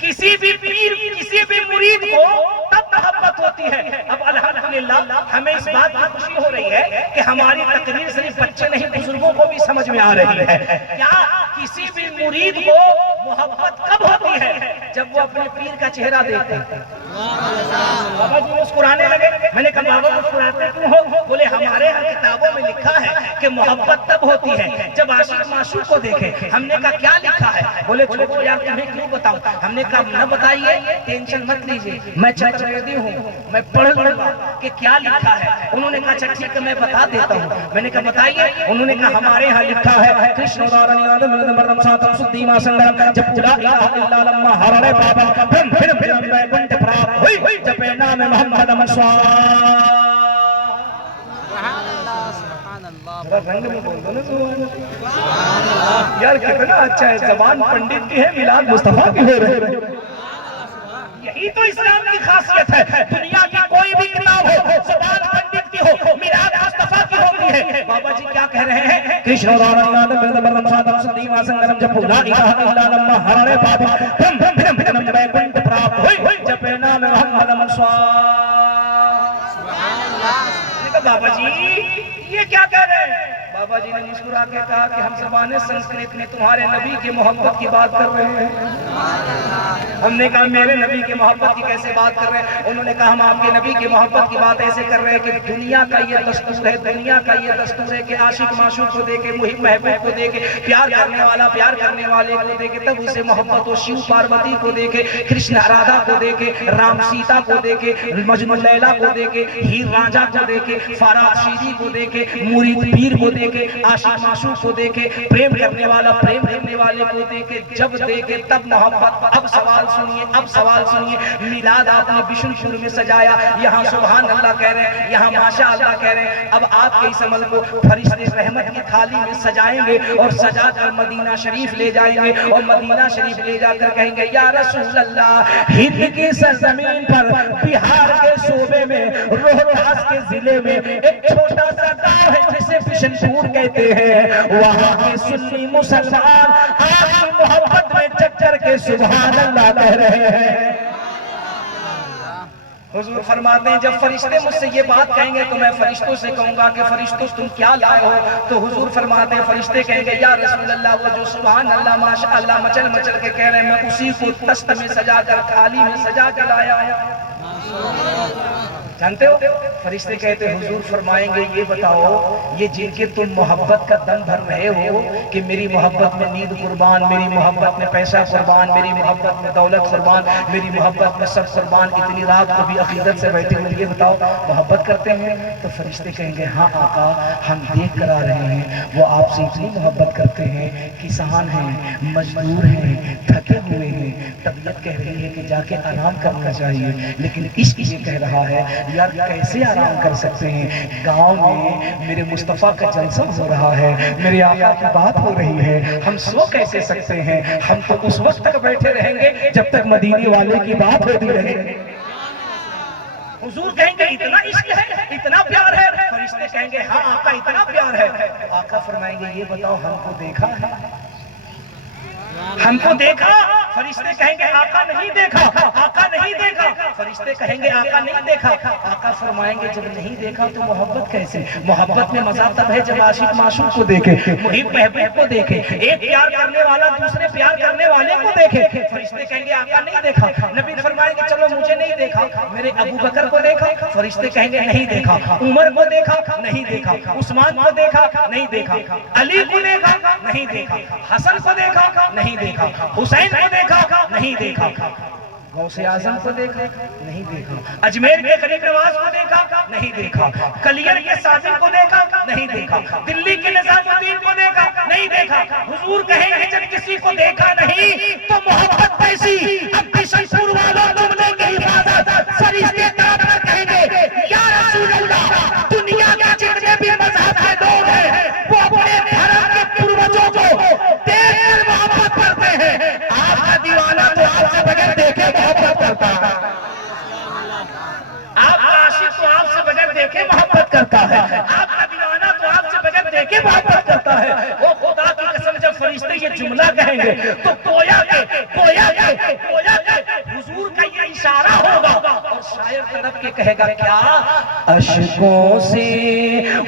کسی بھی پیر کسی بھی مرید کو تب محبت ہوتی ہے. اب الحمدللہ ہمیں اس بات کی خوشی ہو رہی ہے کہ ہماری تقریر صرف بچے نہیں بزرگوں کو بھی سمجھ میں آ رہی ہے. کیا کسی بھی مرید کو محبت کب ہوتی ہے؟ جب وہ اپنے پیر کا چہرہ دیکھتے ہیں. بابا جی مسکرانے لگے. میں نے کہا بابا مسکراتے کیوں ہو؟ بولے ہمارے یہاں کتابوں میں لکھا ہے کہ محبت تب ہوتی ہے جب عاشق معشوق کو دیکھے. ہم نے کہا کیا لکھا ہے؟ بولے چھوٹو یار تمہیں کیوں بتاؤں. ہم نے کہا نہ بتائیے، ٹینشن مت لیجیے، میں چترویدی ہوں، میں پڑھ لوں گا کہ کیا لکھا ہے. انہوں نے کہا اچھا ٹھیک ہے میں بتا دیتا ہوں. میں نے کہا بتائیے. انہوں نے کہا ہمارے ہاں لکھا ہے کرشن دارانی آدم مرم ساتم سدیما سنگرم جب لا الہ الا اللہ ہرڑے بابا پھر ویکنٹھ پراپت ہوئی جب نام محمد مسوا. ذرا رنگ میں بول دو نا سبحان اللہ. یار کتنا اچھا ہے, زبان پنڈت کی ہے, میلاد مصطفیٰ کی ہو رہے ہیں. یہی تو اسلام کی خاصیت ہے. دنیا کی کوئی بھی کتاب ہو, زبان پنڈت کی ہو, میلاد مصطفیٰ کی ہوتی ہے. بابا جی کیا کہہ رہے ہیں؟ کرشن رانم برم سادم سدیوا سنگرم جب لا الہ الا اللہ ہرے بابا بھم بھم بھم بھم ویکنٹھ پراپت ہوئی جب نام محمد سبحان اللہ. بابا جی یہ کیا کہہ رہے ہیں؟ بابا جی نے مسکرا کے کہا کہ ہم زبان سنسکرت میں تمہارے نبی کی محبت کی بات کر رہے ہیں. ہم نے کہا میرے نبی کی محبت کی کیسے بات کر رہے ہیں؟ انہوں نے کہا ہم آپ کے نبی کی محبت کی بات ایسے کر رہے ہیں کہ دنیا کا یہ دستور ہے, دنیا کا یہ دستور ہے کہ عاشق معشوق کو دیکھے, محب محبوب کو دیکھے, پیار کرنے والا پیار کرنے والے کو دیکھے, تب اسے محبت ہو. شیو پاروتی کو دیکھے, کرشن رادھا کو دیکھے, رام سیتا کو دیکھے, مجنون لیلا کو دیکھے, ہیر رانجھا کو دیکھے, فارغ شیری کو دیکھے, مرید پیر کو دیکھے, عاشق معشوق کو دیکھے, پریم کرنے والا پریم کرنے والے کو دیکھے. جب دیکھے تب محبت. اب سوال سنیے, اب سوال سنیے. میلاد آپ نے بشن پور میں سجایا, یہاں سبحان اللہ کہہ رہے ہیں, یہاں ماشاء اللہ کہہ رہے ہیں. اب آپ کے اس عمل کو فرشتے رحمت کی تھالی میں سجائیں گے اور سجا کر مدینہ شریف لے جائیں گے, اور مدینہ شریف لے جا کر کہیں گے یا رسول اللہ, ہند کی سرزمین پر بہار کے صوبے میں روہتاس کے ضلع میں ایک چھوٹا سا گاؤں ہے جسے بشن پور کہتے ہیں. وہاں کے سنی مسلمان آپ کی محبت میں چکر کے سبحان اللہ کہہ رہے ہیں. حضور فرماتے ہیں جب فرشتے مجھ سے یہ بات کہیں گے تو میں فرشتوں سے کہوں گا کہ فرشتوں تم کیا لائے ہو؟ تو حضور فرماتے ہیں فرشتے کہیں گے یا رسول اللہ وہ جو سبحان اللہ ماشاء اللہ مچل مچل کے کہہ رہے ہیں میں اسی کو تست میں سجا کر تھالی میں سجا کے لایا ہوں. جانتے ہو فرشتے کہتے حضور فرمائیں گے یہ بتاؤ یہ جن کے تم محبت کا دم بھر رہے ہو کہ میری محبت میں نیند قربان, میری محبت میں پیسہ قربان, میری محبت میں دولت قربان, میری محبت میں سب قربان, اتنی رات کو بھی عقیدت سے بیٹھے ہوئے, یہ بتاؤ محبت کرتے ہیں؟ تو فرشتے کہیں گے ہاں آقا ہم دیکھ کر آ رہے ہیں وہ آپ سے اتنی محبت کرتے ہیں, کسان ہیں, مزدور ہیں, تھکے ہوئے ہیں, طبیعت کہہ رہی ہے کہ جا کے آرام کرنا چاہیے, لیکن عشق یہ کہہ رہا ہے یار کیسے آرام کر سکتے ہیں؟ گاؤں میں میرے مصطفیٰ کا جلسہ ہو رہا ہے, میرے آقا کی بات ہو رہی ہے, ہم سو کیسے سکتے ہیں؟ ہم تو اس وقت تک بیٹھے رہیں گے جب تک مدینے والے کی بات ہوتی رہے. حضور کہیں گے اتنا عشق ہے, اتنا پیار ہے؟ فرشتے کہیں گے ہاں آقا اتنا پیار ہے. آقا فرمائیں گے یہ بتاؤ ہم کو دیکھا ہے؟ ہم کو دیکھا؟ فرشتے کہیں گے آقا نہیں دیکھا, آقا نہیں دیکھا. فرشتے کہیں گے آقا نہیں دیکھا. آقا فرمائیں گے جب نہیں دیکھا تو محبت کیسے؟ محبت میں مزہ تب ہے جب عاشق معشوق کو دیکھے, محب محبوب کو دیکھے, ایک پیار کرنے والا دوسرے پیار کرنے والے کو دیکھے. فرشتے کہیں گے آقا نہیں دیکھا. نبی فرمائیں گے چلو مجھے نہیں دیکھا, میرے ابو بکر کو دیکھا. فرشتے کہیں گے نہیں دیکھا. عمر کو دیکھا نہیں دیکھا. عثمان کو دیکھا نہیں دیکھا. علی کو دیکھا نہیں دیکھا. حسن کو دیکھا نہیں دیکھا. حسین کو دیکھا نہیں دیکھا. غوث اعظم کو دیکھا نہیں دیکھا. اجمیر کے غریب نواز کو دیکھا نہیں دیکھا. کلیئر کے سازن کو دیکھا نہیں دیکھا. دلی کے نظام الدین کو دیکھا نہیں دیکھا. حضور کہیں گے جب کسی کو دیکھا نہیں تو محبت کیسی؟ اب بشن پور والوں جملے کی حفاظت فرشتے طرف کہیں گے یا رسول اللہ دنیا کے جتنے بھی مذہب کے لوگ ہیں وہ اپنے دھرم کے پروجوں کو دیکھ کر محبت کرتے ہیں, آپ کا دیوانہ تو آپ سے بغیر دیکھے محبت کرتا ہے, آپ کا عاشق تو آپ سے بغیر دیکھے محبت کرتا ہے, آپ کا دیوانہ تو آپ سے بغیر دیکھے محبت کرتا ہے. وہ خدا کی قسم جب فرشتے یہ جملہ کہیں گے تو گویا کہ حضور کا یہ اشارہ ہوگا اور شاعر طرف کے کہے گا کیا؟ اشکوں سے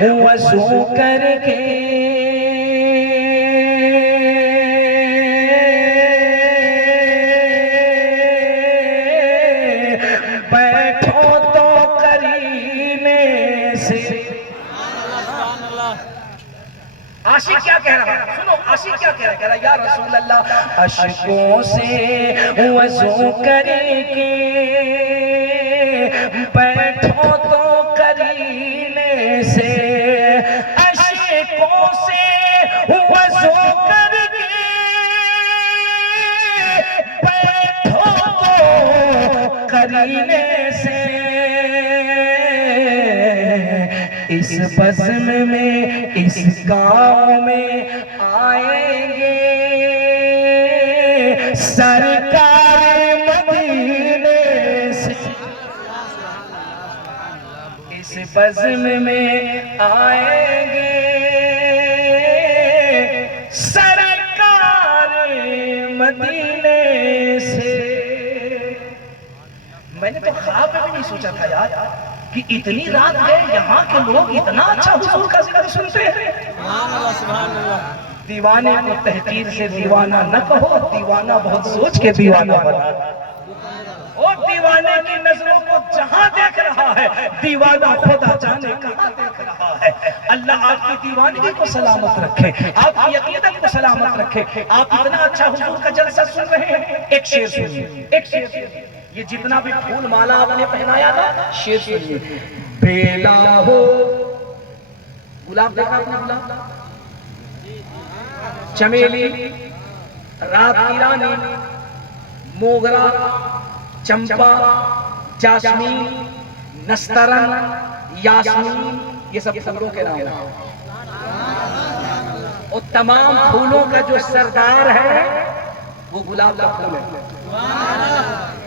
وضو کر کے عاشق کیا کہہ رہا ہے؟ سنو عاشق کیا کہہ رہا ہے؟ کہہ رہا ہے یا رسول اللہ اشکوں سے وضو کر کے بیٹھو تو قرینے سے, اشکوں سے وضو کر کے بیٹھو تو قرینے سے, اس بزم میں اس گاؤں میں آئیں گے سرکار مدینے سے، اس بزم میں آئیں گے سرکار مدینے سے۔ میں نے تو خواب میں بھی نہیں سوچا تھا یار کہ اتنی رات گئے یہاں کے لوگ اتنا اچھا حضور کا ذکر سنتے ہیں۔ سبحان اللہ۔ دیوانے کو تحقیر سے دیوانہ نہ کہو، دیوانہ بہت سوچ کے دیوانہ بنا۔ اور دیوانے کی نظروں کو جہاں دیکھ رہا ہے، دیوانہ خدا جانے کہاں دیکھ رہا ہے۔ اللہ آپ کی دیوانگی کو سلامت رکھے، آپ کی عقیدت کو سلامت رکھے۔ آپ اتنا اچھا حضور کا جلسہ سن رہے ہیں، ایک شعر سنیے، ایک شعر سنیے۔ یہ جتنا بھی پھول مالا آپ نے پہنایا تھا، شعر سنیے۔ بیلا ہو، گلاب دیکھا آپ نے گلاب؟ چمیلی، رات کی رانی، موگرا، چمپا، جاسمین، نسترن، یاسمین، یہ سب پھولوں کے نام ہیں۔ اور تمام پھولوں کا جو سردار ہے وہ گلاب کا پھول ہے۔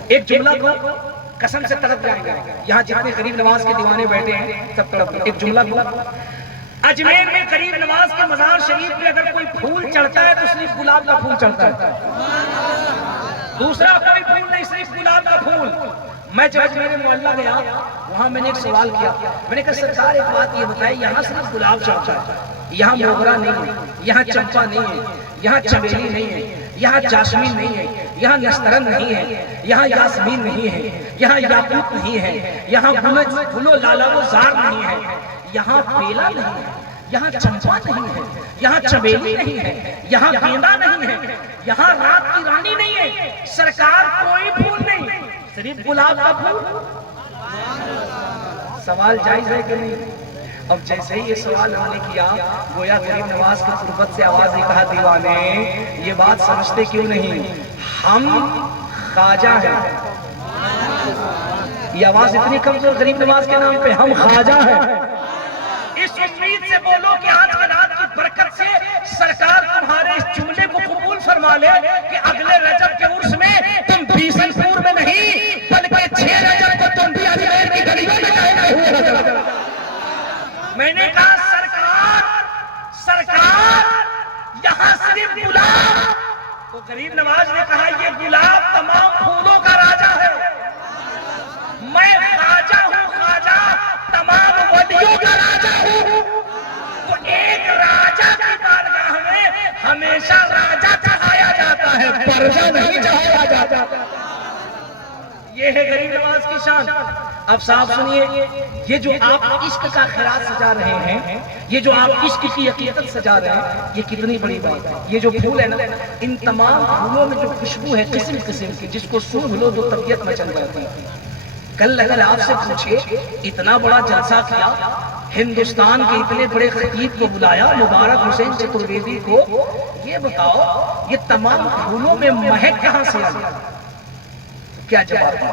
ایک جملہ کو قسم سے تڑپ جائے گا، یہاں جتنے قریب نواز کے دیوانے بیٹھے ہیں سب تڑپ گئے۔ ایک جملہ کو، اجمیر میں قریب نواز کے مزار شریف پہ اگر کوئی پھول چڑھتا ہے تو صرف گلاب کا پھول چڑھتا ہے، دوسرا کوئی پھول نہیں، صرف گلاب کا پھول۔ میں جب میرے محلہ گیا وہاں میں نے ایک سوال کیا، میں نے کہا سرکار ایک بات یہ بتائے، یہاں صرف گلاب چڑھتا ہے، یہاں موگرا نہیں ہے، یہاں چمپا نہیں ہے، یہاں چمیلی نہیں ہے، یہاں جاسمین نہیں ہے، یہاں نسترن نہیں ہے، یہاں یاسمین نہیں ہے، یہاں یاقوت نہیں ہے، یہاں پھولو لالا و زار نہیں ہے، یہاں بیلا نہیں ہے، یہاں چمپا نہیں ہے، یہاں چمیلی نہیں ہے، یہاں گیندا نہیں ہے، یہاں رات کی رانی نہیں ہے، سرکار کوئی پھول نہیں، صرف گلاب کا پھول۔ سوال جائز ہے کہ نہیں؟ اب جیسے ہی یہ سوال ہم نے کیا، گویا غریب نواز کی قربت سے آواز نے کہا دیوانے یہ بات سمجھتے کیوں نہیں، ہم خواجہ ہیں۔ یہ آواز اتنی کمزور غریب نواز کے نام پہ، ہم خواجہ ہیں۔ اس امید سے بولو کہ آج کی رات کی برکت سے سرکار تمہارے اس جملے کو قبول فرما لے کہ اگلے رجب کے عرس میں تم بیسن پور میں نہیں بلکہ 6 رجب کو تم بھی اجمیر کی گلیوں میں جائے گا۔ میں نے کہا سرکار یہاں صرف گلاب، تو غریب نواز نے کہا یہ گلاب تمام پھولوں کا راجا ہے، میں خواجہ ہوں، خواجہ تمام ولیوں کا راجا ہوں۔ تو ایک راجا کی بارگاہ میں ہمیشہ راجا چڑھایا جاتا ہے، پرجا نہیں چڑھایا جاتا۔ یہ ہے غریب نواز کی شان۔ اب صاحب سنیے، یہ جو آپ عشق کا خراج سجا رہے ہیں، یہ جو آپ عشق کی عقیدت سجا رہے ہیں، یہ کتنی بڑی بات ہے۔ یہ جو پھول ہے نا، ان تمام پھولوں میں جو خوشبو ہے قسم قسم کی، جس کو سونگھ لو تو طبیعت مچل جاتی ہے۔ کل اگر آپ سے پوچھے اتنا بڑا جلسہ کیا، ہندوستان کے اتنے بڑے خطیب کو بلایا، مبارک حسین چترویدی کو، یہ بتاؤ یہ تمام پھولوں میں مہک کہاں سے آئی؟ کیا جواب ہے؟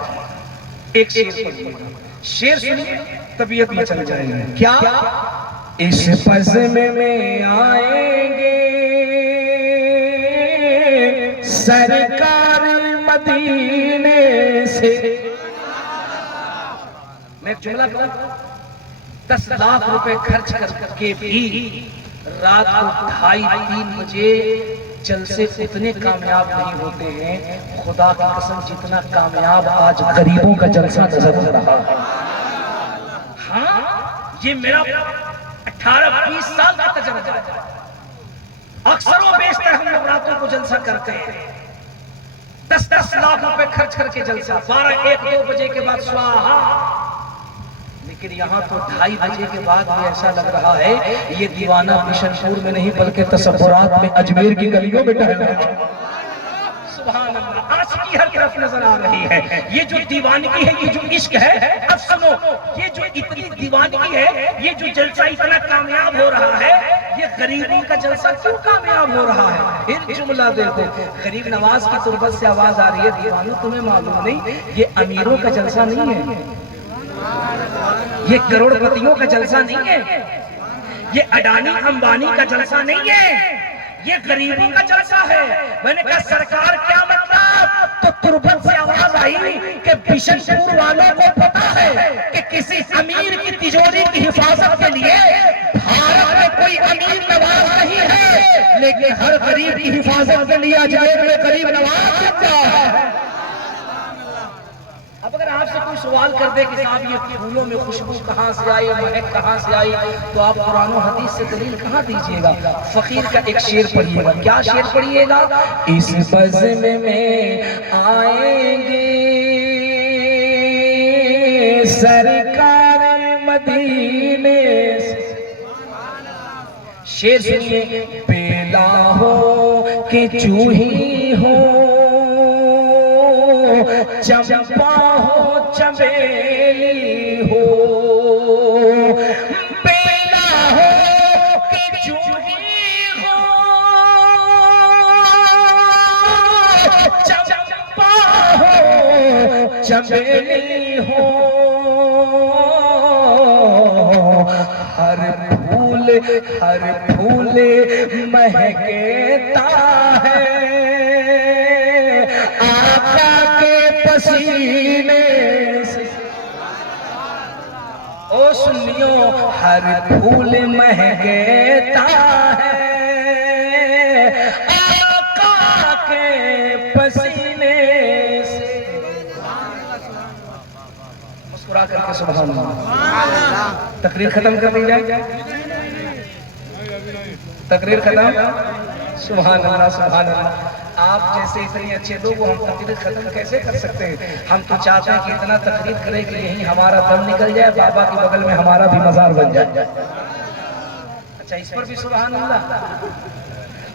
ایک شعر پڑھیے، شعر سنیے طبیعت مچل جائے گی۔ کیا؟ اس بزم میں آئیں گے سرکار مدینے سے۔ میں ایک جملہ کہوں، 10 لاکھ روپے خرچ کر کے بھی رات کو 2:30-3 بجے جلسے اتنے کامیاب نہیں ہوتے ہیں، خدا کی قسم جتنا کامیاب آج غریبوں کا جلسہ نظر آ رہا ہے۔ ہاں یہ میرا 18-20 سال کا تجربہ ہے، اکثر و بیشتر ہم لوگ راتوں کو جلسہ کرتے ہیں، 10-10 لاکھ روپے خرچ کر کے جلسہ، 12-1-2 بجے کے بعد سواہا۔ لیکن یہاں تو 2:30 بجے کے بعد بھی ایسا لگ رہا ہے یہ دیوانہ بشن پور میں نہیں بلکہ تصورات میں اجمیر کی گلیوں میں ٹہل رہا ہے۔ سبحان اللہ، عاشقی ہر طرف نظر آ رہی ہے۔ یہ جو دیوانگی ہے، یہ جو عشق ہے، اب سنو، یہ جو اتنی دیوانگی ہے، یہ جو جلسہ اتنا کامیاب ہو رہا ہے، یہ غریبوں کا جلسہ کیوں کامیاب ہو رہا ہے؟ پھر جملہ دیکھو، غریب نواز کی تربت سے آواز آ رہی ہے، دیوانو تمہیں معلوم نہیں یہ امیروں کا جلسہ نہیں ہے، یہ کروڑ پتیوں کا جلسہ نہیں ہے، یہ اڈانی امبانی کا جلسہ نہیں ہے، یہ غریبوں کا جلسہ ہے۔ میں نے کہا سرکار کیا مطلب؟ تو تربت سے آواز آئی کہ بشن پور والوں کو پتا ہے کہ کسی امیر کی تجوری کی حفاظت کے لیے بھارت میں کوئی امیر نواز نہیں ہے، لیکن ہر غریب کی حفاظت کے لیے جیب میں غریب نواز رکھتا ہے۔ اب اگر آپ سے کوئی سوال کر دے کہ صاحب یہ پھولوں میں خوشبو کہاں سے آئی، مہک کہاں سے آئی، تو آپ قرآن و حدیث سے دلیل کہاں دیجئے گا؟ فقیر کا ایک شعر پڑھیے گا، کیا شعر پڑھیے گا؟ اس بزم میں آئیں گے سرکار مدینے سے، شعر سنیے، بیلا ہو کہ چوہی ہو، چمپا ہو چمیلی ہو، بیلا ہو کہ چوہی ہو، چمپا ہو چمیلی ہو، ہر پھول مہکتا ہے آقا کے پسینے سے۔ او سنیو، ہر پھول مہکتا ہے آقا کے پسینے سے۔ مسکرا کر کے سبحان اللہ۔ تقریر ختم کر دی جائے، تقریر ختم، سبحان اللہ سبحان اللہ۔ آپ جیسے اتنے اچھے لوگ ہم تقریر ختم کیسے کر سکتے ہیں؟ ہم تو چاہتے ہیں کہ اتنا تقریر کرے کہ یہیں ہمارا دم نکل جائے، بابا کے بغل میں ہمارا بھی مزار بن جائے۔ اچھا اس پر بھی سبحان اللہ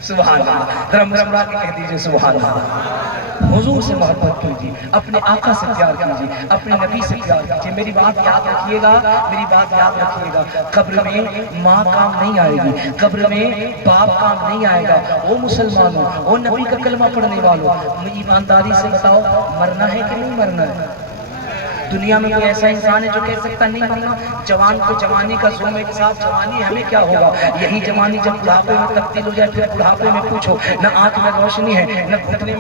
سبحان اللہ، ذرا مسکرا کے کہہ دیجئے سبحان اللہ۔ حضور سے محبت کیجیے، اپنے آقا سے پیار کیجیے، اپنے نبی سے پیار کیجیے۔ میری بات یاد رکھیے گا، میری بات یاد رکھیے گا، قبر میں ماں کام نہیں آئے گی، قبر میں باپ کام نہیں آئے گا۔ وہ مسلمانوں، وہ نبی کا کلمہ پڑھنے والوں، ایمانداری سے بتاؤ مرنا ہے کہ نہیں مرنا ہے؟ دنیا میں کوئی ایسا انسان ہے جو کہہ سکتا نہیں مرنا؟ جوان کو جوانی کا زوم ہے کہ صاحب جوانی ہمیں کیا ہوگا؟ یہی جوانی جب بڑھاپے میں تبدیل ہو جائے، پھر بڑھاپے میں پوچھو نہ آنکھ میں روشنی ہے، نہ گھٹنے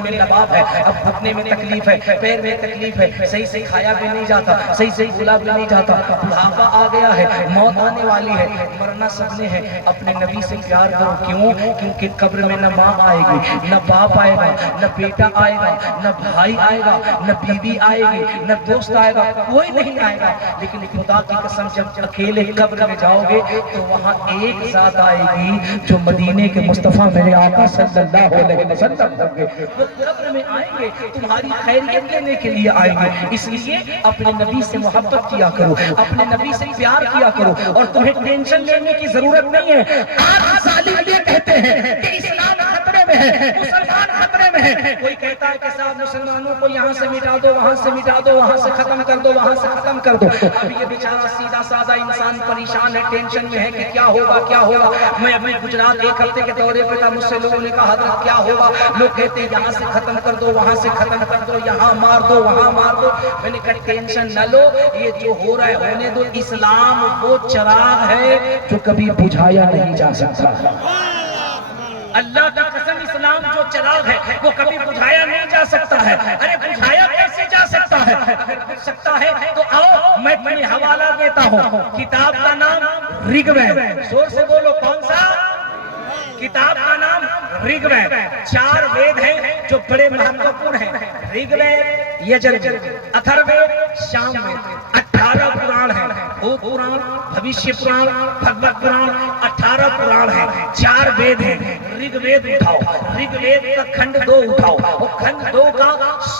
میں لباب ہے، اب گھٹنے میں تکلیف ہے، پیر میں تکلیف ہے، صحیح سے کھایا بھی نہیں جاتا، صحیح سے بولا بھی نہیں جاتا، بڑھاپا آ گیا ہے، موت آنے والی ہے، مرنا سب نے ہے۔ اپنے نبی سے پیار کرو، کیوں؟ کیونکہ قبر میں نہ ماں آئے گی، نہ باپ آئے گا، نہ بیٹا آئے گا، نہ بھائی آئے گا، نہ بیوی آئے گی، نہ دوست آئے گا، کوئی نہیں آئے گا۔ لیکن خدا کی قسم جب اکیلے قبر میں جاؤ گے تو وہاں ایک ذات آئے گی جو مدینے کے مصطفیٰ میرے آقا صلی اللہ علیہ وسلم ہوں گے۔ وہ قبر میں آئیں گے، تمہاری خیریت لینے کے لیے آئیں گے۔ اس لیے اپنے نبی سے محبت کیا کرو، اپنے نبی سے پیار کیا کرو، اور تمہیں ٹینشن لینے کی ضرورت نہیں ہے۔ آج ظالم یہ کہتے ہیں کہ اسلام خطرے میں ہے، مسلمان خطرے میں ہے۔ کوئی کہتا ہے کہ صاحب مسلمانوں کو یہاں سے مٹا دو، وہاں سے مٹا دو، وہاں سے ختم کر دو، وہاں سے ختم کر دو۔ اب یہ بیچارہ سیدھا سادہ انسان پریشان ہے، ٹینشن میں ہے کہ کیا ہوگا کیا ہوگا۔ میں ابھی گجرات ایک ہفتے کے دورے پہ تھا، مجھ سے لوگوں نے کہا حضرت کیا ہوگا؟ لوگ کہتے ہیں یہاں سے ختم کر دو، وہاں سے ختم کر دو، یہاں مار دو، وہاں مار دو۔ میں نے کہا ٹینشن نہ لو، یہ جو ہو رہا ہے ہونے دو۔ اسلام وہ چراغ ہے جو کبھی بجھایا نہیں جا سکتا۔ اللہ کی قسم، اسلام جو چراغ ہے وہ کبھی بجھایا نہیں جا سکتا ہے۔ ارے بجھایا کیسے جا سکتا ہے؟ اگر بجھ سکتا ہے تو آؤ میں تمہیں حوالہ دیتا ہوں۔ کتاب کا نام رگ وید، زور سے بولو کون سا؟ کتاب کا نام رگ وید۔ 4 وید ہیں جو بڑے مہتوپورن ہیں، رگ وید، یجر، اتھر وید، شام وید۔ 18 پران ہیں، بھوت پران، بھوشیہ پران، بھگوت پران، 18 پران ہیں، 4 وید ہیں۔ رگ وید اٹھاؤ، رگ وید کا کھنڈ 2 اٹھاؤ، اور کھنڈ 2 کا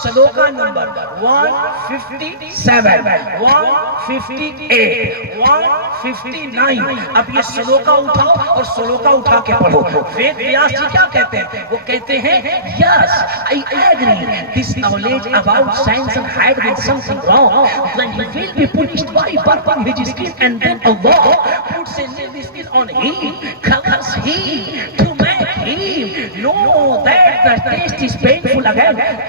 سلوکا نمبر 157، 158، 159۔ اب یہ سلوکا اٹھاؤ اور سلوکا اٹھا کے پڑھو۔ وید ویاس جی کیا کہتے ہیں؟ وہ کہتے ہیں yes I agree this knowledge about science had been something wrong then he will be punished by burning his skin and then Allah puts a new skin on him covers him to make him know that the taste is painful feel again.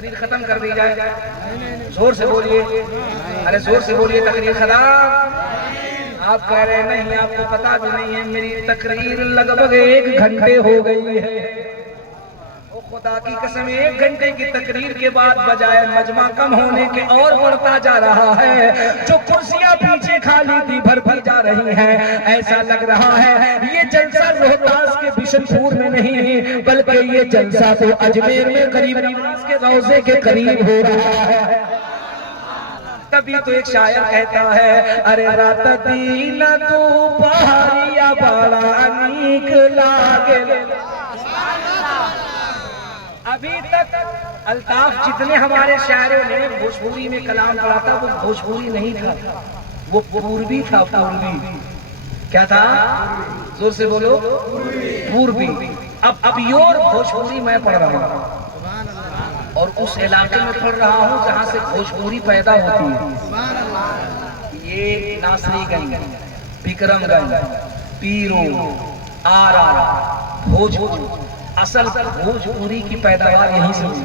تقریر ختم کر دی جائے؟ زور سے بولیے، ارے زور سے بولیے، تقریر ختم؟ آپ کہہ رہے نہیں، آپ کو پتا بھی نہیں ہے میری تقریر لگ بھگ 1 گھنٹے ہو گئی ہے۔ خدا کی قسم 1 گھنٹے کی تقریر کے بعد بجائے مجمع کم ہونے کے اور بڑھتا جا رہا ہے، جو کرسیاں پیچھے خالی تھی بھرتی جا رہی ہیں۔ ایسا لگ رہا ہے یہ جلسہ روہتاس کے بشن پور میں نہیں، بلکہ یہ جلسہ تو اجمیر میں قریب نواز کے روضے کے قریب ہو رہا ہے۔ تبھی تو ایک شاعر کہتا ہے، ارے رات دین تو پہاڑیا بڑا نیک لاگے۔ ابھی تک الطاف جتنے ہمارے شاعروں نے بھوجپوری میں کلام پڑھا تھا وہ بھوجپوری نہیں تھا، وہ پوربی تھا۔ پوربی کیا تھا؟ زور سے بولو، پوربی۔ اب پیور بھوجپوری میں پڑھ رہا ہوں اور اس علاقے میں پڑھ رہا ہوں جہاں سے بھوجپوری پیدا ہوتی ہے۔ یہ ناصری گنج، بکرم گنج، پیرو، آرا، بھوجپور، اصل بھوجپوری کی پیداوار یہیں سے ہوئی۔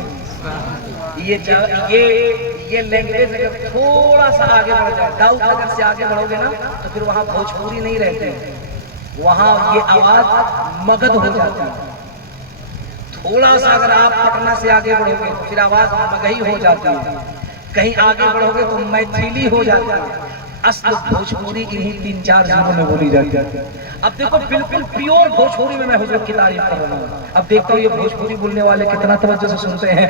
یہ لینگویج اگر تھوڑا سا آگے بڑھ جائے، داؤد نگر سے آگے بڑھو گے نا تو پھر وہاں بھوجپوری نہیں رہتے، وہاں یہ آواز مگدھ ہو جاتی ہے۔ تھوڑا سا اگر آپ پٹنہ سے آگے بڑھو گے تو پھر آواز مگہی ہو جاتی ہے، کہیں آگے بڑھو گے تو میتھلی ہو جاتی ہے۔ اصل بھوجپوری انہی 3-4 ضلعوں میں بولی جاتی ہے۔ اب دیکھو بالکل پیور بھوجپوری میں حضور کی تعریف کر رہا ہوں۔ اب دیکھتا ہوں یہ بھوجپوری بولنے والے کتنا توجہ سے سنتے ہیں۔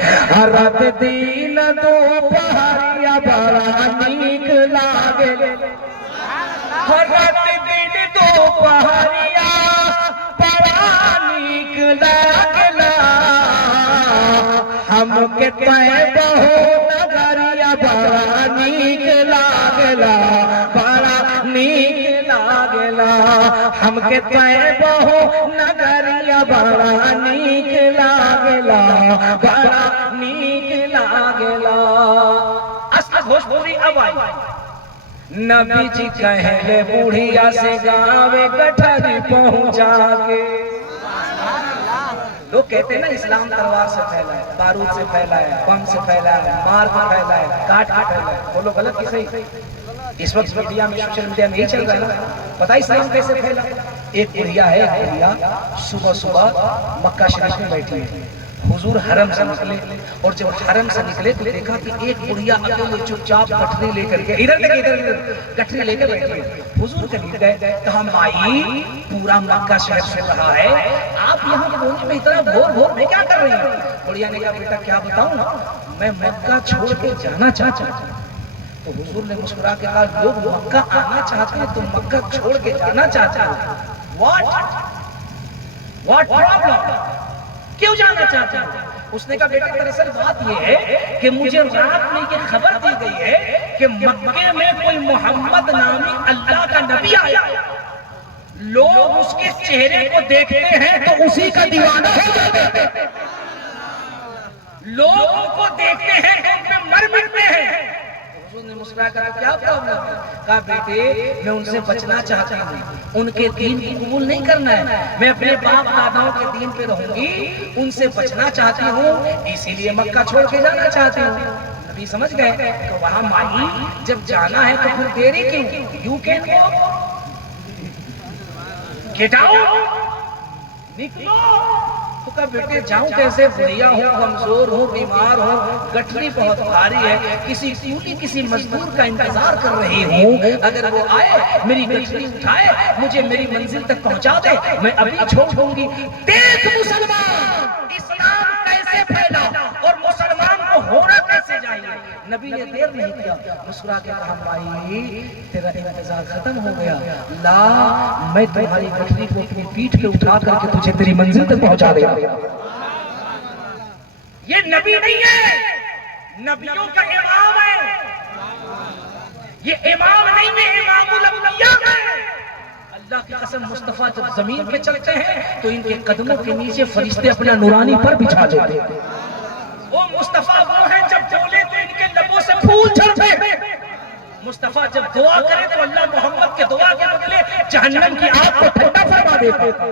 رات دین تو پہاڑیا بڑا نیک لاگے، رات دین تو پہاڑیا بڑا نیک لاگے، ہم کے طیبہ نگریا بڑا نیک لاگلا، بڑا نیک لاگلا، ہم کے طیبہ نگریا بڑا نیک لاگلا، بڑا نیک لاگلا۔ اصل بھوجپوری اب آئی۔ نبی جی کہلے بوڑھیا سے گاوے گٹھری پہنچا کے۔ لوگ کہتے ہیں نا اسلام تلوار سے پھیلا ہے، بارود سے پھیلا ہے، بم سے پھیلا ہے، مار کے پھیلا ہے، کاٹ کے پھیلا ہے۔ بولو غلط کی صحیح؟ اس وقت میڈیا میں سوشل میڈیا میں یہی چل رہا ہے، پتہ اسلام کیسے پھیلا؟ ایک بڑھیا ہے، ایک بڑھیا صبح صبح مکہ شریف میں بیٹھی ہے۔ حضور حرم سے نکلے اور جب حرم سے نکلے تو دیکھا کہ ایک بڑھیا اکیلے چپ چاپ گٹھری لے کر کے ادھر گٹھری لے کے بیٹھی ہے۔ حضور قریب گئے، کہا مائی پورا مکہ شہر سن رہا ہے، آپ یہاں کونے میں اتنا بھور میں کیا کر رہی ہیں؟ بڑھیا نے کہا بیٹا کیا بتاؤں، میں مکہ چھوڑ کے جانا چاہتا ہوں۔ تو حضور نے مسکرا کے کہا لوگ مکہ آنا چاہتے ہیں، تم مکہ چھوڑ کے جانا چاہتا ہے، واٹ پرابلم، کیوں جانا چاہتا ہے؟ اس نے کہا بیٹا دراصل بات یہ ہے کہ مجھے رات میں یہ خبر دی گئی ہے کہ مکے میں کوئی محمد نامی اللہ کا نبی آیا، لوگ اس کے چہرے کو دیکھتے ہیں تو اسی کا دیوانہ ہو جاتے ہیں، لوگوں کو دیکھتے ہیں تو ان پہ مر مٹتے ہیں۔ حضور نے مسکرا کر کیا پرابلم ہے؟ کہا بیٹے میں ان سے بچنا چاہتا ہوں، ان کے دین کو قبول نہیں کرنا ہے، میں اپنے باپ داداؤں کے دین پہ رہوں گی، ان سے بچنا چاہتی ہوں، اسی لیے مکہ چھوڑ کے جانا چاہتی ہوں۔ نبی سمجھ گئے کہ وہاں مائی جب جانا ہے تو پھر دیری کیوں؟ You can go, get out, نکلو۔ تو کہا بیٹے جاؤں کیسے، بڑھیا ہوں، کمزور ہوں، بیمار ہوں، گٹھری بہت بھاری ہے، کسی کولی کسی مزدور کا انتظار کر رہی ہوں، اگر وہ آئے میری گٹھری اٹھائے مجھے میری منزل تک پہنچا دے میں ابھی چھوڑ دوں گی۔ دیکھ مسلمان اسلام کیسے پھیلا اور مسلمان کو ہونا کیسے چاہیے۔ نبی نے دیر نہیں کیا، مسکرا کے کہا بھائی تیرا انتظار ختم ہو گیا، لا میں تمہاری گٹھری کو اپنی پیٹھ پہ اٹھا کر کے تجھے تیری منزل تک پہنچا دے گا۔ یہ نبی نہیں ہے، نبیوں کا امام ہے، یہ امام نہیں ہے، امام الانبیاء ہے۔ اللہ کی قسم مصطفیٰ جب زمین پہ چلتے ہیں تو ان کے قدموں کے نیچے فرشتے اپنا نورانی پر بچھا دیتے ہیں۔ وہ مصطفیٰ وہ ہیں جب بولے تو ان کے لبوں سے پھول جھڑتے ہیں، مصطفیٰ جب دعا کرے تو اللہ محمد کے دعا کے بدلے جہنم کی آگ کو ٹھنڈا فرما دیتے ہیں۔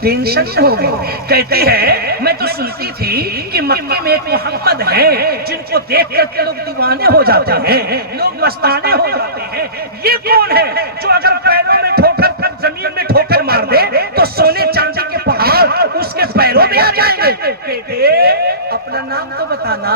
ٹینشن میں ہو گئی. کہتی ہے میں تو سنتی تھی کہ مکے میں ایک محمد ہیں جن کو دیکھ کر کے لوگ دیوانے ہو جاتے ہیں, لوگ مستانے ہو جاتے ہیں. یہ کون ہے جو اگر پیروں میں ٹھوکر کر زمین میں ٹھوکر مار دے تو سونے چاندی کے پہاڑ اس کے پیروں میں آ جائیں گے؟ بیٹے اپنا نام تو بتانا,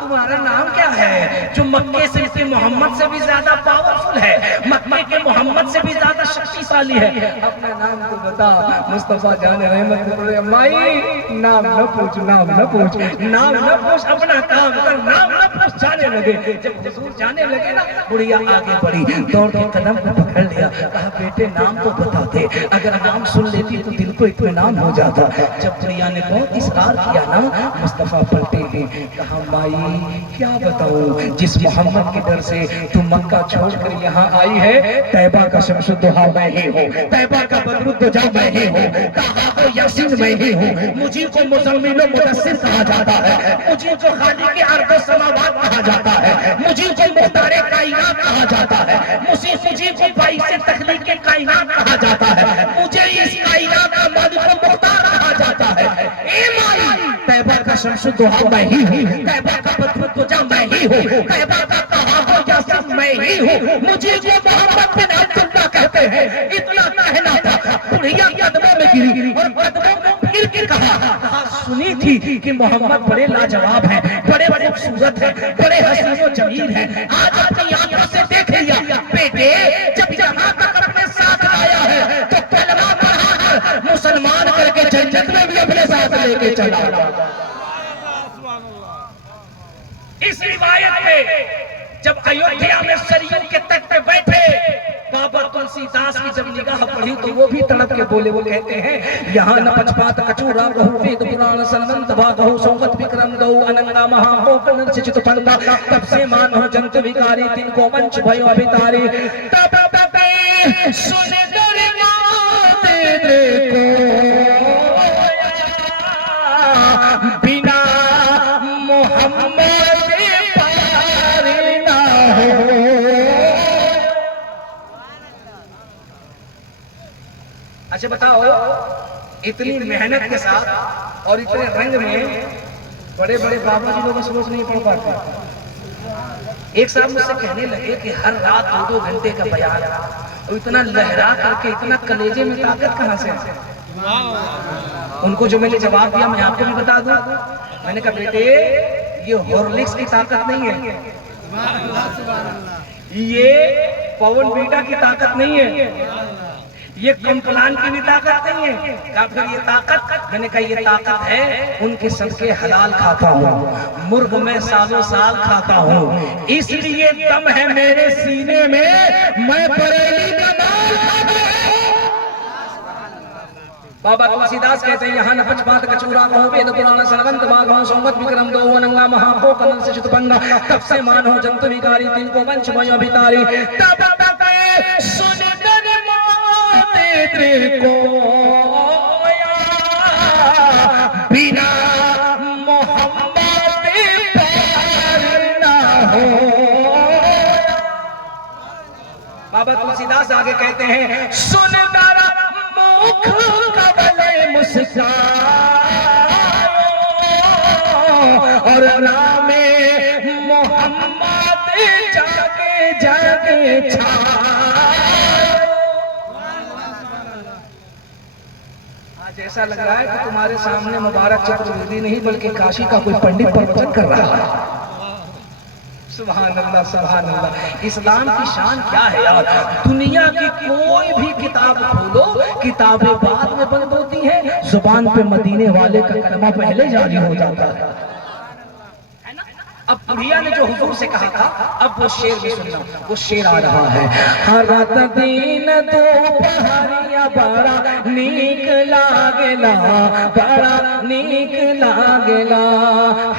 تمہارا نام کیا ہے جو مکے سے محمد سے بھی زیادہ پاورفل ہے, مکے کے محمد سے بھی زیادہ شکتیشالی ہے؟ اپنا نام تو بتا. مصطفیٰ جان رحمت مائی نام نہ پوچھ, نام نہ پوچھ, نام نہ پوچھ, اپنا کام کر, نام نہ پوچھ. جانے لگے, جب حضور جانے لگے نا, بڑھیا آگے بڑھی, دوڑ کے قدم کو پکڑ لیا, کہا بیٹے نام تو بتا دے, اگر نام سن لیتی تو دل کو اطمینان ہو جاتا. جب بڑھیا نے بہت اصرار کیا نا, مصطفیٰ پلٹے گئے, کہا مائی کیا بتاؤں, جس محمد کے ڈر سے تم مکہ چھوڑ کر یہاں آئی ہے, طیبہ کا شمس الضحیٰ میں ہی ہوں, طیبہ کا بدر الدجا میں ہی ہوں, کہا کو یاسین میں ہی ہوں, مجھے کو مزمل و مدثر کہا جاتا ہے, مجھے کو خالق ارض و سماوات کہا جاتا ہے, مجھے کو مختار کائنات کہا جاتا ہے, مجھے کو باعث تخلیق کائنات کہا جاتا ہے, مجھے اس کائنات کا مالک و مختار کہا جاتا ہے. اے مائی طیبہ کا شمس الضحیٰ میں ہی ہوں, طیبہ کا بدر الدجا میں ہی ہوں, طیبہ کا کہا کو یاسین میں ہی ہوں, مجھے جو محمد بن عبداللہ کہتے ہیں. اتنا کہنا تھا, بڑھیا قدموں میں گری اور قدموں میں پھر کے کہا سنی تھی کہ محمد بڑے لاجواب ہیں, بڑے خوبصورت ہیں, بڑے حسین و جمیل ہیں, آج اپنی آنکھوں سے دیکھ لیا. بیٹے جب یہاں تک اپنے ساتھ آیا ہے تو کلمہ پڑھا کر مسلمان کر کے جنت میں بھی اپنے ساتھ لے کے چلا. اس روایت میں جب ایودھیا میں سریوں کے تٹ پہ بیٹھے, بابا تلسی داس کی جب نگاہ پڑھی تو وہ بھی تڑپ کے بولے. وہ کہتے ہیں یہاں نہ پچپات کچورا گہو وید پران سلمنت با گہو سومت وکرم گہو اننگا مہا ہو کنر سے چت پنگا, تب سے مان ہو جنت وکاری, تین کو منچ بھائیو ابھتاری. تب تب سن درمات دیکھو بنا محمد پار نہ ہو. اچھا بتاؤ, اتنی محنت کے ساتھ اور اتنے رنگ میں بڑے بڑے بابا جی لوگ سروس نہیں پڑھ پاتے. ایک صاحب مجھ سے کہنے لگے کہ ہر رات 2-2 گھنٹے کا بیان, اور اتنا لہرا کر کے اتنا کلیجے میں طاقت کہاں سے؟ ان کو جو میں نے جواب دیا میں آپ کو بھی بتا دوں. میں نے کہا بیٹے یہ ہارلکس کی طاقت نہیں ہے, یہ پون بیٹا کی طاقت نہیں ہے, یہ کمپلان کی بھی طاقت نہیں ہے. کہا پھر یہ طاقت؟ میں نے کہا یہ طاقت ہے ان کے صدقے حلال کھاتا ہوں, مرغ میں سالوں سال کھاتا ہوں, اس لیے دم ہے میرے سینے میں, میں بریلی کا مال کھاتا ہوں. بابا تلسی داس کہتے ہیں یہاں نہ پچپات کچورا گہو وید پران سلمنت با گہو سومت وکرم گہو اننگا مہا ہو کنر سے چت پنگا, تب سے مان ہو جنت وکاری, تین کو منچ بھائیو ابھتاری. تب تب سن کو بنا محمد پار نہ ہو. بابا تلسی داس آگے کہتے ہیں سن درا مکھ قبل مسکان اور نام محمد جاگے جاگے چھا. ایسا لگ رہا ہے کہ تمہارے سامنے مبارک چترویدی نہیں بلکہ کاشی کا کوئی پنڈت پروچن کر رہا ہے. سبحان اللہ سبحان اللہ. اسلام کی شان کیا ہے یار, دنیا کی کوئی بھی کتاب کھولو کتابیں بعد میں بند ہوتی ہیں, زبان پہ مدینے والے کا کلمہ پہلے جاری ہو جاتا ہے. اب بڑھیا نے جو حضور سے کہا تھا, اب وہ شعر بھی سننا. وہ شعر آ رہا ہے. ہر رات دین دوپہریا بڑا نیک لاگلا, بڑا نیک لاگلا,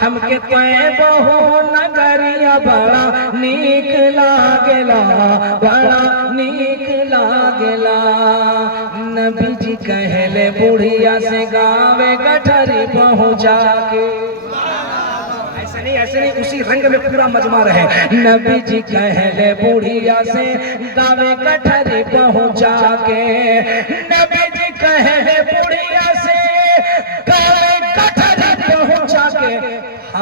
ہم کے طیبہ ہو نگریا بڑا نیک لاگلا, بڑا نیک لاگلا. نبی جی کہلے بڑھیا سے گاوے گٹھری پہنچا کے. ایسے نہیں, اسی رنگ میں پورا مجمع رہے. نبی جی کہلے بڑھیا سے گاوے گٹھری پہنچا کے, نبی جی کہلے بڑھیا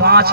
5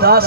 10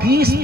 20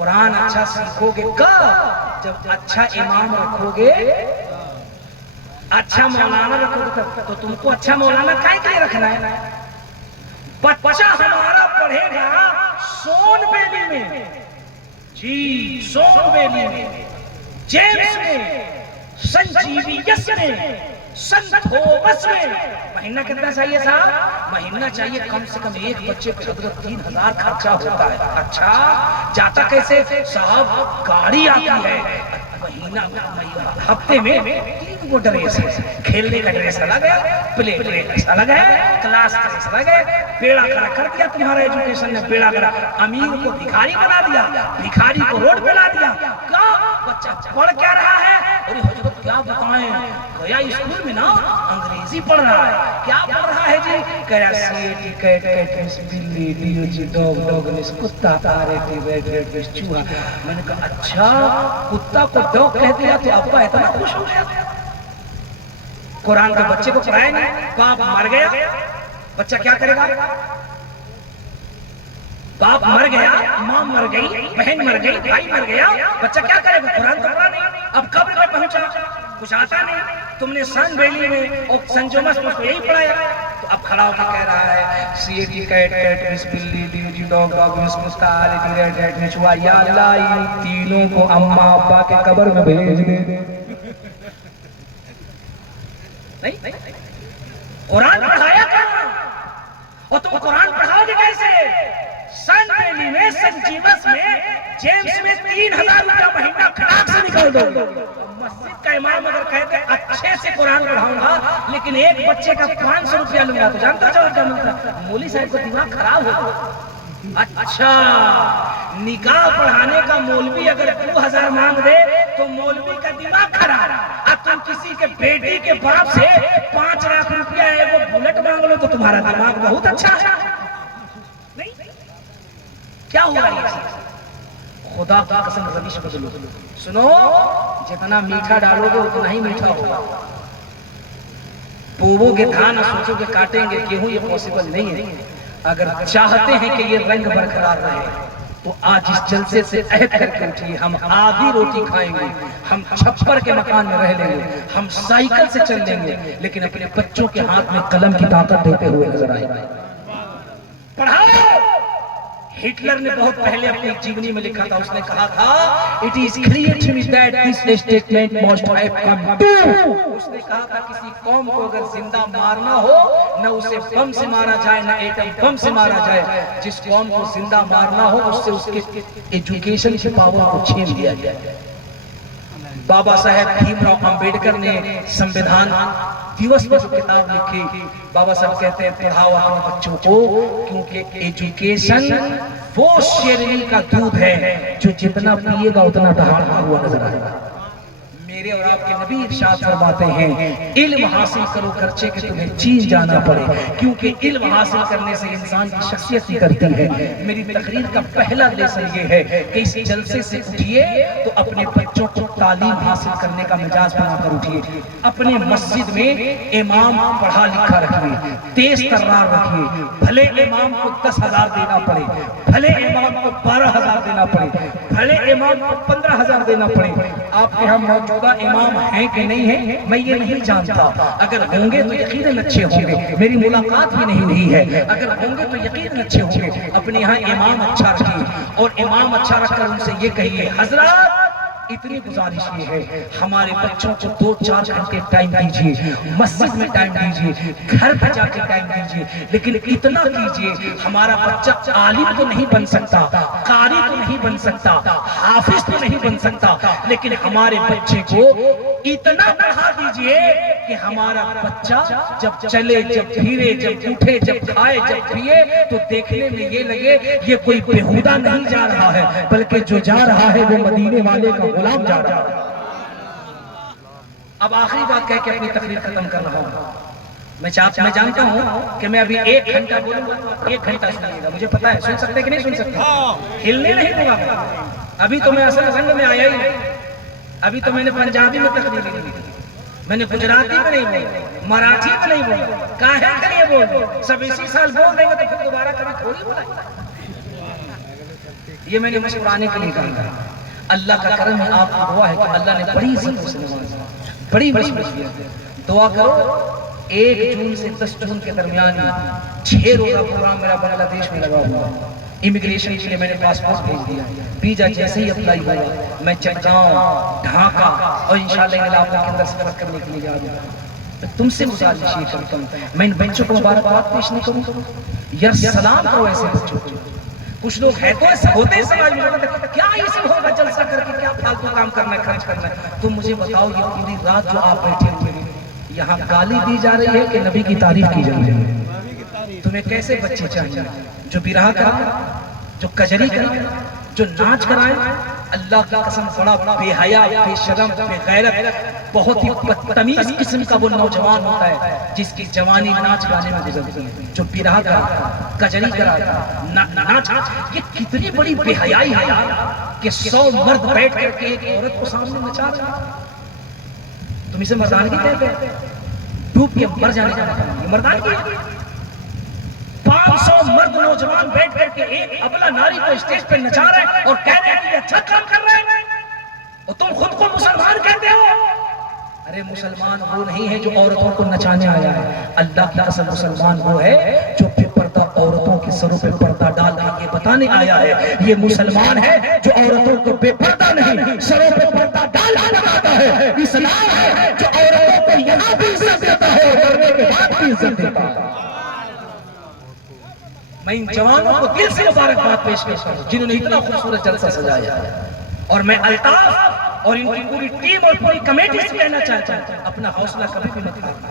قرآن اچھا سیکھو گے کب؟ جب اچھا امام رکھو گے، اچھا مولانا رکھو گے تو تم کو اچھا مولانا کائیں کے لیے رکھنا ہے؟ بچہ ہمارا پڑھے گا سون ویلی میں، جی سون ویلی میں، جیمس میں، سنجیویس میں، سنت تھومس میں۔ مہینہ کتنا چاہیے صاحب؟ مہینہ چاہیے کم سے کم ایک بچے پہ حضرت 3000 خرچہ ہوتا ہے۔ اچھا جاتا کیسے صاحب؟ گاڑی آتی ہے، مہینہ ہفتے میں 3 وہ ڈریس ہے، کھیلنے کا ڈریس الگ ہے، پلے ڈریس الگ ہے، کلاس کا ڈریس الگ ہے۔ بیڑا کھڑا کر دیا تمہارا ایجوکیشن نے، بیڑا کھڑا، امیر کو بھکاری بنا دیا، بھکاری کو روڈ پہ لا دیا۔ کیا بچہ پڑھ کیا رہا ہے؟ ارے حضرت کیا بتائیں، گیا اسکول میں نا انگریزی پڑھ رہا ہے۔ کیا پڑھ رہا ہے جی؟ کہہ رہا CAT کیٹ کیٹنس بلی DOG ڈاگ ڈاگنس کتا RAT ریٹ ریٹ چوہا۔ میں نے کہا اچھا کتا کو ڈاگ کہہ دیا تو ابا اتنا خوش ہو گیا؟ قرآن کا بچے کو پڑھایا نہیں، باپ مر گیا، بچہ کیا کرے گا؟ باپ مر گیا، ماں مر گئی، بہن مر گئی، بھائی مر گیا، بچہ کیا کرے گا؟ قرآن تو پڑھا نہیں، اب قبر میں پہنچا کچھ آتا نہیں۔ تم نے سن ویلی میں اور سنت تھومس میں کو یہی پڑھایا، تو اب کھڑا ہو کے کہہ رہا ہے CAT کیٹ کیٹ مس بلی DOG ڈاگ ڈاگ مس کتا RAT ریٹ ریٹ چوہا۔ یا اللہ ان تینوں کو اماں ابا کے قبر میں بھیج دے۔ نہیں قرآن پڑھایا کہاں؟ اور تم قرآن پڑھاؤ گے کیسے؟ سن ویلی میں، سنٹ جیمس میں، جیمس میں 3000 روپیہ مہینہ کھڑاک سے نکال دو۔ مسجد کا امام اگر کہتے اچھے سے قرآن پڑھاؤں گا لیکن ایک بچے کا 500 روپیہ لوں گا تو جانتا جواب کیا ملتا؟ مولوی صاحب کو دماغ خراب ہو۔ اچھا نکاح پڑھانے کا مولوی اگر 2000 مانگ دے تو مولوی کا دماغ خراب۔ اب تم کسی کے بیٹی کے باپ سے 5 لاکھ روپیہ ہے وہ بلٹ مانگ لو تو تمہارا دماغ بہت اچھا ہے۔ کیا ہو رہا ہے؟ خدا کی قسم روش بدلو۔ سنو جتنا میٹھا ڈالو گے اتنا ہی میٹھا ہوگا۔ بوو گے دھان اور سوچو گے کاٹیں گے گیہوں، یہ پاسبل نہیں ہے۔ اگر چاہتے ہیں کہ یہ رنگ برقرار رہے تو آج اس جلسے سے عہد کر کے اٹھیے، ہم آدھی روٹی کھائیں گے، ہم چھپر کے مکان میں رہ لیں گے، ہم سائیکل سے چل لیں گے، لیکن اپنے بچوں کے ہاتھ میں قلم کی طاقت دیتے ہوئے نظر آئیں گے۔ پڑھاؤ۔ ہٹلر نے بہت پہلے اپنی جیونی میں لکھا تھا، اس نے کہا تھا "It is clear to me that this statement must have come true." اس نے کہا تھا کسی قوم کو اگر زندہ مارنا ہو نہ اسے بم سے مارا جائے نہ ایٹم بم سے مارا جائے، جس قوم کو زندہ مارنا ہو اس سے اس کے ایجوکیشن کی پاور کو چھین لیا جائے۔ بابا صاحب بھیم راؤ امبیڈکر نے سمویدھان دیوس پر جو کتاب لکھی، بابا صاحب کہتے ہیں پڑھاؤ اپنے بچوں کو، کیونکہ ایجوکیشن وہ شیرنی کا دودھ ہے جو جتنا پیے گا اتنا دہاڑتا ہوا نظر آئے گا۔ میرے اور آپ کے نبی ارشاد فرماتے ہیں علم حاصل کرو گرچہ کہ تمہیں چین جانا پڑے، کیونکہ علم حاصل کرنے سے انسان کی شخصیت نکھرتی ہے۔ میری تقریر کا پہلا لیسن یہ ہے کہ اس جلسے سے اٹھیے تو اپنے بچوں کو تعلیم حاصل کرنے کا مزاج بنا کر اٹھیے۔ اپنے مسجد میں امام پڑھا لکھا رکھیے، تیز ترار رکھیے، بھلے امام کو 10,000 دینا پڑے، بھلے امام کو 12,000 دینا پڑے، بھلے امام کو 15,000 دینا پڑے۔ آپ کے ہاں موجودہ امام ہیں کہ نہیں ہیں میں یہ نہیں جانتا، اگر ہوں گے تو یقیناً اچھے ہوں گے، میری ملاقات بھی نہیں ہوئی ہے، اگر ہوں گے تو یقیناً اچھے ہوں گے۔ اپنے یہاں امام اچھا رکھیے اور امام اچھا رکھ کر ان سے یہ کہیے حضرات اتنی گزارش یہ ہے ہمارے بچوں کو 2-4 گھنٹے ٹائم دیجئے، مسجد میں ٹائم دیجئے، گھر پہ جا کے ٹائم دیجئے، لیکن اتنا کیجئے ہمارا بچہ عالم تو نہیں بن سکتا، قاری تو نہیں بن سکتا، حافظ تو نہیں بن سکتا، لیکن ہمارے بچے کو اتنا پڑھا دیجئے کہ ہمارا بچہ جب چلے، جب پھرے، جب اٹھے، جب کھائے، جب پیے تو دیکھنے میں یہ لگے یہ کوئی بیہودہ نہیں جا رہا ہے بلکہ جو جا رہا ہے وہ مدینے والے کا غلام جا رہا ہے۔ اب آخری بات کہہ کے اپنی تقریر ختم کر رہا ہوں۔ میں جانتا ہوں کہ میں ابھی 1 گھنٹہ بولوں گا، 1 گھنٹہ سنیے گا، مجھے پتا ہے سن سکتے کہ نہیں سن سکتے، ہلنے نہیں دوں گا۔ ابھی تو میں اصل رنگ میں آیا ہی نہیں، ابھی تو میں نے پنجابی میں تقریر کی تھی، میں نے گجراتی میں نہیں بولا، مراٹھی میں نہیں بولا، کاہے کے لیے بول دو، سب اسی سال بول دیں گے تو پھر دوبارہ کبھی تھوڑی بولا۔ یہ میں نے مسکرانے کے لیے کہا تھا. اللہ کا کرم ہے، آپ کو دعا ہے کہ اللہ نے بڑی عزت سے نوازا، بڑی مشکل کیا. دعا کرو 1 جون سے 10 جون کے درمیان 6 روزہ پروگرام میرا بنگلہ دیش میں لگا ہوا ہے. امیگریشن کے لیے میں نے پاسپورٹ بھیج دیا، ویزا جیسے ہی اپلائی ہوگا میں چٹگاؤں، ڈھاکہ اور انشاءاللہ ان علاقوں کے اندر سفر کرنے کے لیے جا رہا ہوں. میں تم سے گزارش یہ کرتا ہوں، میں ان بچوں کو مبارکباد پیش نہیں کروں یا سلام کرو ایسے بچوں کو. کچھ لوگ ہے تو ایسے ہوتے ہیں سماج میں، کیا یہ سب ہوگا جلسہ کر کے، کیا فالتو کام کرنا ہے، خرچ کرنا ہے. تم مجھے بتاؤ یہ پوری رات جو آپ بیٹھے ہوئے ہیں یہاں گالی دی جا رہی ہے کہ نبی کی تعریف کی جا رہی ہے؟ تمہیں کیسے بچے چاہیے جو برہا کرائیں، جو کجری کرائیں، جو ناچ کرائیں؟ اللہ کی قسم بڑا بے حیا، بے شرم، بے غیرت، بہت ہی بدتمیز قسم کا وہ نوجوان ہوتا ہے جس کی جوانی ناچ گانے میں گزرتی ہے، جو برہا کراتا ہے، کجری کراتا ہے، ناچ. یہ کتنی بڑی بے حیائی ہے یار کہ 100 مرد بیٹھ کر کے ایک عورت کو سامنے نچا رہے ہیں. تم اسے مردانگی کہتے ہیں؟ ڈوب کے مر جانے کا یہ مردانگی ہے؟ 500 مرد نوجوان بیٹھ کر کے ایک ابلہ ناری کو اسٹیج پہ نچا رہے ہیں اور کہہ رہے ہیں کہ اچھا کام کر رہے ہیں، اور تم خود کو مسلمان کہتے ہو. ارے مسلمان وہ نہیں ہے جو عورتوں کو نچانے آیا ہے، اللہ کی قسم مسلمان وہ ہے جو بے پردہ عورتوں کے سروں پہ پردہ ڈال کے یہ بتانے آیا ہے. یہ مسلمان ہے جو عورتوں کو بے پردہ نہیں سروں پہ پردہ ڈال کے بتاتا ہے. اسلام ہے جو عورتوں کو یہاں بھی عزت دیتا ہے اور مرنے کے بعد بھی عزت دیتا ہے. میں ان جوانوں کو دل سے مبارکباد پیش کرتا ہوں جنہوں نے اتنا خوبصورت جلسہ سجایا ہے. اور میں الطاف اور ان کی پوری ٹیم اور پوری کمیٹی سے کہنا چاہتا ہوں اپنا حوصلہ کبھی بھی مت ہارنا،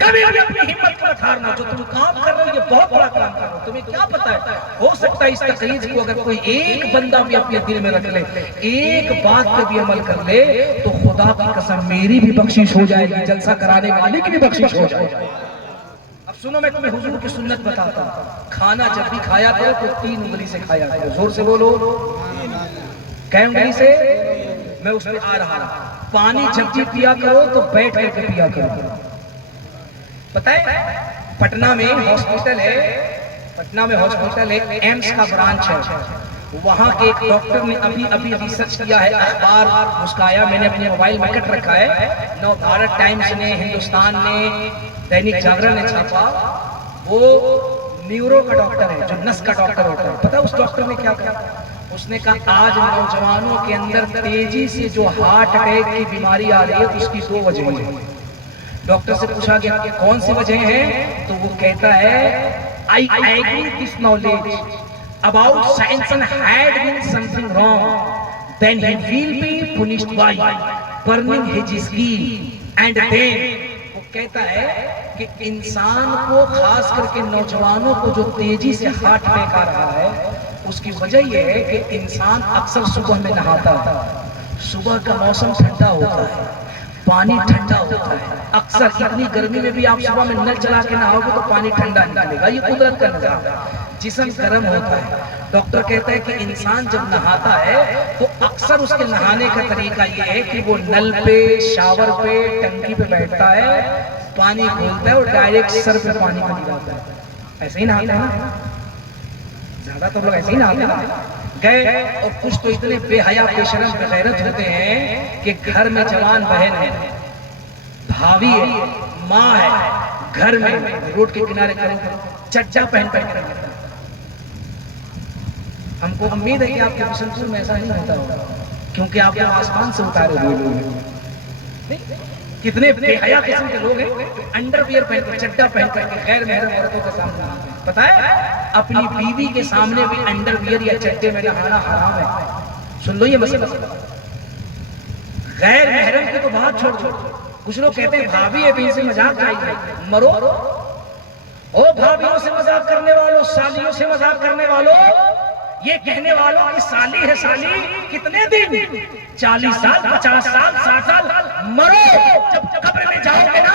کبھی بھی اپنی ہمت مت ہارنا. جو تم کام کر رہے ہو یہ بہت بڑا کام کر رہے ہو. تمہیں کیا پتا ہے ہو سکتا ہے اس تقریر کو اگر کوئی ایک بندہ بھی اپنے دل میں رکھ لے، ایک بات پہ بھی عمل کر لے تو خدا کی قسم میری بھی بخشش ہو جائے گی، جلسہ کرانے والے کی بھی بخشش ہو جائے گی. اب سنو میں تمہیں حضور کی سنت بتاتا ہوں. کھانا جب بھی کھایا کرو تو 3 انگلی سے کھایا کرو. زور سے بولو. کئے انگلی سے؟ میں اس پہ آ رہا ہوں. پانی جب بھی پیا کرو تو بیٹھ کر کے پیا کرو. پتہ ہے پٹنہ میں ہاسپٹل ہے، ایمس کا برانچ ہے. وہاں کے ایک ڈاکٹر نے ابھی ریسرچ کیا ہے، اخبار مسکایا، میں نے اپنے موبائل میں کٹ رکھا ہے. نو بھارت ٹائمز نے، ہندوستان نے، دینک جاگرن نے چھاپا. وہ نیورو کا ڈاکٹر ہے جو نس کا ڈاکٹر ہوتا ہے. پتہ اس ڈاکٹر نے کیا کہا؟ اس نے کہا آج نوجوانوں کے اندر تیزی سے جو ہارٹ اٹیک کی بیماری آ رہی ہے اس کی 2 وجہیں ہیں. ڈاکٹر سے پوچھا گیا کہ کون سی وجہیں ہیں تو وہ کہتا ہے I agree this knowledge about science and had been something wrong then he will be punished by burning his skin and then وہ کہتا ہے کہ انسان کو خاص کر کے نوجوانوں کو جو تیزی سے ہارٹ اٹیک آ رہا ہے اس کی وجہ یہ ہے کہ انسان اکثر صبح میں نہاتا ہے. صبح کا موسم ٹھنڈا ہوتا ہے، پانی ٹھنڈا ہوتا ہے. اکثر اتنی گرمی میں بھی آپ صبح میں نل چلا کے نہاؤ گے تو پانی ٹھنڈا نکلے گا. یہ قدرت کا نظام ہے. جسم گرم ہوتا ہے. ڈاکٹر کہتا ہے کہ انسان جب نہاتا ہے تو اکثر اس کے نہانے کا طریقہ یہ ہے کہ وہ نل پہ، شاور پہ، ٹنکی پہ بیٹھتا ہے، پانی کھولتا ہے اور ڈائریکٹ سر پہ پانی کو نکالتا ہے. ایسے ہی نہاتے ہیں نا، زیادہ تو لوگ ایسے ہی نہاتے ہیں نا. گئے اور کچھ تو اتنے بے حیا، بے شرم، بے غیرت ہوتے ہیں کہ گھر میں جوان بہن ہے، بھابھی ہے، ماں ہے، گھر میں روڈ کے کنارے چڈا پہن کر کے رکھتا ہے. ہم کو امید ہے کہ آپ کے بسنت پور میں ایسا نہیں ہوتا ہوگا کیونکہ آپ کو آسمان سے اتارے ہوئے لوگ ہیں. کتنے بے حیا قسم کے لوگ ہیں انڈر ویئر پہن کر، چڈا پہن کر کے غیر محرم عورتوں کے سامنے. پتہ ہے اپنی بیوی کے سامنے بھی انڈر ویئر یا چڈے میں نہانا حرام ہے. سن لو یہ مسئلہ. غیر محرم کے تو بات چھوڑ چھوڑ. کچھ لوگ کہتے ہیں بھابھی ہے بھی سے مذاق چاہیے. مرو او بھابھیوں سے مذاق کرنے والوں، سالیوں سے مذاق کرنے والوں، یہ کہنے والوں کی سالی ہے سالی کتنے دن؟ 40 سال، 50 سال، 60 سال. مرو. جب قبر میں جاؤ گے نا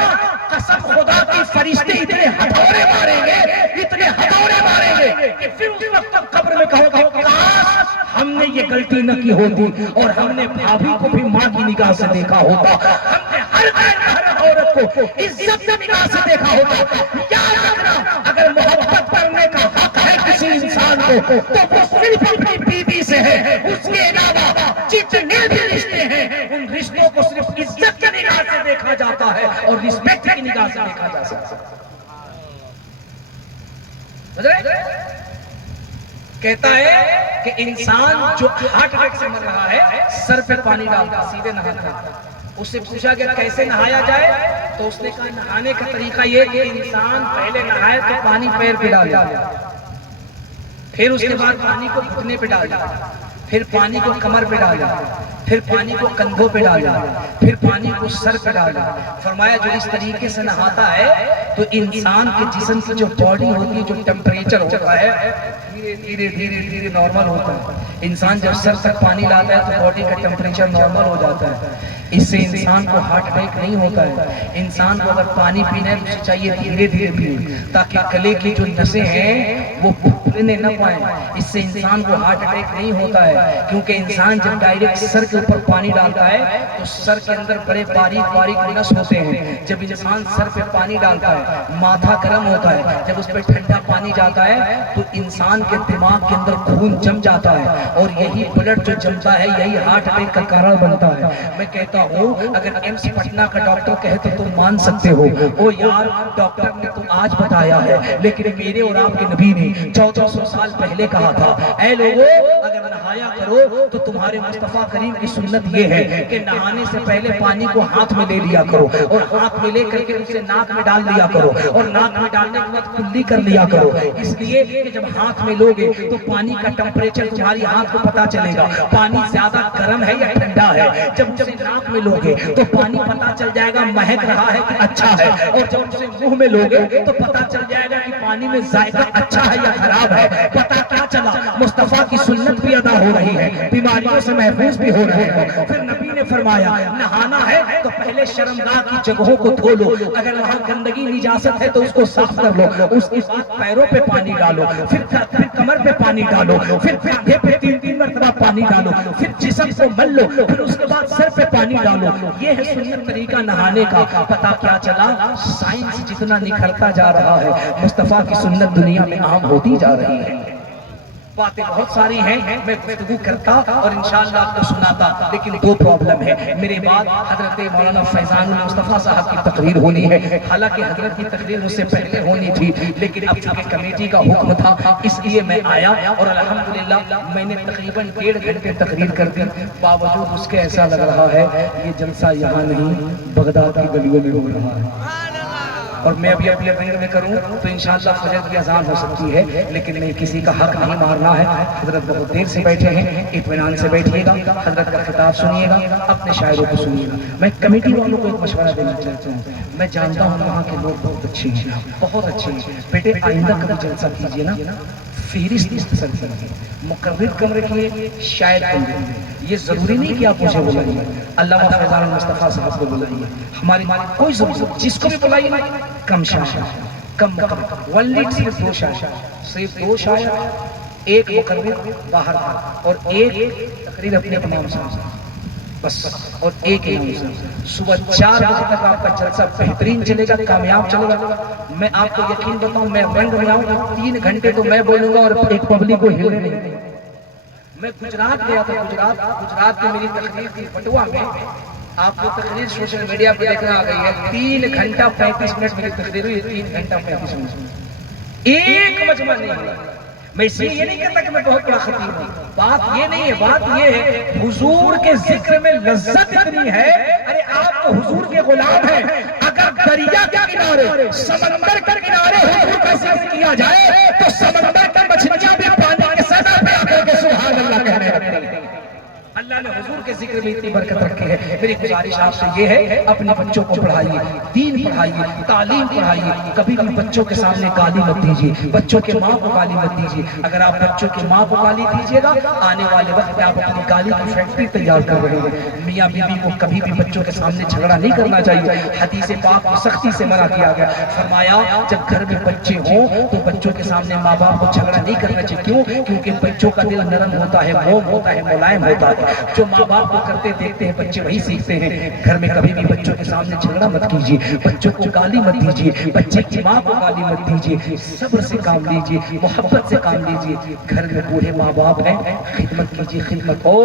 قسم خدا کی فرشتے اتنے ہتھوڑے ماریں گے، اتنے ہتھوڑے ماریں گے کہ پھر اس وقت تک قبر میں کہو گے کاش ہم نے یہ غلطی نہ کی ہوتی اور ہم نے بھابھی کو بھی ماں کی نگاہ سے دیکھا ہوتا، ہم نے ہر عورت کو عزت کی نگاہ سے دیکھا ہوتا. یاد رکھنا اگر محبت کرنے کا حق ہے کسی انسان کو تو وہ صرف اپنی بیوی نگاہ سے دیکھا جا سکتا ہے۔ کہتا ہے کہ انسان جو ہارٹ اٹیک سے مر رہا ہے سر پہ پانی ڈالتا سیدھے نہاتا، اس سے پوچھا کہ کیسے نہایا جائے، تو اس نے کہا نہانے کا طریقہ یہ کہ انسان پہلے نہائے تو پانی پیر پہ ڈالے، پھر اس کے بعد پانی کو گھٹنے پہ ڈالے، پھر پانی کو کمر پہ ڈالا، پھر پانی کو کندھوں پہ ڈالا، پھر پانی کو سر پہ ڈالا۔ فرمایا جو اس طریقے سے نہاتا ہے تو انسان کے جسم کی جو باڈی ہوتی ہے، جو ٹیمپریچر ہوتا ہے دھیرے دھیرے دھیرے نارمل ہوتا ہے۔ انسان جب سر تک پانی لاتا ہے تو باڈی کا ٹیمپریچر نارمل ہو جاتا ہے، اس سے انسان کو ہارٹ اٹیک نہیں ہوتا ہے۔ انسان کو اگر پانی پینا ہے تو اسے چاہیے دھیرے دھیرے پیے تاکہ گلے کی جو نسیں ہیں وہ پھولنے نہ پائیں، اس سے انسان کو ہارٹ اٹیک نہیں ہوتا ہے۔ کیونکہ انسان جب ڈائریکٹ سر کے اوپر پانی ڈالتا ہے تو سر کے اندر بڑے باریک باریک نس ہوتے ہیں، جب انسان سر پہ پانی ڈالتا ہے ماتھا گرم ہوتا ہے، جب اس پہ ٹھنڈا پانی جاتا ہے تو انسان کے دماغ کے اندر خون جم جاتا ہے، اور یہی بلڈ جو جمتا ہے یہی ہارٹ اٹیک کا کارن بنتا ہے۔ میں کہتا ہوں اگر ایمس پٹنہ کا ڈاکٹر کہے تو تم مان سکتے ہو، او یار ڈاکٹر نے تو آج بتایا ہے، لیکن میرے اور آپ کے نبی نے 1400 سال پہلے کہا تھا اے لوگو اگر نہایا کرو تو تمہارے مصطفیٰ کریم کی سنت یہ ہے کہ نہانے سے پہلے پانی کو ہاتھ میں لے لیا کرو، اور ہاتھ میں لے کر کے اسے ناک میں ڈال لیا کرو، اور ناک میں ڈالنے کے بعد کلی کر لیا کرو، اس لیے کہ جب ہاتھ میں لوگے تو پانی کا ٹمپریچر تمہاری ہاتھ کو پتا چلے گا پانی زیادہ گرم ہے یا ٹھنڈا ہے۔ جب اسے ناک میں لوگے تو پانی پتا چل جائے گا مہک رہا ہے کہ اچھا ہے، اور جب اسے منہ میں لوگے تو پتا چل جائے گا کہ پانی میں ذائقہ اچھا ہے یا خراب ہے۔ پتا کیا چلا مصطفیٰ کی سنت بھی ادا ہو رہی ہے، بیماریوں سے محفوظ بھی ہو رہے ہیں۔ پھر نبی نے فرمایا نہانا ہے تو پہلے شرمگاہ کی جگہوں کو دھو لو، اگر وہاں گندگی نجاست ہے تو اس کو صاف کر لو، اس کے بعد پیروں پہ پانی ڈالو، پھر کمر پہ پانی ڈالو، پھر کندھے پہ 3 مرتبہ پانی ڈالو، پھر جسم کو مل لو، پھر اس کے بعد سر پہ پانی ڈالو۔ یہ ہے سنت طریقہ نہانے کا۔ پتا کیا چلا سائنس جتنا نکھرتا جا رہا ہے مصطفیٰ کی سنت دنیا میں عام ہوتی جا رہی ہے۔ باتیں بہت ساری ہیں، میں گفتگو کرتا اور انشاءاللہ آپ کو سناتا، لیکن 2 پرابلم ہے۔ میرے بعد حضرت مولانا فیضان المصطفیٰ صاحب کی تقریر ہونی ہے، حالانکہ حضرت کی تقریر اس سے پہلے ہونی تھی، لیکن اب چونکہ کمیٹی کا حکم تھا اس لیے میں آیا، اور الحمدللہ میں نے تقریباً 1.5 گھنٹے تقریر کر دی، باوجود اس کے ایسا لگ رہا ہے یہ جلسہ یہاں نہیں بغداد کی گلیوں میں ہو رہا ہے۔ اور میں ابھی اپنی اپنی میں کروں تو انشاءاللہ فجر کی اذان ہو سکتی ہے، لیکن میں کسی کا حق نہیں مارنا ہے۔ حضرت بہت دیر سے بیٹھے ہیں، اطمینان سے بیٹھیے گا، حضرت کا خطاب سنیے گا، اپنے شاعروں کو سنیے گا۔ میں کمیٹی والوں کو ایک مشورہ دینا چاہتا ہوں، میں جانتا ہوں وہاں کے لوگ بہت اچھے ہیں، بہت اچھے ہیں، بیٹے آئندہ کبھی جلسہ کیجیے نا فہرست مختصر کیجیے، مقرر کم رکھیے، شاعر کم رکھیے۔ یہ ضروری نہیں کہ آپ مجھے بلائیے، علامہ فیضان المصطفیٰ صاحب کو بلائیے، ہماری کوئی ضرورت جس کو بھی بلائیے نا کم شاعر، کم مقرر، ون صرف 2 شاعر، صرف 2 شاعر، 1 مقرر باہر کا، اور 1 تقریر اپنے امام صاحب بس، اور 1 امام صاحب۔ صبح 4 بجے تک آپ کا جلسہ بہترین چلے گا، کامیاب چلے گا۔ میں آپ کو یقین بتاؤں میں رنگ میں آؤں 3 گھنٹے تو میں بولوں گا اور ایک پبلک کو ہلنے نہیں دیں گے۔ میں گجرات گیا تھا، گجرات میں میری تقریر تھی بٹوا میں، آپ کو تقریر سوشل میڈیا پہ دیکھنا آ گئی ہے، 3 گھنٹہ 35 منٹ میری تقریر ہوئی، 3 گھنٹہ 35 منٹ، ایک مجمع نہیں ہوا۔ میں اس لیے یہ نہیں کہتا کہ میں بہت بڑا خطیب ہوں، بات یہ نہیں ہے، بات یہ ہے حضور کے ذکر میں لذت اتنی ہے، ارے آپ تو حضور کے غلام ہیں، اگر دریا کے کنارے سمندر کے کنارے حضور کا ذکر کیا جائے تو سمندر کی مچھلیاں بھی پانی کے سطح پہ آ کر کے سبحان اللہ کہنے لگتی ہیں۔ اللہ نے حضور کے ذکر میں اتنی برکت رکھی ہے۔ میری گزارش آپ سے یہ ہے اپنے بچوں کو پڑھائیے، دین پڑھائیے، تعلیم پڑھائیے، کبھی بھی بچوں کے سامنے گالی مت دیجیے، بچوں کے ماں کو گالی مت دیجیے۔ اگر آپ بچوں کے ماں کو گالی دیجیے گا آنے والے وقت میں آپ اپنی گالی کی فیکٹری تیار کر رہے ہیں۔ میاں بیوی کو کبھی بھی بچوں کے سامنے جھگڑا نہیں کرنا چاہیے، حدیث پاک کو سختی سے منع کیا گیا، فرمایا جب گھر میں بچے ہوں تو بچوں کے سامنے ماں باپ کو جھگڑا نہیں کرنا چاہیے۔ کیوں؟ کیونکہ بچوں کا دل نرم ہوتا ہے، موم ہوتا ہے، ملائم ہوتا ہے۔ جو ماں باپ کو کرتے دیکھتے ہیں بچے وہی سیکھتے ہیں. گھر میں کبھی بھی بچوں کے سامنے جھگڑا مت کیجیے, بچوں کو گالی مت دیجیے, بچے کی ماں کو گالی مت دیجیے, صبر سے کام لیجیے, محبت سے کام لیجیے. گھر میں بوڑھے ماں باپ ہیں, خدمت کیجیے. خدمت ہو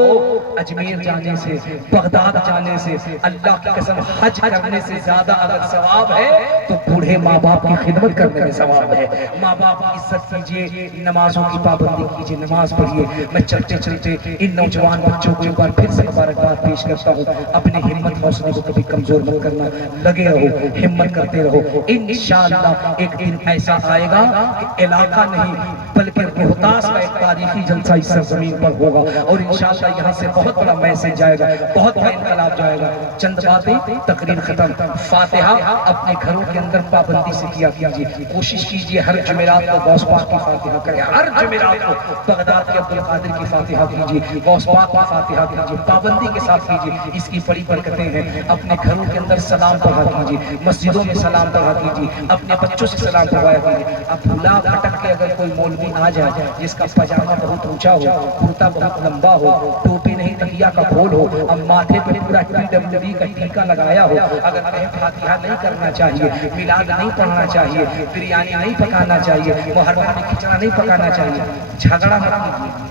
اجمیر جانے سے, بغداد جانے سے, اللہ کی قسم حج کرنے سے زیادہ اگر ثواب ہے تو بوڑھے ماں باپ کی خدمت کرنے میں ثواب ہے. ماں باپ کی عزت کیجیے, نمازوں کی پابندی کیجیے, نماز پڑھیے. میں چلتے چلتے ان نوجوان بچوں کو ایک بار پھر سے مبارکباد پیش کرتا ہوں. اپنے ہمت حوصلے کو کبھی کمزور مت کرنا, لگے رہو, ہمت کرتے رہو. انشاءاللہ ایک دن ایسا آئے گا کہ علاقہ نہیں بلکہ روہتاس کا ایک تاریخی جلسہ اس سرزمین پر ہوگا, اور انشاءاللہ یہاں سے بہت بڑا میسج جائے گا, بہت بڑا انقلاب جائے گا. چند باتیں, تقریر ختم. فاتحہ اپنے گھروں کے اندر پابندی سے کیا کیجیے. کوشش کیجیے ہر جمعرات کو غوث پاک کی فاتحہ کریں, ہر جمعرات کو بغداد کے عبدالقادر کی فاتحہ کیجیے, غوث پاک کی فاتحہ کیجیے, پابندی کے ساتھ کیجیے. اس کی بڑی برکتیں ہیں. اپنے گھروں کے اندر سلام پڑھا کیجیے, مسجدوں میں سلام پڑھا کیجیے, اپنے بچوں سے سلام پڑھایا کیجیے. اب بھولا بھٹک کے اگر کوئی مولوی آ جائے جس کا پاجامہ بہت اونچا ہو, کرتا بہت لمبا ہو, ٹوپی نہیں تکیا کا کھول ہو, اب ماتھے پہ پورا PWD کا ٹیکا لگایا ہو, اگر کہیں فاتحہ نہیں کرنا چاہیے, میلاد نہیں پڑھنا چاہیے, بریانی نہیں پکانا چاہیے, محرم میں کھچڑا نہیں پکانا چاہیے, جھگڑا مت کیجیے.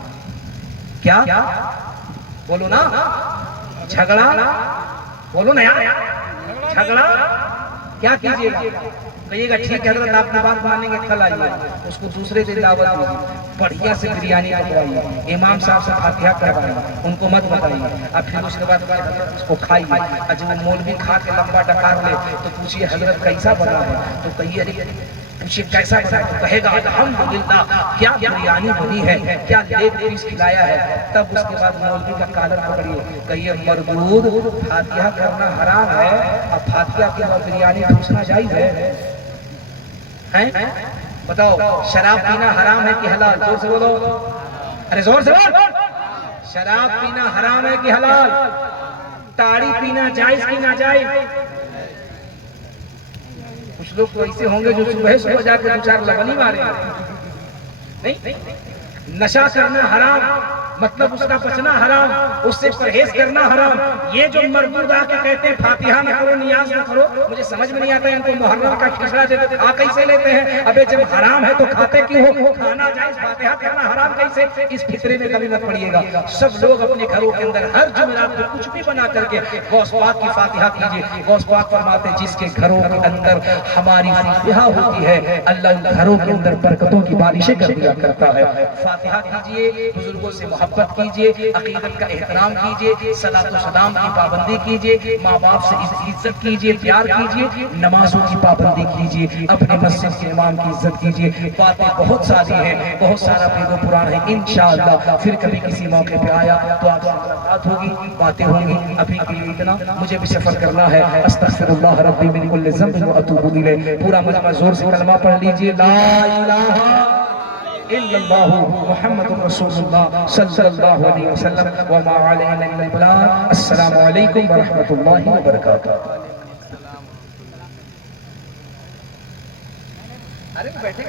کیا بولو نا, جھگڑا بولو نا یار, جھگڑا کیا کیجیے گا؟ کہیے گا ٹھیک ہے حضرت آپ کی بات مانیں گے, کل آئیے. اس کو دوسرے دن دعوت دیجیے, بڑھیا سے بریانی پکوائیے, امام صاحب سے فاتحہ کروائیے, ان کو مت بتائیے. اب پھر اس کے بعد حضرت اس کو کھائیے. جب وہ مولوی کھا کے لمبا ڈکار لے تو پوچھیے حضرت کیسا بنا ہے, تو کہیے ارے پوچھیے کیسا بنا, تو کہے گا الحمدللہ کیا بریانی بنی ہے, کیا لیگ پیس کھلایا ہے. تب اس کے بعد مولوی کا کالر پکڑیے, کہیے مردود فاتحہ کرنا حرام ہے, اب فاتحہ کے بعد بریانی ٹھوسنا جائز ہے؟ بتاؤ, شراب پینا حرام ہے کہ حلال؟ زور سے بولو, ارے زور سے بولو. شراب پینا حرام ہے کہ حلال؟ تاڑی پینا جائز کی ناجائز؟ کچھ لوگ تو ایسے ہوں گے جو صبح صبح جا کے 2-4 لبنی مارے. نہیں, نشہ کرنا حرام, مطلب اس کا بچنا حرام, اس سے پرہیز کرنا حرام. یہ جو مردود آ کے کہتے ہیں فاتحہ نہ کرو, نیاز نہ کرو, مجھے سمجھ میں نہیں آتا ہے ان کو محرم کا کھچڑا دیتے کھا کیسے لیتے ہیں؟ ابے جب حرام ہے تو کھاتے کیوں ہو؟ کھانا جائز, فاتحہ کرنا حرام کیسے؟ اس فطرے میں کبھی مت پڑیے گا. سب لوگ اپنے گھروں کے اندر ہر جمعرات کو کچھ بھی بنا کر کے غوث پاک کی فاتحہ کیجیے. غوث پاک فرماتے جس کے گھروں کے اندر ہماری فاتحہ ہوتی ہے اللہ ان گھروں کے اندر برکتوں کی بارشیں کر دیا کرتا ہے. فاتحہ کیجیے, بزرگوں سے محبت کیجیے, عقیدت کا احترام کیجیے, صلاۃ و سلام کی پابندی کیجیے, ماں باپ سے عزت کیجیے, پیار کیجیے, نمازوں کی پابندی کیجیے, اپنے مسجد کے امام کی عزت کیجیے. باتیں بہت ساری ہیں, بہت سارا پید و پران ہے. انشاءاللہ پھر کبھی کسی موقع پہ آیا تو آپ سے ملاقات ہوگی, باتیں ہوں گی. ابھی کے لیے اتنا, مجھے بھی سفر کرنا ہے. استغفر اللہ ربی من کل ذنب واتوب الیہ. پورا مجمع زور سے کلمہ پڑھ لیجیے, لا الہ الا اللہ محمد رسول اللہ صلی اللہ علیہ وسلم وما علینا الا البلاغ. السلام علیکم ورحمۃ اللہ وبرکاتہ. ارے بیٹھے